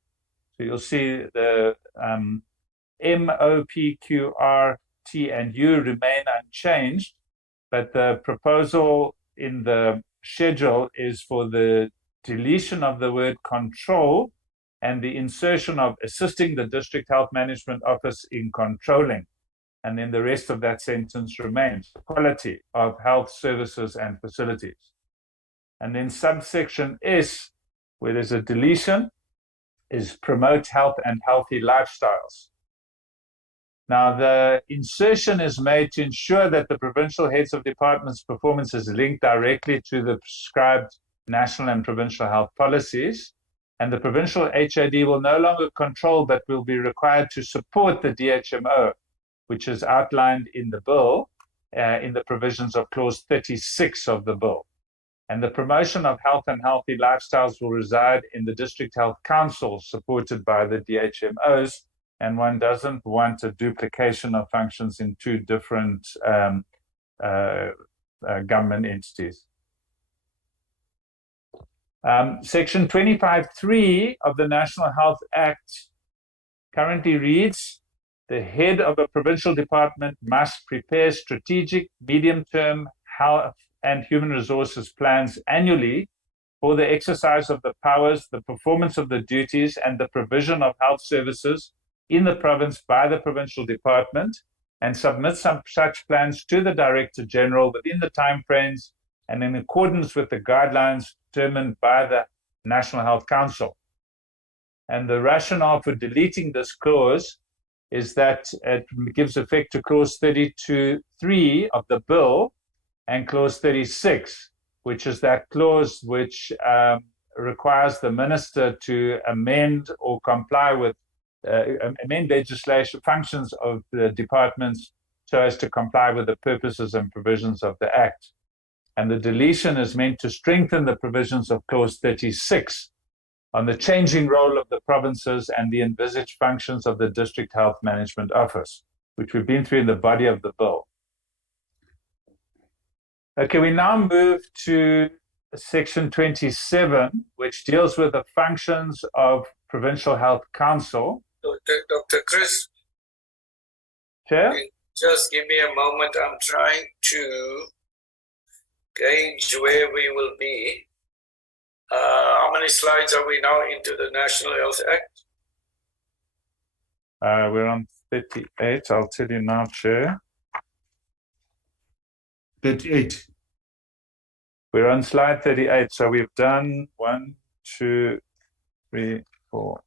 So you'll see the MOPQR T and U remain unchanged, but the proposal in the schedule is for the deletion of the word control and the insertion of assisting the District Health Management Office in controlling. And then the rest of that sentence remains, quality of health services and facilities. And then subsection S, where there's a deletion, is promote health and healthy lifestyles. Now, the insertion is made to ensure that the provincial heads of departments' performance is linked directly to the prescribed national and provincial health policies. And the provincial HAD will no longer control, but will be required to support the DHMO, which is outlined in the bill, in the provisions of clause 36 of the bill. And the promotion of health and healthy lifestyles will reside in the district health councils supported by the DHMOs, and one doesn't want a duplication of functions in two different government entities. Section 25.3 of the National Health Act currently reads, the head of a provincial department must prepare strategic medium-term health and human resources plans annually for the exercise of the powers, the performance of the duties, and the provision of health services in the province by the provincial department, and submit such plans to the Director General within the timeframes and in accordance with the guidelines determined by the National Health Council. And the rationale for deleting this clause is that it gives effect to clause 32.3 of the bill and clause 36, which is that clause which requires the minister to amend or comply with amend legislation functions of the departments so as to comply with the purposes and provisions of the Act. And the deletion is meant to strengthen the provisions of clause 36 on the changing role of the provinces and the envisaged functions of the District Health Management Office, which we've been through in the body of the bill. Okay, we now move to section 27, which deals with the functions of Provincial Health Council. Dr. Chris, Chair? just give me a moment. I'm trying to gauge where we will be. How many slides are we now into the National Health Act? We're on 38. I'll tell you now, Chair. 38. We're on slide 38. So we've done 1, 2, 3, 4,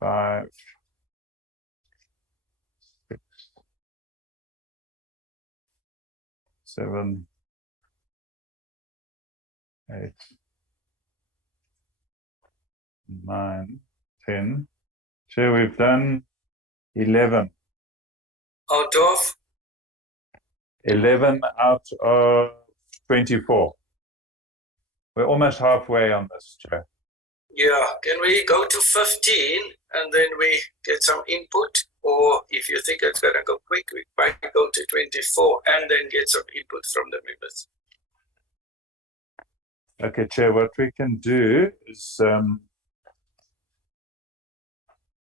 5, 6, 7, 8, 9, 10. Chair, we've done 11. Out of? 11 out of 24. We're almost halfway on this, Chair. Yeah, can we go to 15 and then we get some input? Or if you think it's going to go quick, we might go to 24 and then get some input from the members. Okay, Chair, what we can do is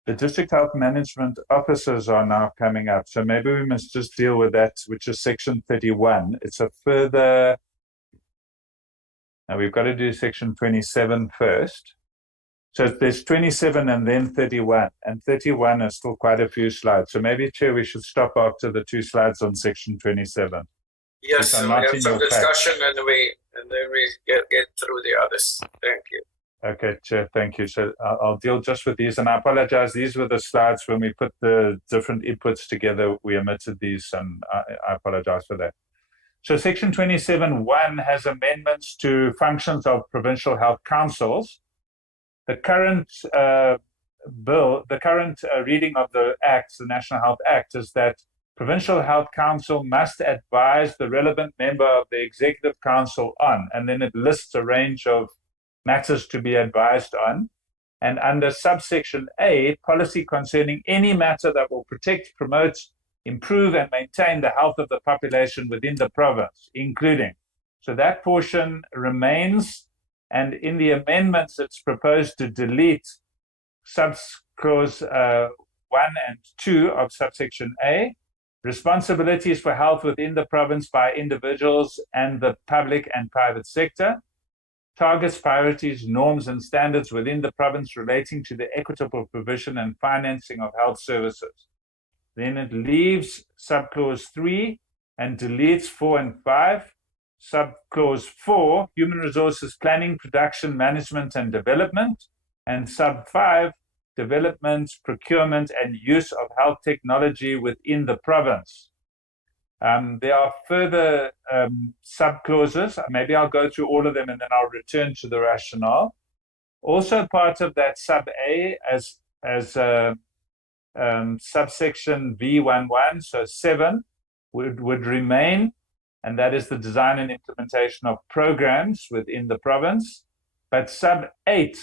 the District Health Management Officers are now coming up. So maybe we must just deal with that, which is section 31. It's a further, now we've got to do section 27 first. So there's 27 and then 31, and 31 is still quite a few slides. So maybe, Chair, we should stop after the 2 slides on section 27. Yes, so we have some discussion and then we get through the others. Thank you. Okay, Chair, thank you. So I'll deal just with these, and I apologize. These were the slides when we put the different inputs together. We omitted these, and I apologize for that. So section 27.1 has amendments to functions of provincial health councils. The current reading of the Act, the National Health Act, is that Provincial Health Council must advise the relevant member of the Executive Council on, and then it lists a range of matters to be advised on. And under subsection A, policy concerning any matter that will protect, promote, improve, and maintain the health of the population within the province, including. So that portion remains. And in the amendments, it's proposed to delete subclause 1 and 2 of subsection A, responsibilities for health within the province by individuals and the public and private sector, targets, priorities, norms, and standards within the province relating to the equitable provision and financing of health services. Then it leaves subclause 3 and deletes 4 and 5. Subclause 4, human resources planning, production, management, and development. And sub 5, development, procurement, and use of health technology within the province. There are further subclauses. Maybe I'll go through all of them and then I'll return to the rationale. Also part of that sub A as subsection V11, so 7, would remain, and that is the design and implementation of programs within the province. But sub 8,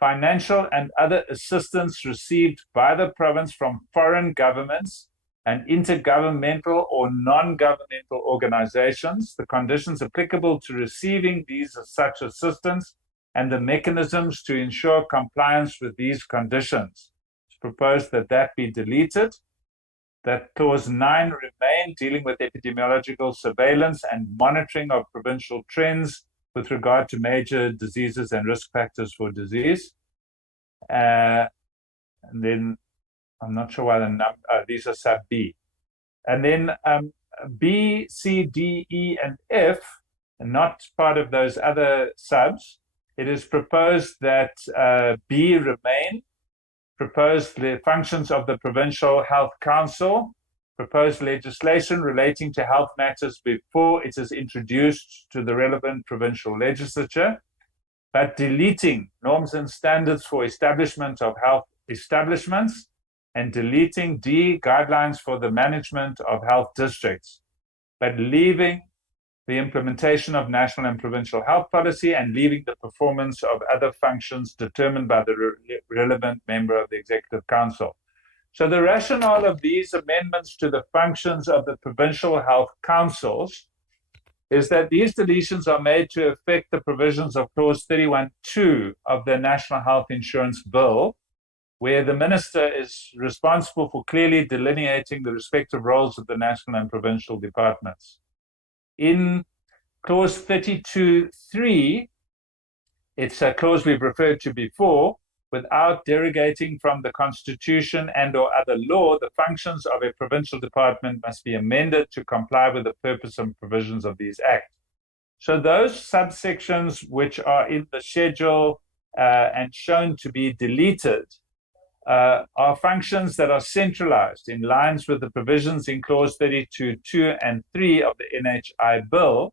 financial and other assistance received by the province from foreign governments and intergovernmental or non-governmental organizations, the conditions applicable to receiving such assistance, and the mechanisms to ensure compliance with these conditions. It's proposed that that be deleted. That clause 9 remain, dealing with epidemiological surveillance and monitoring of provincial trends with regard to major diseases and risk factors for disease. And then I'm not sure why these are sub B. And then B, C, D, E, and F are not part of those other subs. It is proposed that B remain, proposed the functions of the Provincial Health Council, proposed legislation relating to health matters before it is introduced to the relevant provincial legislature, but deleting norms and standards for establishment of health establishments, and deleting D, guidelines for the management of health districts, but leaving the implementation of national and provincial health policy and leaving the performance of other functions determined by the relevant member of the Executive Council. So the rationale of these amendments to the functions of the provincial health councils is that these deletions are made to affect the provisions of clause 31.2 of the National Health Insurance Bill, where the minister is responsible for clearly delineating the respective roles of the national and provincial departments. In clause 32.3, it's a clause we've referred to before, without derogating from the Constitution and or other law, the functions of a provincial department must be amended to comply with the purpose and provisions of these acts. So those subsections which are in the schedule and shown to be deleted are functions that are centralized in lines with the provisions in clause 32.2 and 3 of the NHI bill,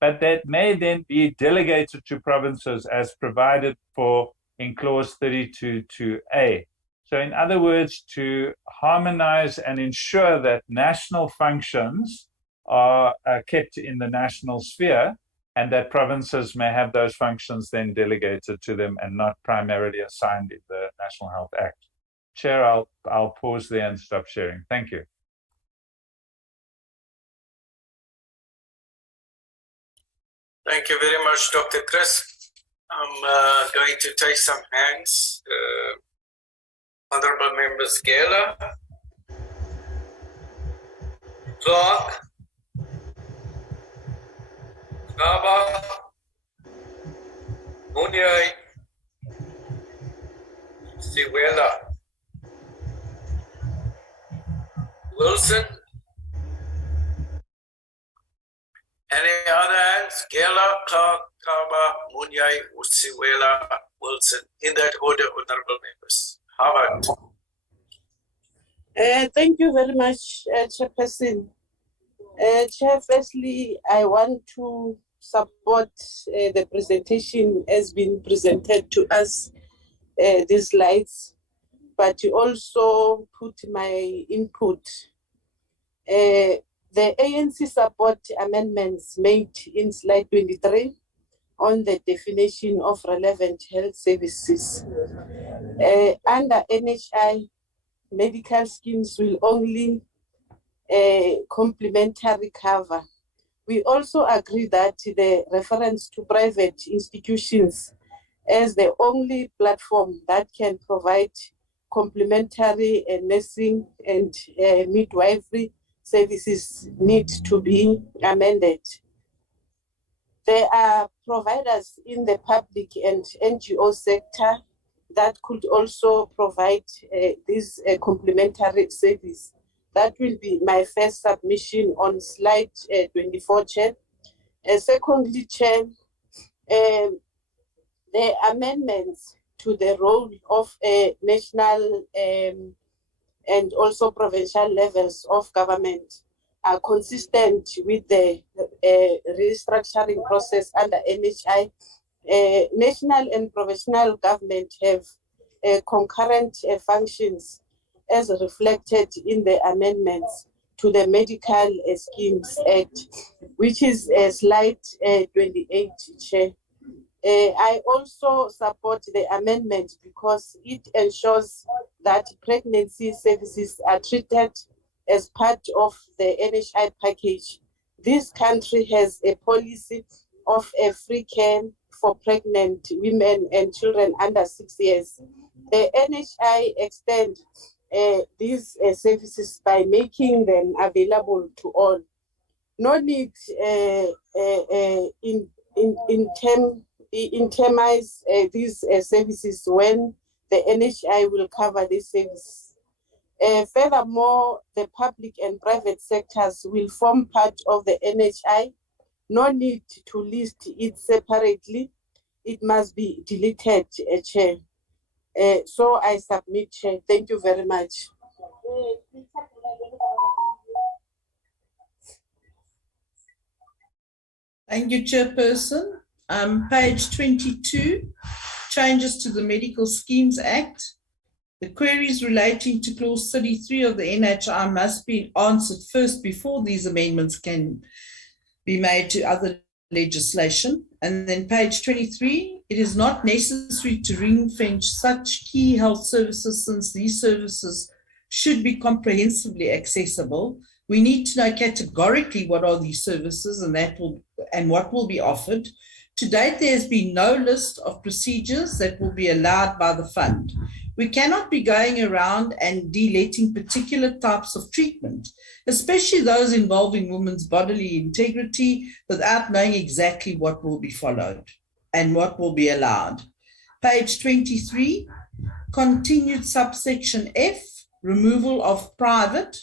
but that may then be delegated to provinces as provided for in clause 32.2a. So in other words, to harmonize and ensure that national functions are kept in the national sphere, and that provinces may have those functions then delegated to them and not primarily assigned in the National Health Act. Chair, I'll pause there and stop sharing. Thank you. Thank you very much, Dr. Chris. I'm going to take some hands. Honorable Members Gela, Clark, Kaba, Munyai, Siwela, Wilson. Any other hands? Gela, Clark, Kaba, Munyai, Siwela, Wilson. In that order, honorable members. Howard. Thank you very much, Chairperson. Chair, firstly, I want to support the presentation as been presented to us, these slides, but to also put my input. The ANC support amendments made in slide 23 on the definition of relevant health services. Under NHI, medical schemes will only complementary cover. We also agree that the reference to private institutions as the only platform that can provide complementary nursing and midwifery services need to be amended. There are providers in the public and NGO sector that could also provide this complementary service. That will be my first submission on slide 24, Chair. Secondly, Chair, the amendments to the role of national and also provincial levels of government are consistent with the restructuring process under NHI. National and provincial government have concurrent functions as reflected in the amendments to the Medical Schemes Act, which is slide 28, Chair. I also support the amendment because it ensures that pregnancy services are treated as part of the NHI package. This country has a policy of a free care for pregnant women and children under 6 years. The NHI extend these services by making them available to all. No need intermise these services when the NHI will cover this service. Furthermore, the public and private sectors will form part of the NHI. No need to list it separately. It must be deleted, Chair. So I submit, Chair. Thank you very much. Thank you, Chairperson. Page 22, changes to the Medical Schemes Act. The queries relating to clause 33 of the NHI must be answered first before these amendments can be made to other legislation. And then page 23, it is not necessary to ring-fence such key health services since these services should be comprehensively accessible. We need to know categorically what are these services and what will be offered. To date, there has been no list of procedures that will be allowed by the fund. We cannot be going around and deleting particular types of treatment, especially those involving women's bodily integrity, without knowing exactly what will be followed and what will be allowed. Page 23, continued subsection F, removal of private.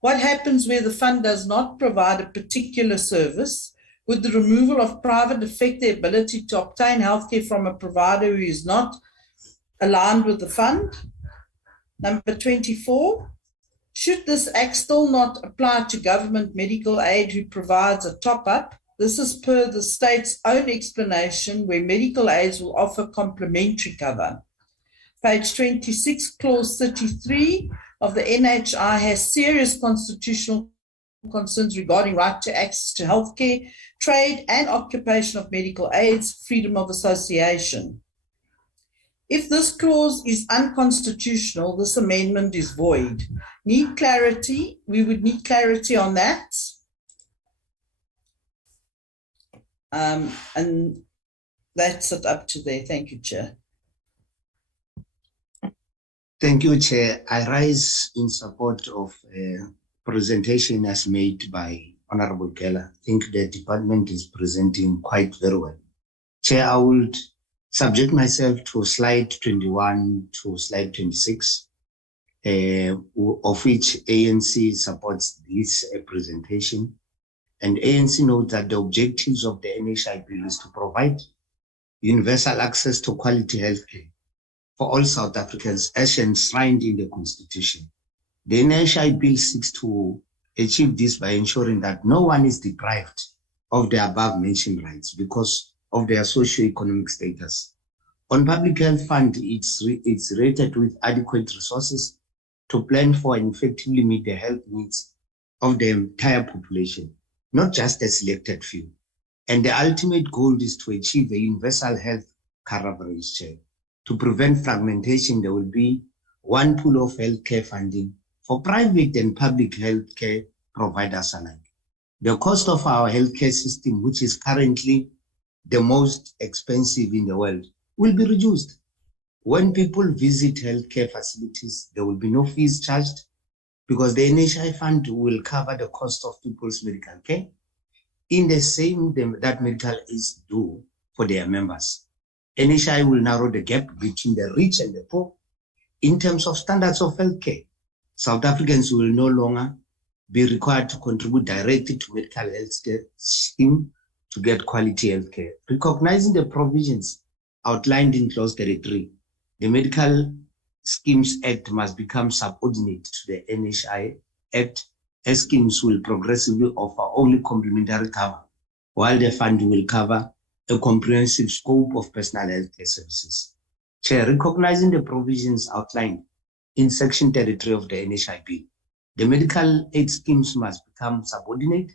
What happens where the fund does not provide a particular service? Would the removal of private affect the ability to obtain healthcare from a provider who is not aligned with the fund? Number 24, should this act still not apply to government medical aid who provides a top-up? This is per the state's own explanation where medical aids will offer complementary cover. Page 26, clause 33 of the NHI has serious constitutional concerns regarding right to access to healthcare, trade and occupation of medical aids, freedom of association. If this clause is unconstitutional, this amendment is void. Need clarity? We would need clarity on that. And that's it up to there. Thank you, Chair. Thank you, Chair. I rise in support of presentation as made by Honorable Geller. I think the department is presenting quite very well. Chair, I would subject myself to slide 21 to slide 26, of which ANC supports this presentation. And ANC notes that the objectives of the NHI bill is to provide universal access to quality healthcare for all South Africans as enshrined in the Constitution. The NHI bill seeks to achieve this by ensuring that no one is deprived of the above-mentioned rights because of their socio-economic status. On public health fund, it's rated with adequate resources to plan for and effectively meet the health needs of the entire population, not just a selected few. And the ultimate goal is to achieve a universal health coverage, Chair. To prevent fragmentation, there will be one pool of healthcare funding for private and public healthcare providers alike. The cost of our healthcare system, which is currently the most expensive in the world, will be reduced. When people visit healthcare facilities, there will be no fees charged because the NHI fund will cover the cost of people's medical care in the same that medical aids do for their members. NHI will narrow the gap between the rich and the poor in terms of standards of healthcare. South Africans will no longer be required to contribute directly to medical health scheme to get quality healthcare. Recognizing the provisions outlined in Clause 33, the Medical Schemes Act must become subordinate to the NHI Act, as schemes will progressively offer only complementary cover, while the fund will cover a comprehensive scope of personal healthcare services. Chair, recognizing the provisions outlined in Section 33 of the NHI Bill, the medical aid schemes must become subordinate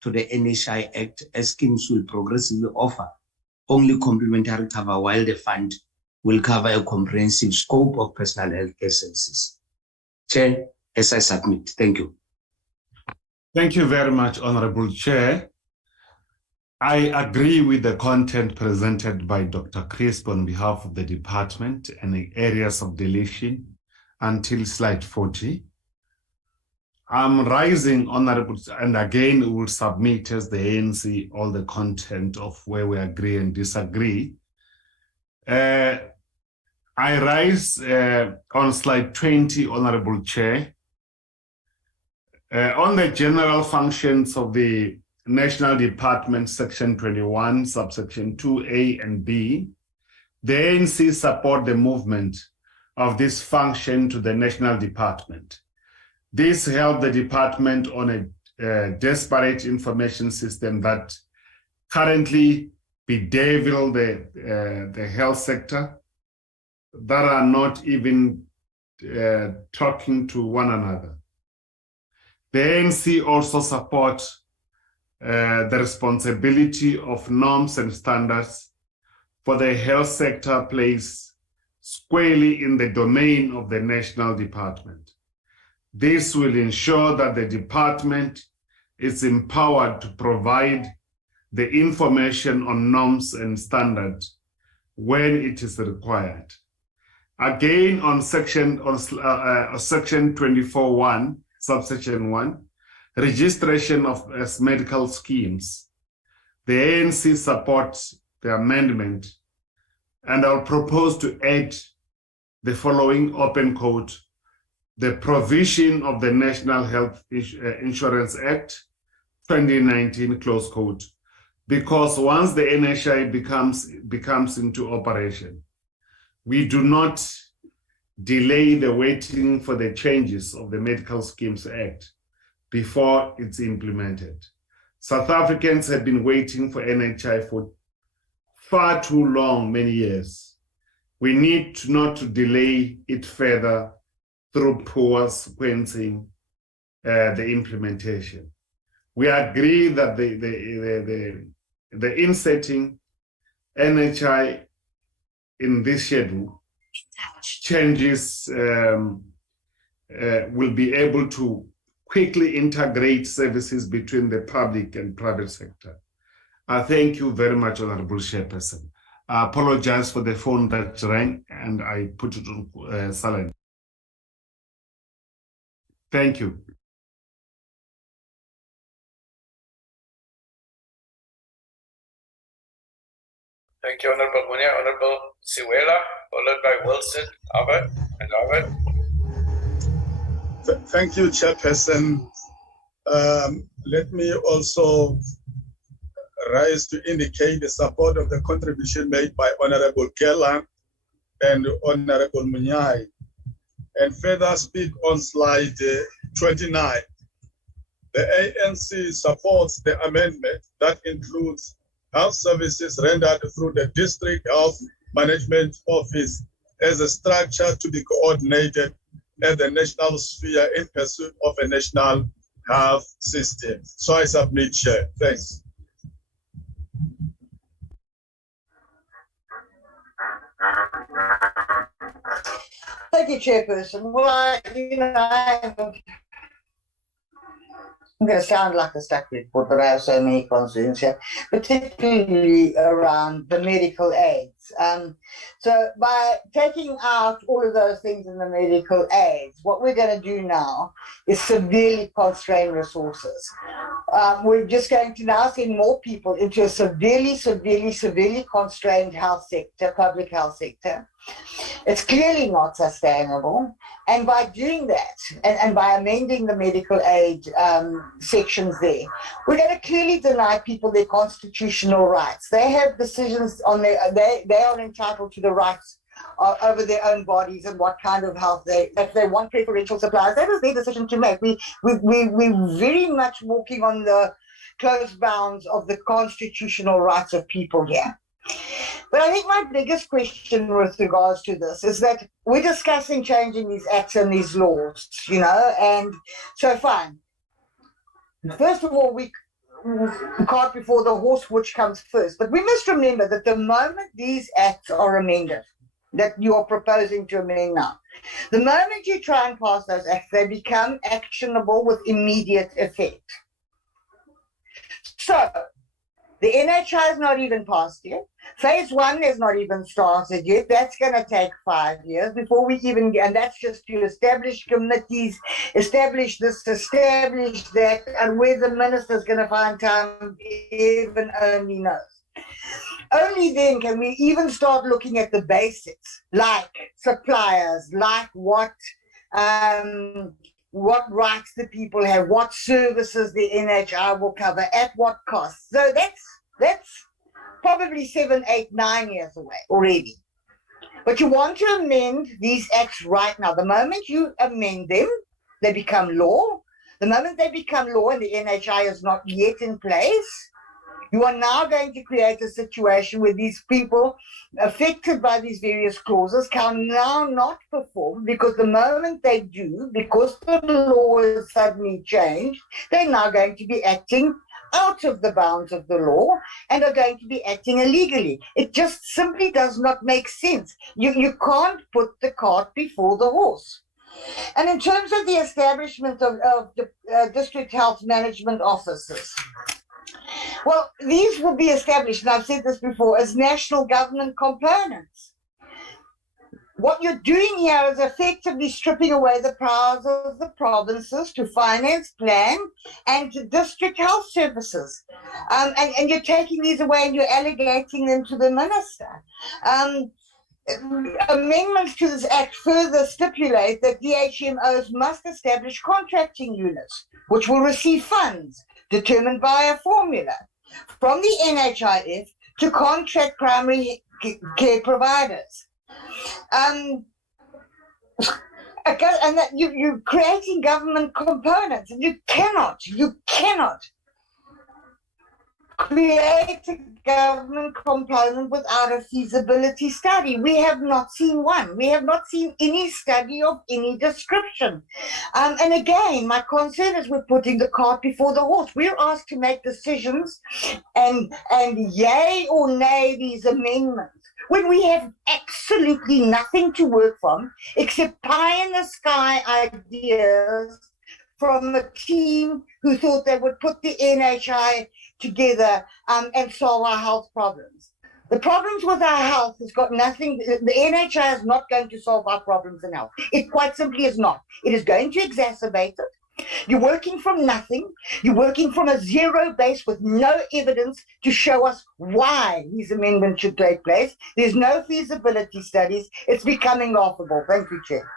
to the NHI Act, as schemes will progressively offer only complementary cover, while the fund will cover a comprehensive scope of personal healthcare services. Chair, as I submit. Thank you. Thank you very much, Honorable Chair. I agree with the content presented by Dr. Crisp on behalf of the department and the areas of deletion until slide 40. I'm rising, Honorable, and again we will submit as the ANC all the content of where we agree and disagree. I rise on slide 20, Honorable Chair. On the general functions of the National Department, Section 21, subsection 2A and B, the ANC support the movement of this function to the National Department. This helped the department on a disparate information system that currently bedevil the health sector, that are not even talking to one another. The ANC also supports the responsibility of norms and standards for the health sector placed squarely in the domain of the National Department. This will ensure that the department is empowered to provide the information on norms and standards when it is required. Again, on section 24(1), subsection 1, registration of as medical schemes, the ANC supports the amendment, and I'll propose to add the following open quote: the provision of the National Health Insurance Act 2019, close quote, because once the NHI becomes into operation, we do not delay the waiting for the changes of the Medical Schemes Act before it's implemented. South Africans have been waiting for NHI for far too long, many years. We need not to delay it further through poor sequencing the implementation. We agree that the insetting NHI in this schedule changes will be able to quickly integrate services between the public and private sector. I thank you very much, Honorable Chairperson. I apologize for the phone that rang and I put it on silent. Thank you. Thank you, Honorable Munya. Honorable Siwela, followed by Wilson, Albert, and Albert. Thank you, Chairperson. Let me also rise to indicate the support of the contribution made by Honorable Kela and Honorable Munyai, and further speak on slide 29. The ANC supports the amendment that includes health services rendered through the District Health Management Office as a structure to be coordinated at the national sphere in pursuit of a national health system. So I submit, Chair. Thanks. Thank you, Chairperson. Well, I'm going to sound like a stack report, but I have so many concerns here, particularly around the medical aids. So by taking out all of those things in the medical aids, what we're going to do now is severely constrain resources. We're just going to now send more people into a severely constrained health sector, public health sector. It's clearly not sustainable. And by doing that, and by amending the medical aid sections there, we're going to clearly deny people their constitutional rights. They have decisions on they are entitled to the rights over their own bodies and what kind of health if they want preferential supplies, that is their decision to make. We're very much walking on the close bounds of the constitutional rights of people here. But I think my biggest question with regards to this is that we're discussing changing these acts and these laws, and so fine. First of all, we cart before the horse, which comes first. But we must remember that the moment these acts are amended, that you are proposing to amend now, the moment you try and pass those acts, they become actionable with immediate effect. So the NHI is not even passed yet. Phase 1 is not even started yet. That's going to take 5 years before we even get, and that's just to establish committees, establish this, establish that, and where the minister's going to find time, even only knows. Only then can we even start looking at the basics, like suppliers, like what rights the people have, what services the NHI will cover, at what cost. So that's probably 7, 8, 9 years away already. But you want to amend these acts right now. The moment you amend them, they become law. The moment they become law and the NHI is not yet in place, you are now going to create a situation where these people affected by these various clauses can now not perform, because the moment they do, because the law is suddenly changed, they're now going to be acting out of the bounds of the law and are going to be acting illegally. It just simply does not make sense. You can't put the cart before the horse. And in terms of the establishment of district health management offices, well, these will be established, and I've said this before, as national government components. What you're doing here is effectively stripping away the powers of the provinces to finance, plan, and to district health services. And you're taking these away and you're allocating them to the minister. Amendments to this act further stipulate that DHMOs must establish contracting units, which will receive funds determined by a formula from the NHIF to contract primary care providers. And that you're creating government components, and you cannot create a government component without a feasibility study. We have not seen one. We have not seen any study of any description. And again, my concern is we're putting the cart before the horse. We're asked to make decisions and yay or nay these amendments when we have absolutely nothing to work from except pie in the sky ideas from a team who thought they would put the NHI together and solve our health problems. The problems with our health has got nothing, the NHI is not going to solve our problems in health. It quite simply is not. It is going to exacerbate it. You're working from nothing. You're working from a zero base with no evidence to show us why these amendments should take place. There's no feasibility studies. It's becoming laughable. Thank you, Chair.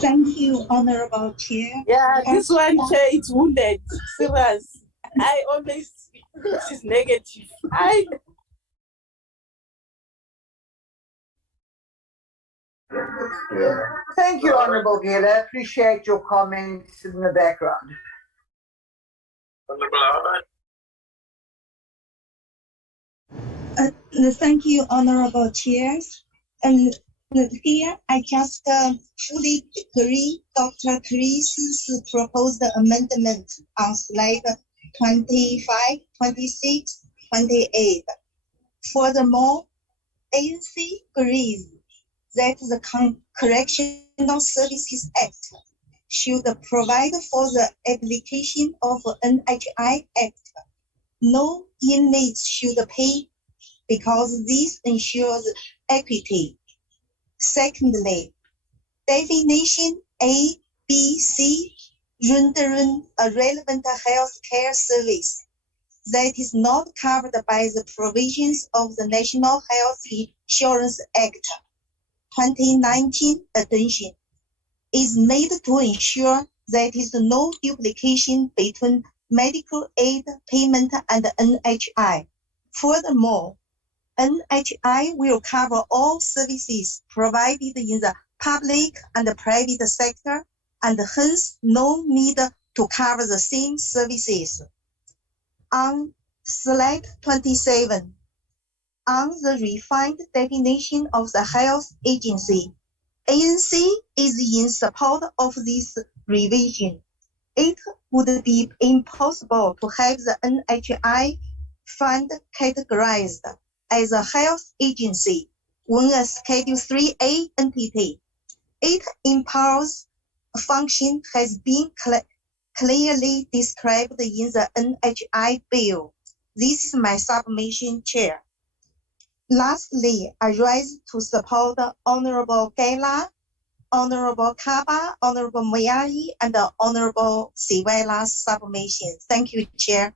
Thank you, Honorable Chair. Yeah, this one, Chair, it's wounded. Serious. I always, this is negative. Thank you, Honourable Gela. I appreciate your comments in the background. Honourable Ahmed. Thank you, Honorable Chair. And here, I just fully agree Dr. Chris's proposed amendment on slide 25, 26, 28. Furthermore, ANC agrees that the Correctional Services Act should provide for the application of NHI Act. No inmates should pay because this ensures equity. Secondly, definition A, B, C rendering a relevant health care service that is not covered by the provisions of the National Health Insurance Act 2019 edition is made to ensure there is no duplication between medical aid payment and NHI. Furthermore, NHI will cover all services provided in the public and private sector, and hence no need to cover the same services. On slide 27, on the refined definition of the health agency, ANC is in support of this revision. It would be impossible to have the NHI fund categorized as a health agency when a Schedule 3A entity. Its empowers function has been clearly described in the NHI bill. This is my submission, Chair. Lastly, I rise to support Honorable Gela, Honorable Kaba, Honorable Moyai, and Honorable Siwela's submission. Thank you, Chair.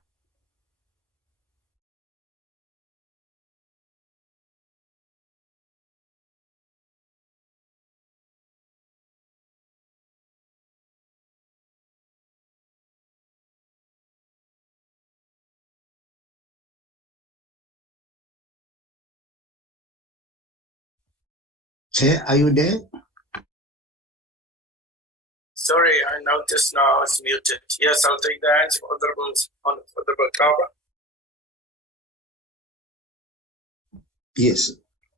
Chair, are you there? Sorry, I noticed now it's muted. Yes, I'll take the hands of Honorable Kaba. Yes.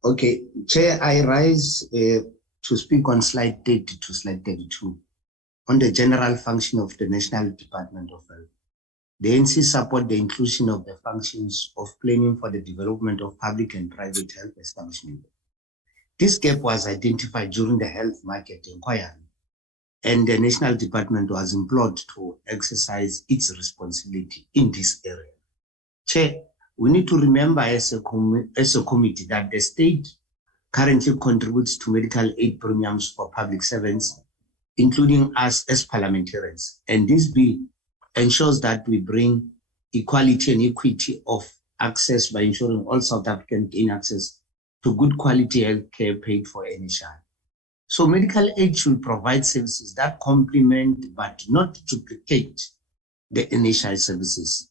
Okay. Chair, I rise to speak on slide 30 to slide 32 on the general function of the National Department of Health. The ANC support the inclusion of the functions of planning for the development of public and private health establishments. This gap was identified during the health market inquiry, and the National Department was implored to exercise its responsibility in this area. Chair, we need to remember as a committee that the state currently contributes to medical aid premiums for public servants, including us as parliamentarians. And this bill ensures that we bring equality and equity of access by ensuring all South Africans gain access to good quality health care paid for NHI. So medical aid should provide services that complement but not duplicate the NHI services.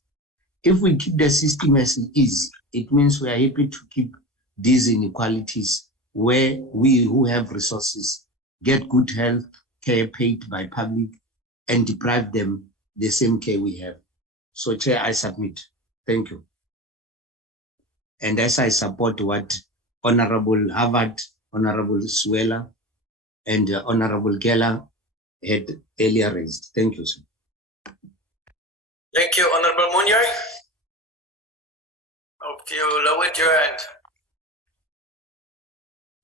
If we keep the system as it is, it means we are happy to keep these inequalities where we who have resources get good health care paid by public and deprive them the same care we have. So Chair, I submit. Thank you. And as I support what Honorable Harvard, Honorable Suela, and Honorable Gela had earlier raised. Thank you, sir. Thank you, Honorable Munyai. Hope you lowered your hand.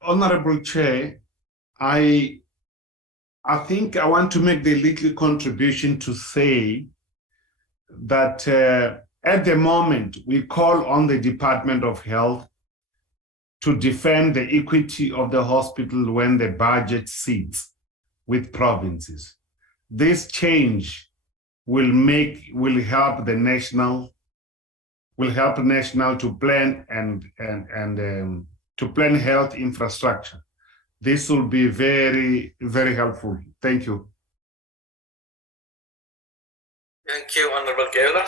Honorable Chair, I think I want to make the little contribution to say that at the moment, we call on the Department of Health to defend the equity of the hospital when the budget sits with provinces. This change will help the national to plan and to plan health infrastructure. This will be very, very helpful. Thank you. Thank you, Honorable Gela.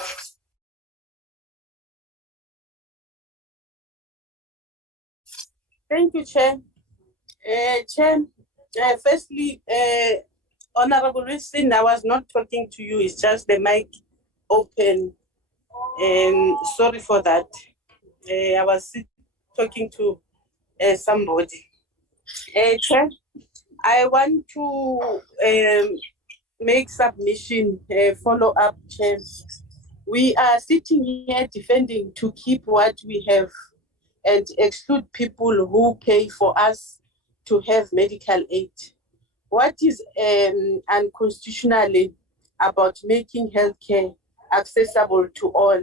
Thank you, Chair. Chair, firstly, Honorable Wilson, I was not talking to you. It's just the mic open. Sorry for that. I was talking to somebody. Chair, I want to make submission, follow up, Chair. We are sitting here defending to keep what we have and exclude people who pay for us to have medical aid. what is unconstitutionally about making healthcare accessible to all?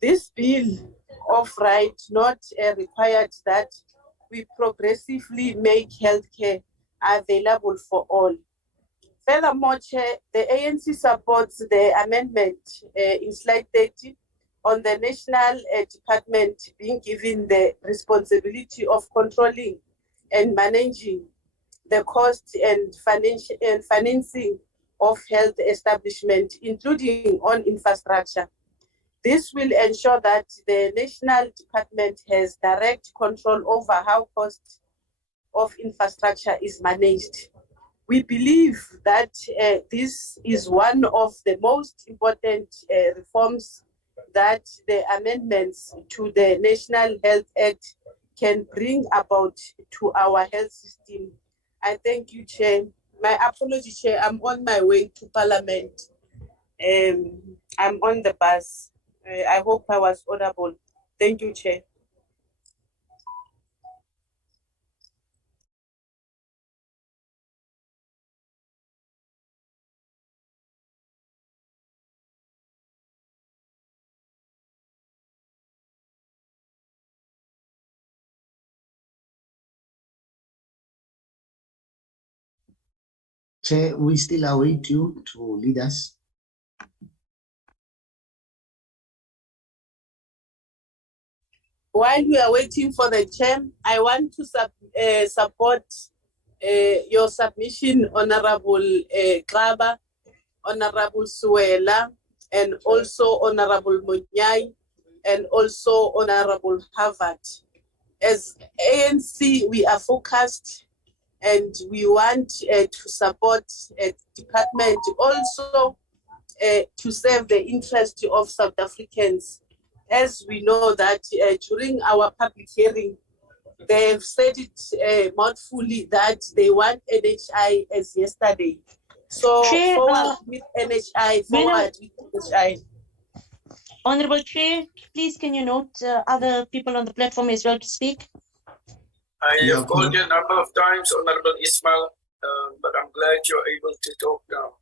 This bill of right not required that we progressively make healthcare available for all. Furthermore, Chair, the ANC supports the amendment in slide 30 on the national department being given the responsibility of controlling and managing the cost and financing of health establishment, including on infrastructure. This will ensure that the national department has direct control over how cost of infrastructure is managed. We believe that this is one of the most important reforms that the amendments to the National Health Act can bring about to our health system. I thank you, Chair. My apology, Chair, I'm on my way to Parliament. I'm on the bus. I hope I was audible. Thank you, Chair. Chair, we still await you to lead us. While we are waiting for the chair, I want to support your submission, Honorable Graba, Honorable Suela, and also Honorable Munyai, and also Honorable Harvard. As ANC, we are focused and we want to support the department also to serve the interest of South Africans. As we know that during our public hearing, they've said it mouthfully that they want NHI as yesterday. So Chair, forward with NHI, forward with NHI. Honorable Chair, please can you note other people on the platform as well to speak? I have called you a number of times, Honorable Ismail, but I'm glad you're able to talk now.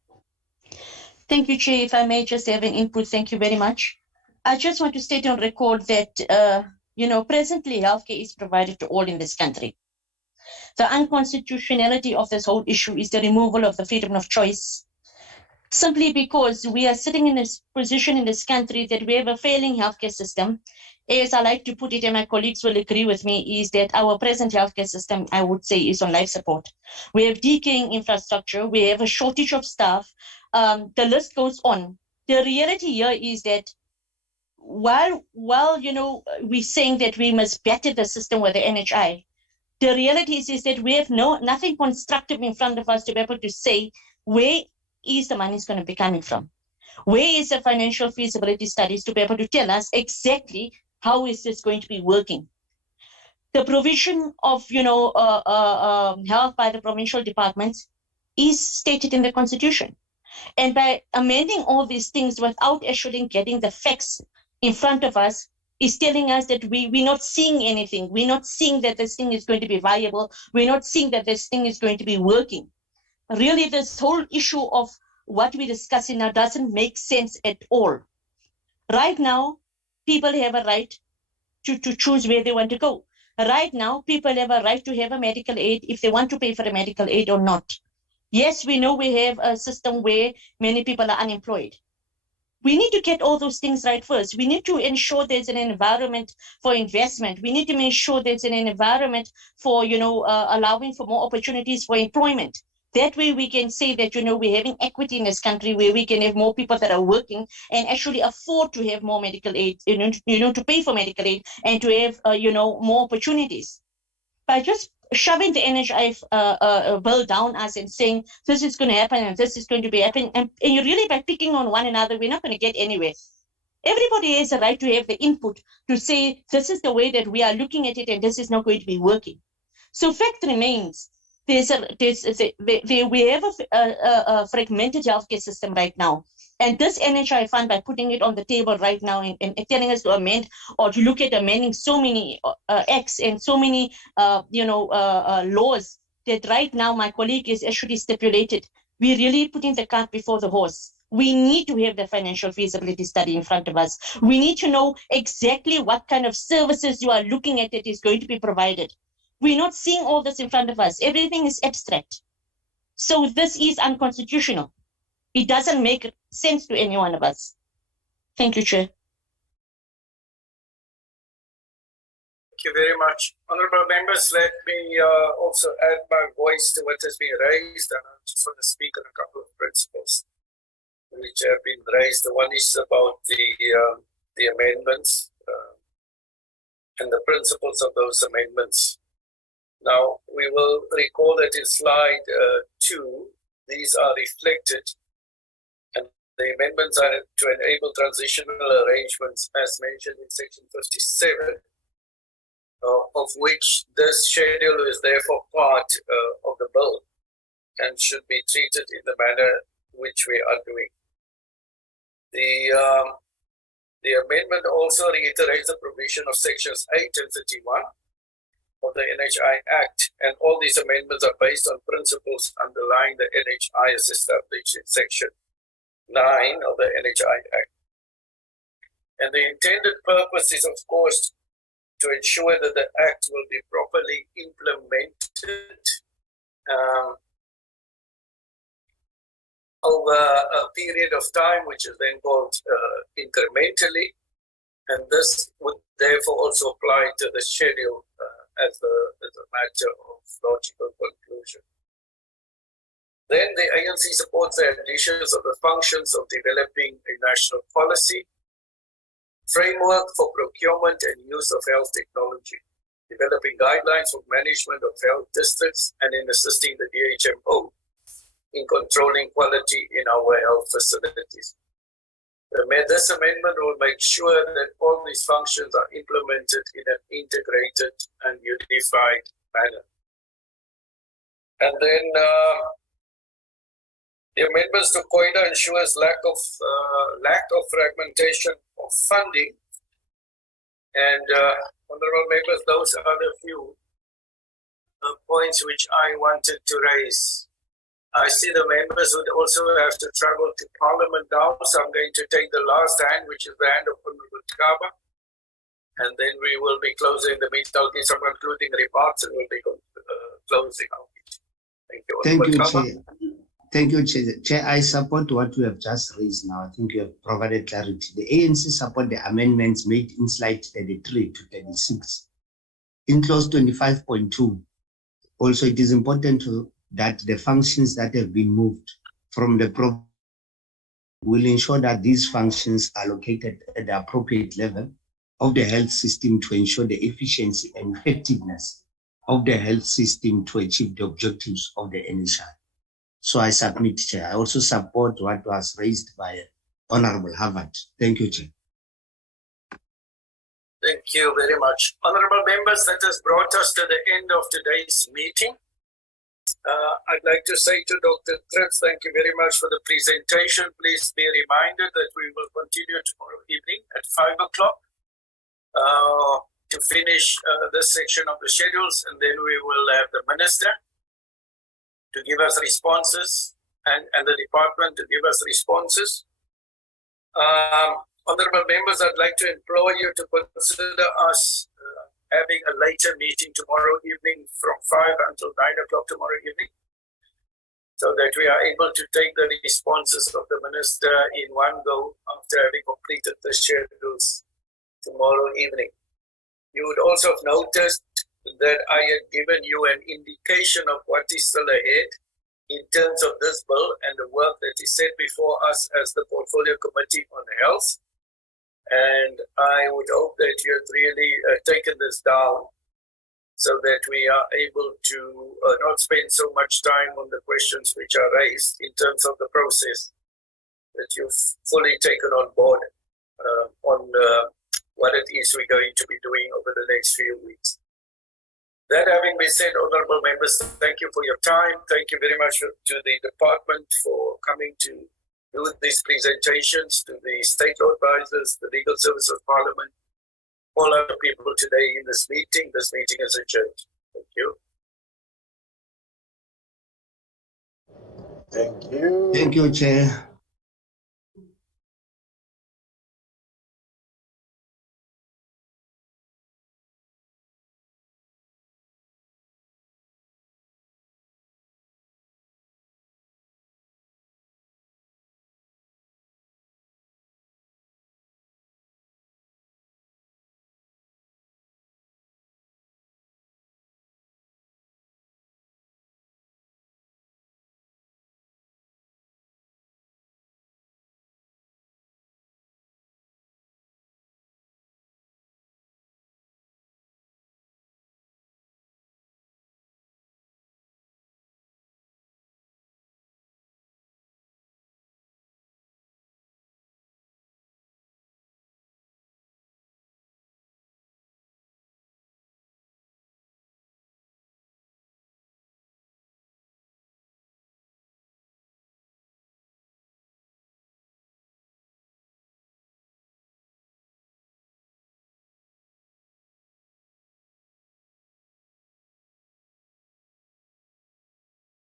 Thank you, Chair. If I may just have an input, thank you very much. I just want to state on record that, presently healthcare is provided to all in this country. The unconstitutionality of this whole issue is the removal of the freedom of choice, simply because we are sitting in this position in this country that we have a failing healthcare system. As I like to put it, and my colleagues will agree with me, is that our present healthcare system, I would say, is on life support. We have decaying infrastructure, we have a shortage of staff, the list goes on. The reality here is that while we're saying that we must better the system with the NHI, the reality is that we have nothing constructive in front of us to be able to say where is the money is going to be coming from. Where is the financial feasibility studies to be able to tell us exactly how is this going to be working? The provision of health by the provincial departments is stated in the Constitution. And by amending all these things without actually getting the facts in front of us is telling us that we're not seeing anything. We're not seeing that this thing is going to be viable. We're not seeing that this thing is going to be working. Really, this whole issue of what we're discussing now doesn't make sense at all. Right now, people have a right to choose where they want to go. Right now, people have a right to have a medical aid if they want to pay for a medical aid or not. Yes, we know we have a system where many people are unemployed. We need to get all those things right first. We need to ensure there's an environment for investment. We need to make sure there's an environment for, allowing for more opportunities for employment. That way we can say that, we're having equity in this country where we can have more people that are working and actually afford to have more medical aid, to pay for medical aid and to have, more opportunities. By just shoving the NHI bill down us and saying this is going to happen and this is going to be happening, and you really by picking on one another, we're not going to get anywhere. Everybody has a right to have the input to say this is the way that we are looking at it and this is not going to be working. So fact remains, we have a fragmented healthcare system right now. And this NHI fund, by putting it on the table right now and telling us to amend or to look at amending so many acts and so many laws that right now my colleague is actually stipulated, we're really putting the cart before the horse. We need to have the financial feasibility study in front of us. We need to know exactly what kind of services you are looking at that is going to be provided. We're not seeing all this in front of us. Everything is abstract. So this is unconstitutional. It doesn't make sense to any one of us. Thank you, Chair. Thank you very much. Honorable members, let me also add my voice to what has been raised, and I just want to speak on a couple of principles which have been raised. The one is about the amendments and the principles of those amendments. Now, we will recall that in slide 2, these are reflected, and the amendments are to enable transitional arrangements as mentioned in section 57, of which this schedule is therefore part of the bill and should be treated in the manner which we are doing. The amendment also reiterates the provision of sections 8 and 31 of the NHI Act, and all these amendments are based on principles underlying the NHI as established in section 9 of the NHI Act. And the intended purpose is, of course, to ensure that the Act will be properly implemented over a period of time, which is then called incrementally, and this would therefore also apply to the schedule as a matter of logical conclusion. Then the ANC supports the additions of the functions of developing a national policy, framework for procurement and use of health technology, developing guidelines for management of health districts, and in assisting the DHMO in controlling quality in our health facilities. This amendment will make sure that all these functions are implemented in an integrated and unified manner. And then the amendments to COIDA ensures lack of fragmentation of funding. And honorable members, those are the few points which I wanted to raise. I see the members would also have to travel to Parliament now, so I'm going to take the last hand, which is the hand of Honorable Kaba, and then we will be closing the meeting. I'll give some concluding remarks and we'll be closing our meeting. Thank you. Thank you, Kaba. Chair. Thank you, Chair. Chair, I support what you have just raised now. I think you have provided clarity. The ANC support the amendments made in slide 33 to 36. In clause 25.2, also it is important that the functions that have been moved from the program will ensure that these functions are located at the appropriate level of the health system to ensure the efficiency and effectiveness of the health system to achieve the objectives of the NHI. So I submit, Chair. I also support what was raised by Honorable Harvard. Thank you, Chair. Thank you very much. Honorable members, that has brought us to the end of today's meeting. I'd like to say to Dr. Trips, thank you very much for the presentation. Please be reminded that we will continue tomorrow evening at 5 o'clock to finish this section of the schedules, and then we will have the minister to give us responses and the department to give us responses. Honorable members, I'd like to implore you to consider us having a later meeting tomorrow evening from 5 until 9 o'clock tomorrow evening, so that we are able to take the responses of the minister in one go after having completed the schedules tomorrow evening. You would also have noticed that I had given you an indication of what is still ahead in terms of this bill and the work that is set before us as the Portfolio Committee on Health. And I would hope that you have really taken this down so that we are able to not spend so much time on the questions which are raised in terms of the process, that you've fully taken on board on what it is we're going to be doing over the next few weeks. That having been said, honorable members, thank you for your time. Thank you very much to the department for coming to do these presentations, to the state law advisors, the Legal Service of Parliament, all other people today in this meeting. This meeting is adjourned. Thank you. Thank you. Thank you, Chair.